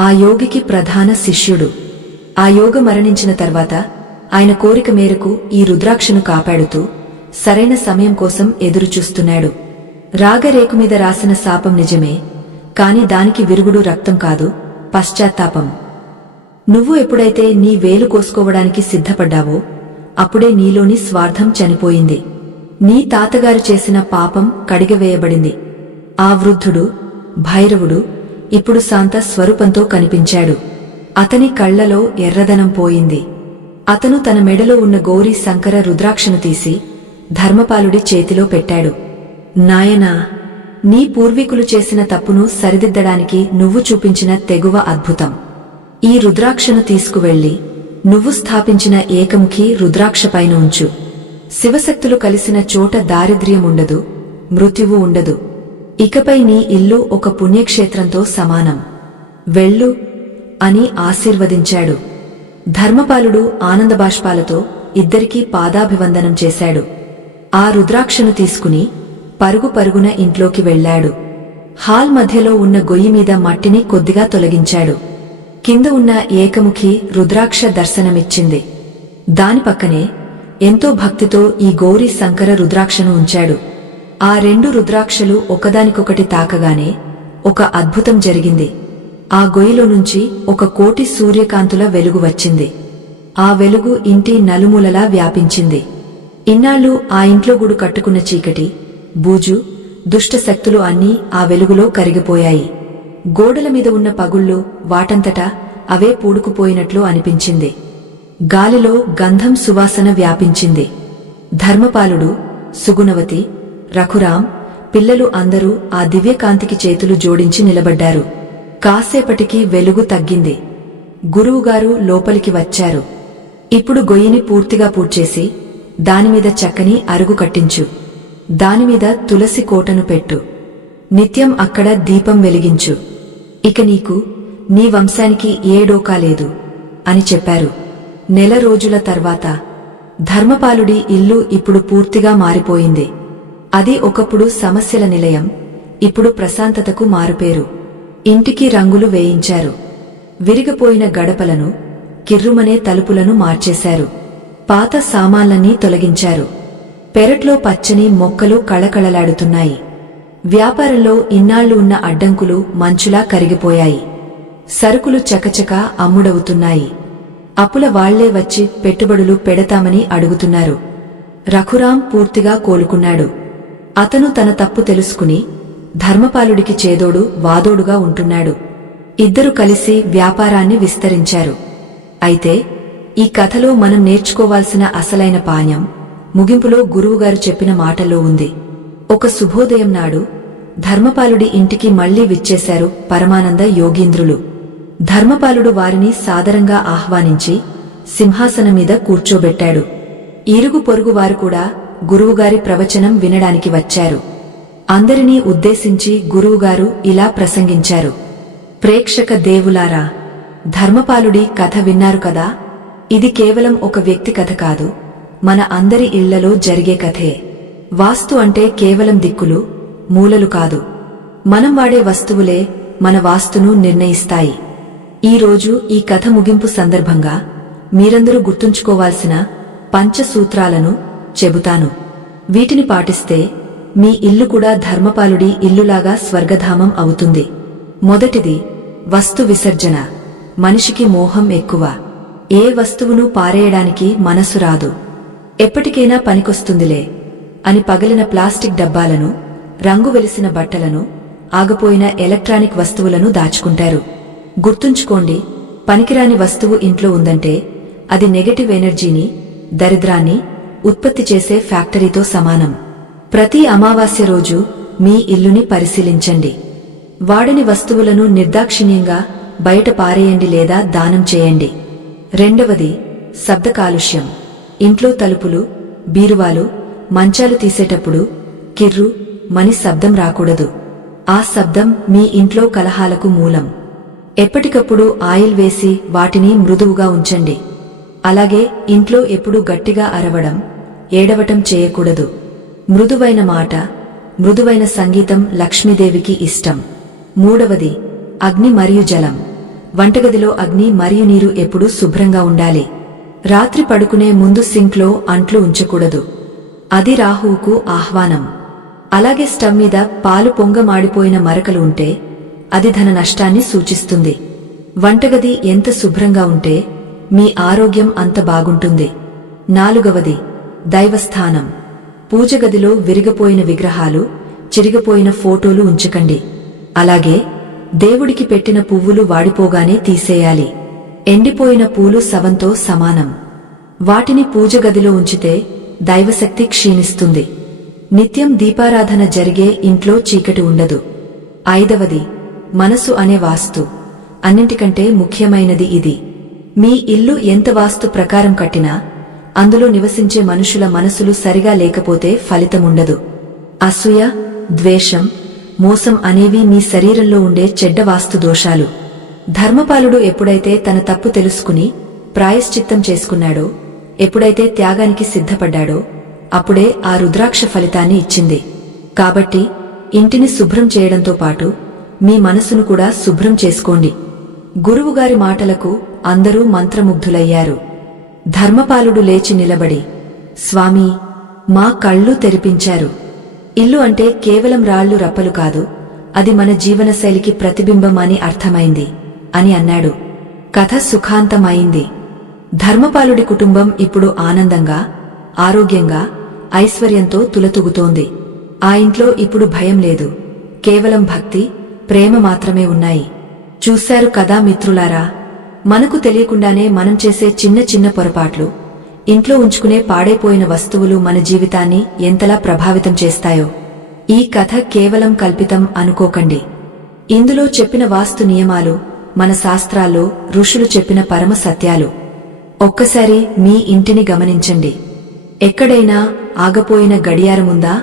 ఆ యోగికి ప్రధాన శిష్యుడు. ఆ యోగ మరణించిన తర్వాత ఆయన కోరిక మేరకు ఈ రుద్రాక్షను కాపాడుతూ సరైన సమయం కోసం ఎదురుచూస్తున్నాడు. రాగరేకు మీద రాసిన శాపం నిజమే, కాని దానికి విరుగుడు రక్తం కాదు, పశ్చాత్తాపం. నువ్వు ఎప్పుడైతే నీ వేలు కోసుకోవడానికి సిద్ధపడ్డావో అప్పుడే నీలోని స్వార్థం చనిపోయింది. నీ తాతగారు చేసిన పాపం కడిగవేయబడింది. ఆ వృద్ధుడు భైరవుడు ఇప్పుడు శాంత స్వరూపంతో కనిపించాడు. అతని కళ్లలో ఎర్రదనం పోయింది. అతను తన మెడలో ఉన్న గౌరీ శంకర రుద్రాక్షను తీసి ధర్మపాలుడి చేతిలో పెట్టాడు. నాయనా, నీ పూర్వీకులు చేసిన తప్పును సరిదిద్దడానికి నువ్వు చూపించిన తెగువ అద్భుతం. ఈ రుద్రాక్షను తీసుకువెళ్లి నువ్వు స్థాపించిన ఏకముఖి రుద్రాక్షపైన ఉంచు. శివశక్తులు కలిసిన చోట దారిద్ర్యముండదు, మృత్యువు ఉండదు. ఇకపై నీ ఇల్లు ఒక పుణ్యక్షేత్రంతో సమానం. వెళ్ళు అని ఆశీర్వదించాడు. ధర్మపాలుడు ఆనందబాష్పాలతో ఇద్దరికీ పాదాభివందనం చేశాడు. ఆ రుద్రాక్షను తీసుకుని పరుగు పరుగున ఇంట్లోకి వెళ్లాడు. హాల్ మధ్యలో ఉన్న గొయ్యిమీద మట్టిని కొద్దిగా తొలగించాడు. కింద ఉన్న ఏకముఖి రుద్రాక్ష దర్శనమిచ్చింది. దాని పక్కనే ఎంతో భక్తితో ఈ గౌరీ శంకర రుద్రాక్షను ఉంచాడు. ఆ రెండు రుద్రాక్షలు ఒకదానికొకటి తాకగానే ఒక అద్భుతం జరిగింది. ఆ గొయ్యిలో నుంచి 1,00,00,000 సూర్యకాంతుల వెలుగు వచ్చింది. ఆ వెలుగు ఇంటి నలుమూలలా వ్యాపించింది. ఇన్నాళ్లు ఆ ఇంట్లో గూడు కట్టుకున్న చీకటి, బూజు, దుష్టశక్తులు అన్నీ ఆ వెలుగులో కరిగిపోయాయి. గోడల మీద ఉన్న పగుళ్ళు వాటంతటా అవే పూడుకుపోయినట్లు అనిపించింది. గాలిలో గంధం సువాసన వ్యాపించింది. ధర్మపాలుడు, సుగుణవతి, రఘురాం, పిల్లలు అందరూ ఆ దివ్యకాంతికి చేతులు జోడించి నిలబడ్డారు. కాసేపటికి వెలుగు తగ్గింది. గురువుగారు లోపలికి వచ్చారు. ఇప్పుడు గొయ్యిని పూర్తిగా పూడ్చేసి దానిమీద చక్కని అరుగు కట్టించు. దానిమీద తులసి కోటను పెట్టు. నిత్యం అక్కడ దీపం వెలిగించు. ఇక నీకు, నీ వంశానికి ఏ డోకా లేదు అని చెప్పారు. నెల రోజుల తర్వాత ధర్మపాలుడి ఇల్లు ఇప్పుడు పూర్తిగా మారిపోయింది. అది ఒకప్పుడు సమస్యల నిలయం, ఇప్పుడు ప్రశాంతతకు మారుపేరు. ఇంటికి రంగులు వేయించారు. విరిగిపోయిన గడపలను, కిర్రుమనే తలుపులను మార్చేశారు. పాత సామాన్లన్నీ తొలగించారు. పెరట్లో పచ్చని మొక్కలు కళకళలాడుతున్నాయి. వ్యాపారంలో ఇన్నాళ్లు ఉన్న అడ్డంకులు మంచులా కరిగిపోయాయి. సరుకులు చకచక అమ్ముడవుతున్నాయి. అప్పుల వాళ్లే వచ్చి పెట్టుబడులు పెడతామని అడుగుతున్నారు. రఘురాం పూర్తిగా కోలుకున్నాడు. అతను తన తప్పు తెలుసుకుని ధర్మపాలుడికి చేదోడు వాదోడుగా ఉంటున్నాడు. ఇద్దరు కలిసి వ్యాపారాన్ని విస్తరించారు. అయితే ఈ కథలో మనం నేర్చుకోవాల్సిన అసలైన పాఠం ముగింపులో గురువుగారు చెప్పిన మాటల్లో ఉంది. ఒక శుభోదయం నాడు ధర్మపాలుడి ఇంటికి మళ్లీ విచ్చేశారు పరమానంద యోగీంద్రులు. ధర్మపాలుడు వారిని సాదరంగా ఆహ్వానించి సింహాసనం మీద కూర్చోబెట్టాడు. ఇరుగు పొరుగు వారు కూడా గురువుగారి ప్రవచనం వినడానికి వచ్చారు. అందరినీ ఉద్దేశించి గురువుగారు ఇలా ప్రసంగించారు. ప్రేక్షక దేవులారా, ధర్మపాలుడి కథ విన్నారు కదా. ఇది కేవలం ఒక వ్యక్తి కథ కాదు, మన అందరి ఇళ్లలో జరిగే కథే. వాస్తు అంటే కేవలం దిక్కులు, మూలలు కాదు. మనం వాడే వస్తువులే మన వాస్తును నిర్ణయిస్తాయి. ఈరోజు ఈ కథ ముగింపు సందర్భంగా మీరందరూ గుర్తుంచుకోవాల్సిన పంచసూత్రాలను చెబుతాను. వీటిని పాటిస్తే మీ ఇల్లు కూడా ధర్మపాలుడి ఇల్లులాగా స్వర్గధామం అవుతుంది. మొదటిది, వస్తు విసర్జన. మనిషికి మోహం ఎక్కువ. ఏ వస్తువును పారేయడానికి మనసు రాదు. ఎప్పటికైనా పనికొస్తుందిలే అని పగిలిన ప్లాస్టిక్ డబ్బాలను, రంగు వెలిసిన బట్టలను, ఆగిపోయిన ఎలక్ట్రానిక్ వస్తువులను దాచుకుంటారు. గుర్తుంచుకోండి, పనికిరాని వస్తువు ఇంట్లో ఉందంటే అది నెగటివ్ ఎనర్జీని, దరిద్రాన్ని ఉత్పత్తి చేసే ఫ్యాక్టరీతో సమానం. ప్రతి అమావాస్య రోజు మీ ఇల్లుని పరిశీలించండి. వాడని వస్తువులను నిర్దాక్షిణ్యంగా బయట పారేయండి లేదా దానం చేయండి. రెండవది, శబ్ద కాలుష్యం. ఇంట్లో తలుపులు, బీరువాలు, మంచాలు తీసేటప్పుడు కిర్రు మని శబ్దం రాకూడదు. ఆ శబ్దం మీ ఇంట్లో కలహాలకు మూలం. ఎప్పటికప్పుడు ఆయిల్ వేసి వాటిని మృదువుగా ఉంచండి. అలాగే ఇంట్లో ఎప్పుడూ గట్టిగా అరవడం, ఏడవటం చేయకూడదు. మృదువైన మాట, మృదువైన సంగీతం లక్ష్మీదేవికి ఇష్టం. మూడవది, అగ్ని మరియు జలం. వంటగదిలో అగ్ని మరియు నీరు ఎప్పుడూ శుభ్రంగా ఉండాలి. రాత్రి పడుకునే ముందు సింక్లో అంట్లు ఉంచకూడదు. అది రాహువుకు ఆహ్వానం. అలాగే స్టవ్ మీద పాలు పొంగ మాడిపోయిన మరకలు ఉంటే అది ధన నష్టాన్ని సూచిస్తుంది. వంటగది ఎంత శుభ్రంగా ఉంటే మీ ఆరోగ్యం అంత బాగుంటుంది. నాలుగవది, దైవస్థానం. పూజగదిలో విరిగిపోయిన విగ్రహాలు, చిరిగిపోయిన ఫోటోలు ఉంచకండి. అలాగే దేవుడికి పెట్టిన పువ్వులు వాడిపోగానే తీసేయాలి. ఎండిపోయిన పూలు శవంతో సమానం. వాటిని పూజగదిలో ఉంచితే దైవశక్తి క్షీణిస్తుంది. నిత్యం దీపారాధన జరిగే ఇంట్లో చీకటి ఉండదు. 5వది మనసు అనే వాస్తు. అన్నింటికంటే ముఖ్యమైనది ఇది. మీ ఇల్లు ఎంత వాస్తు ప్రకారం కట్టినా అందులో నివసించే మనుషుల మనసులు సరిగా లేకపోతే ఫలితముండదు. అసూయ, ద్వేషం, మోసం అనేవి మీ శరీరంలో ఉండే చెడ్డ వాస్తు దోషాలు. ధర్మపాలుడు ఎప్పుడైతే తన తప్పు తెలుసుకుని ప్రాయశ్చిత్తం చేసుకున్నాడో, ఎప్పుడైతే త్యాగానికి సిద్ధపడ్డాడో అప్పుడే ఆ రుద్రాక్ష ఫలితాన్ని ఇచ్చింది. కాబట్టి ఇంటిని శుభ్రం చేయడంతో పాటు మీ మనసును కూడా శుభ్రం చేసుకోండి. గురువుగారి మాటలకు అందరూ మంత్రముగ్ధులయ్యారు. ధర్మపాలుడు లేచి నిలబడి, స్వామీ, మా కళ్ళు తెరిపించారు. ఇల్లు అంటే కేవలం రాళ్లు రప్పలు కాదు, అది మన జీవనశైలికి ప్రతిబింబం అని అర్థమైంది అని అన్నాడు. కథ సుఖాంతమైంది. ధర్మపాలుడి కుటుంబం ఇప్పుడు ఆనందంగా, ఆరోగ్యంగా, ఐశ్వర్యంతో తులతూగుతోంది. ఆ ఇంట్లో ఇప్పుడు భయం లేదు, కేవలం భక్తి, ప్రేమ మాత్రమే ఉన్నాయి. చూశారు కదా మిత్రులారా, మనకు తెలియకుండానే మనం చేసే చిన్న చిన్న పొరపాట్లు, ఇంట్లో ఉంచుకునే పాడైపోయిన వస్తువులు మన జీవితాన్ని ఎంతలా ప్రభావితం చేస్తాయో. ఈ కథ కేవలం కల్పితం అనుకోకండి. ఇందులో చెప్పిన వాస్తు నియమాలు మన శాస్త్రాల్లో ఋషులు చెప్పిన పరమ సత్యాలు. ఒక్కసారి మీ ఇంటిని గమనించండి. ఎక్కడైనా ఆగపోయిన గడియారముందా?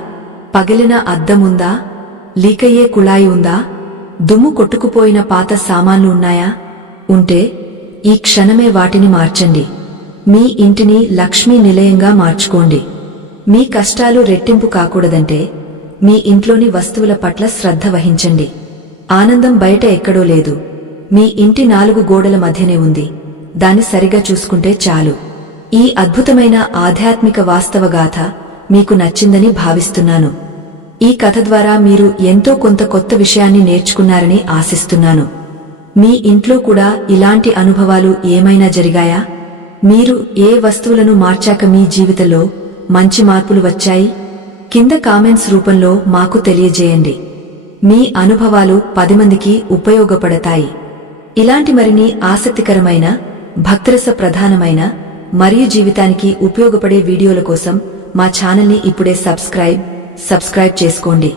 పగిలిన అద్దముందా? లీకయ్యే కుళాయి ఉందా? దుమ్ము కొట్టుకుపోయిన పాత సామాన్లు ఉన్నాయా? ఉంటే ఈ క్షణమే వాటిని మార్చండి. మీ ఇంటిని లక్ష్మీ నిలయంగా మార్చుకోండి. మీ కష్టాలు రెట్టింపు కాకూడదంటే మీ ఇంట్లోని వస్తువుల పట్ల శ్రద్ధ వహించండి. ఆనందం బయట ఎక్కడో లేదు, మీ ఇంటి 4 గోడల మధ్యనే ఉంది. దాన్ని సరిగా చూసుకుంటే చాలు. ఈ అద్భుతమైన ఆధ్యాత్మిక వాస్తవగాథ మీకు నచ్చిందని భావిస్తున్నాను. ఈ కథ ద్వారా మీరు ఎంతో కొంత కొత్త విషయాన్ని నేర్చుకున్నారని ఆశిస్తున్నాను. మీ ఇంట్లో కూడా ఇలాంటి అనుభవాలు ఏమైనా జరిగాయా? మీరు ఏ వస్తువులను మార్చాక మీ జీవితంలో మంచి మార్పులు వచ్చాయి? కింద కామెంట్స్ రూపంలో మాకు తెలియజేయండి. మీ అనుభవాలు 10 మందికి ఉపయోగపడతాయి. ఇలాంటి మరిన్ని ఆసక్తికరమైన, భక్తిరస ప్రధానమైన మరియు జీవితానికి ఉపయోగపడే వీడియోల కోసం మా ఛానల్ని ఇప్పుడే సబ్స్క్రైబ్ చేసుకోండి.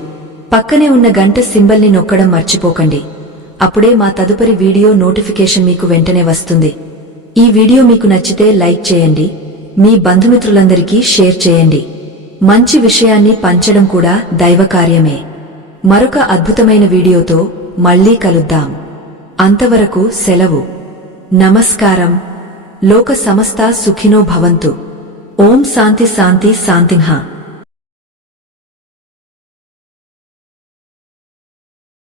పక్కనే ఉన్న గంట సింబల్ని నొక్కడం మర్చిపోకండి. అప్పుడే మా తదుపరి వీడియో నోటిఫికేషన్ మీకు వెంటనే వస్తుంది. ఈ వీడియో మీకు నచ్చితే లైక్ చేయండి, మీ బంధుమిత్రులందరికీ షేర్ చేయండి. మంచి విషయాన్ని పంచడం కూడా దైవకార్యమే. మరొక అద్భుతమైన వీడియోతో మళ్ళీ కలుద్దాం. అంతవరకు సెలవు. నమస్కారం. లోక సమస్తా సుఖినో భవంతు. ఓం శాంతి శాంతి శాంతిః.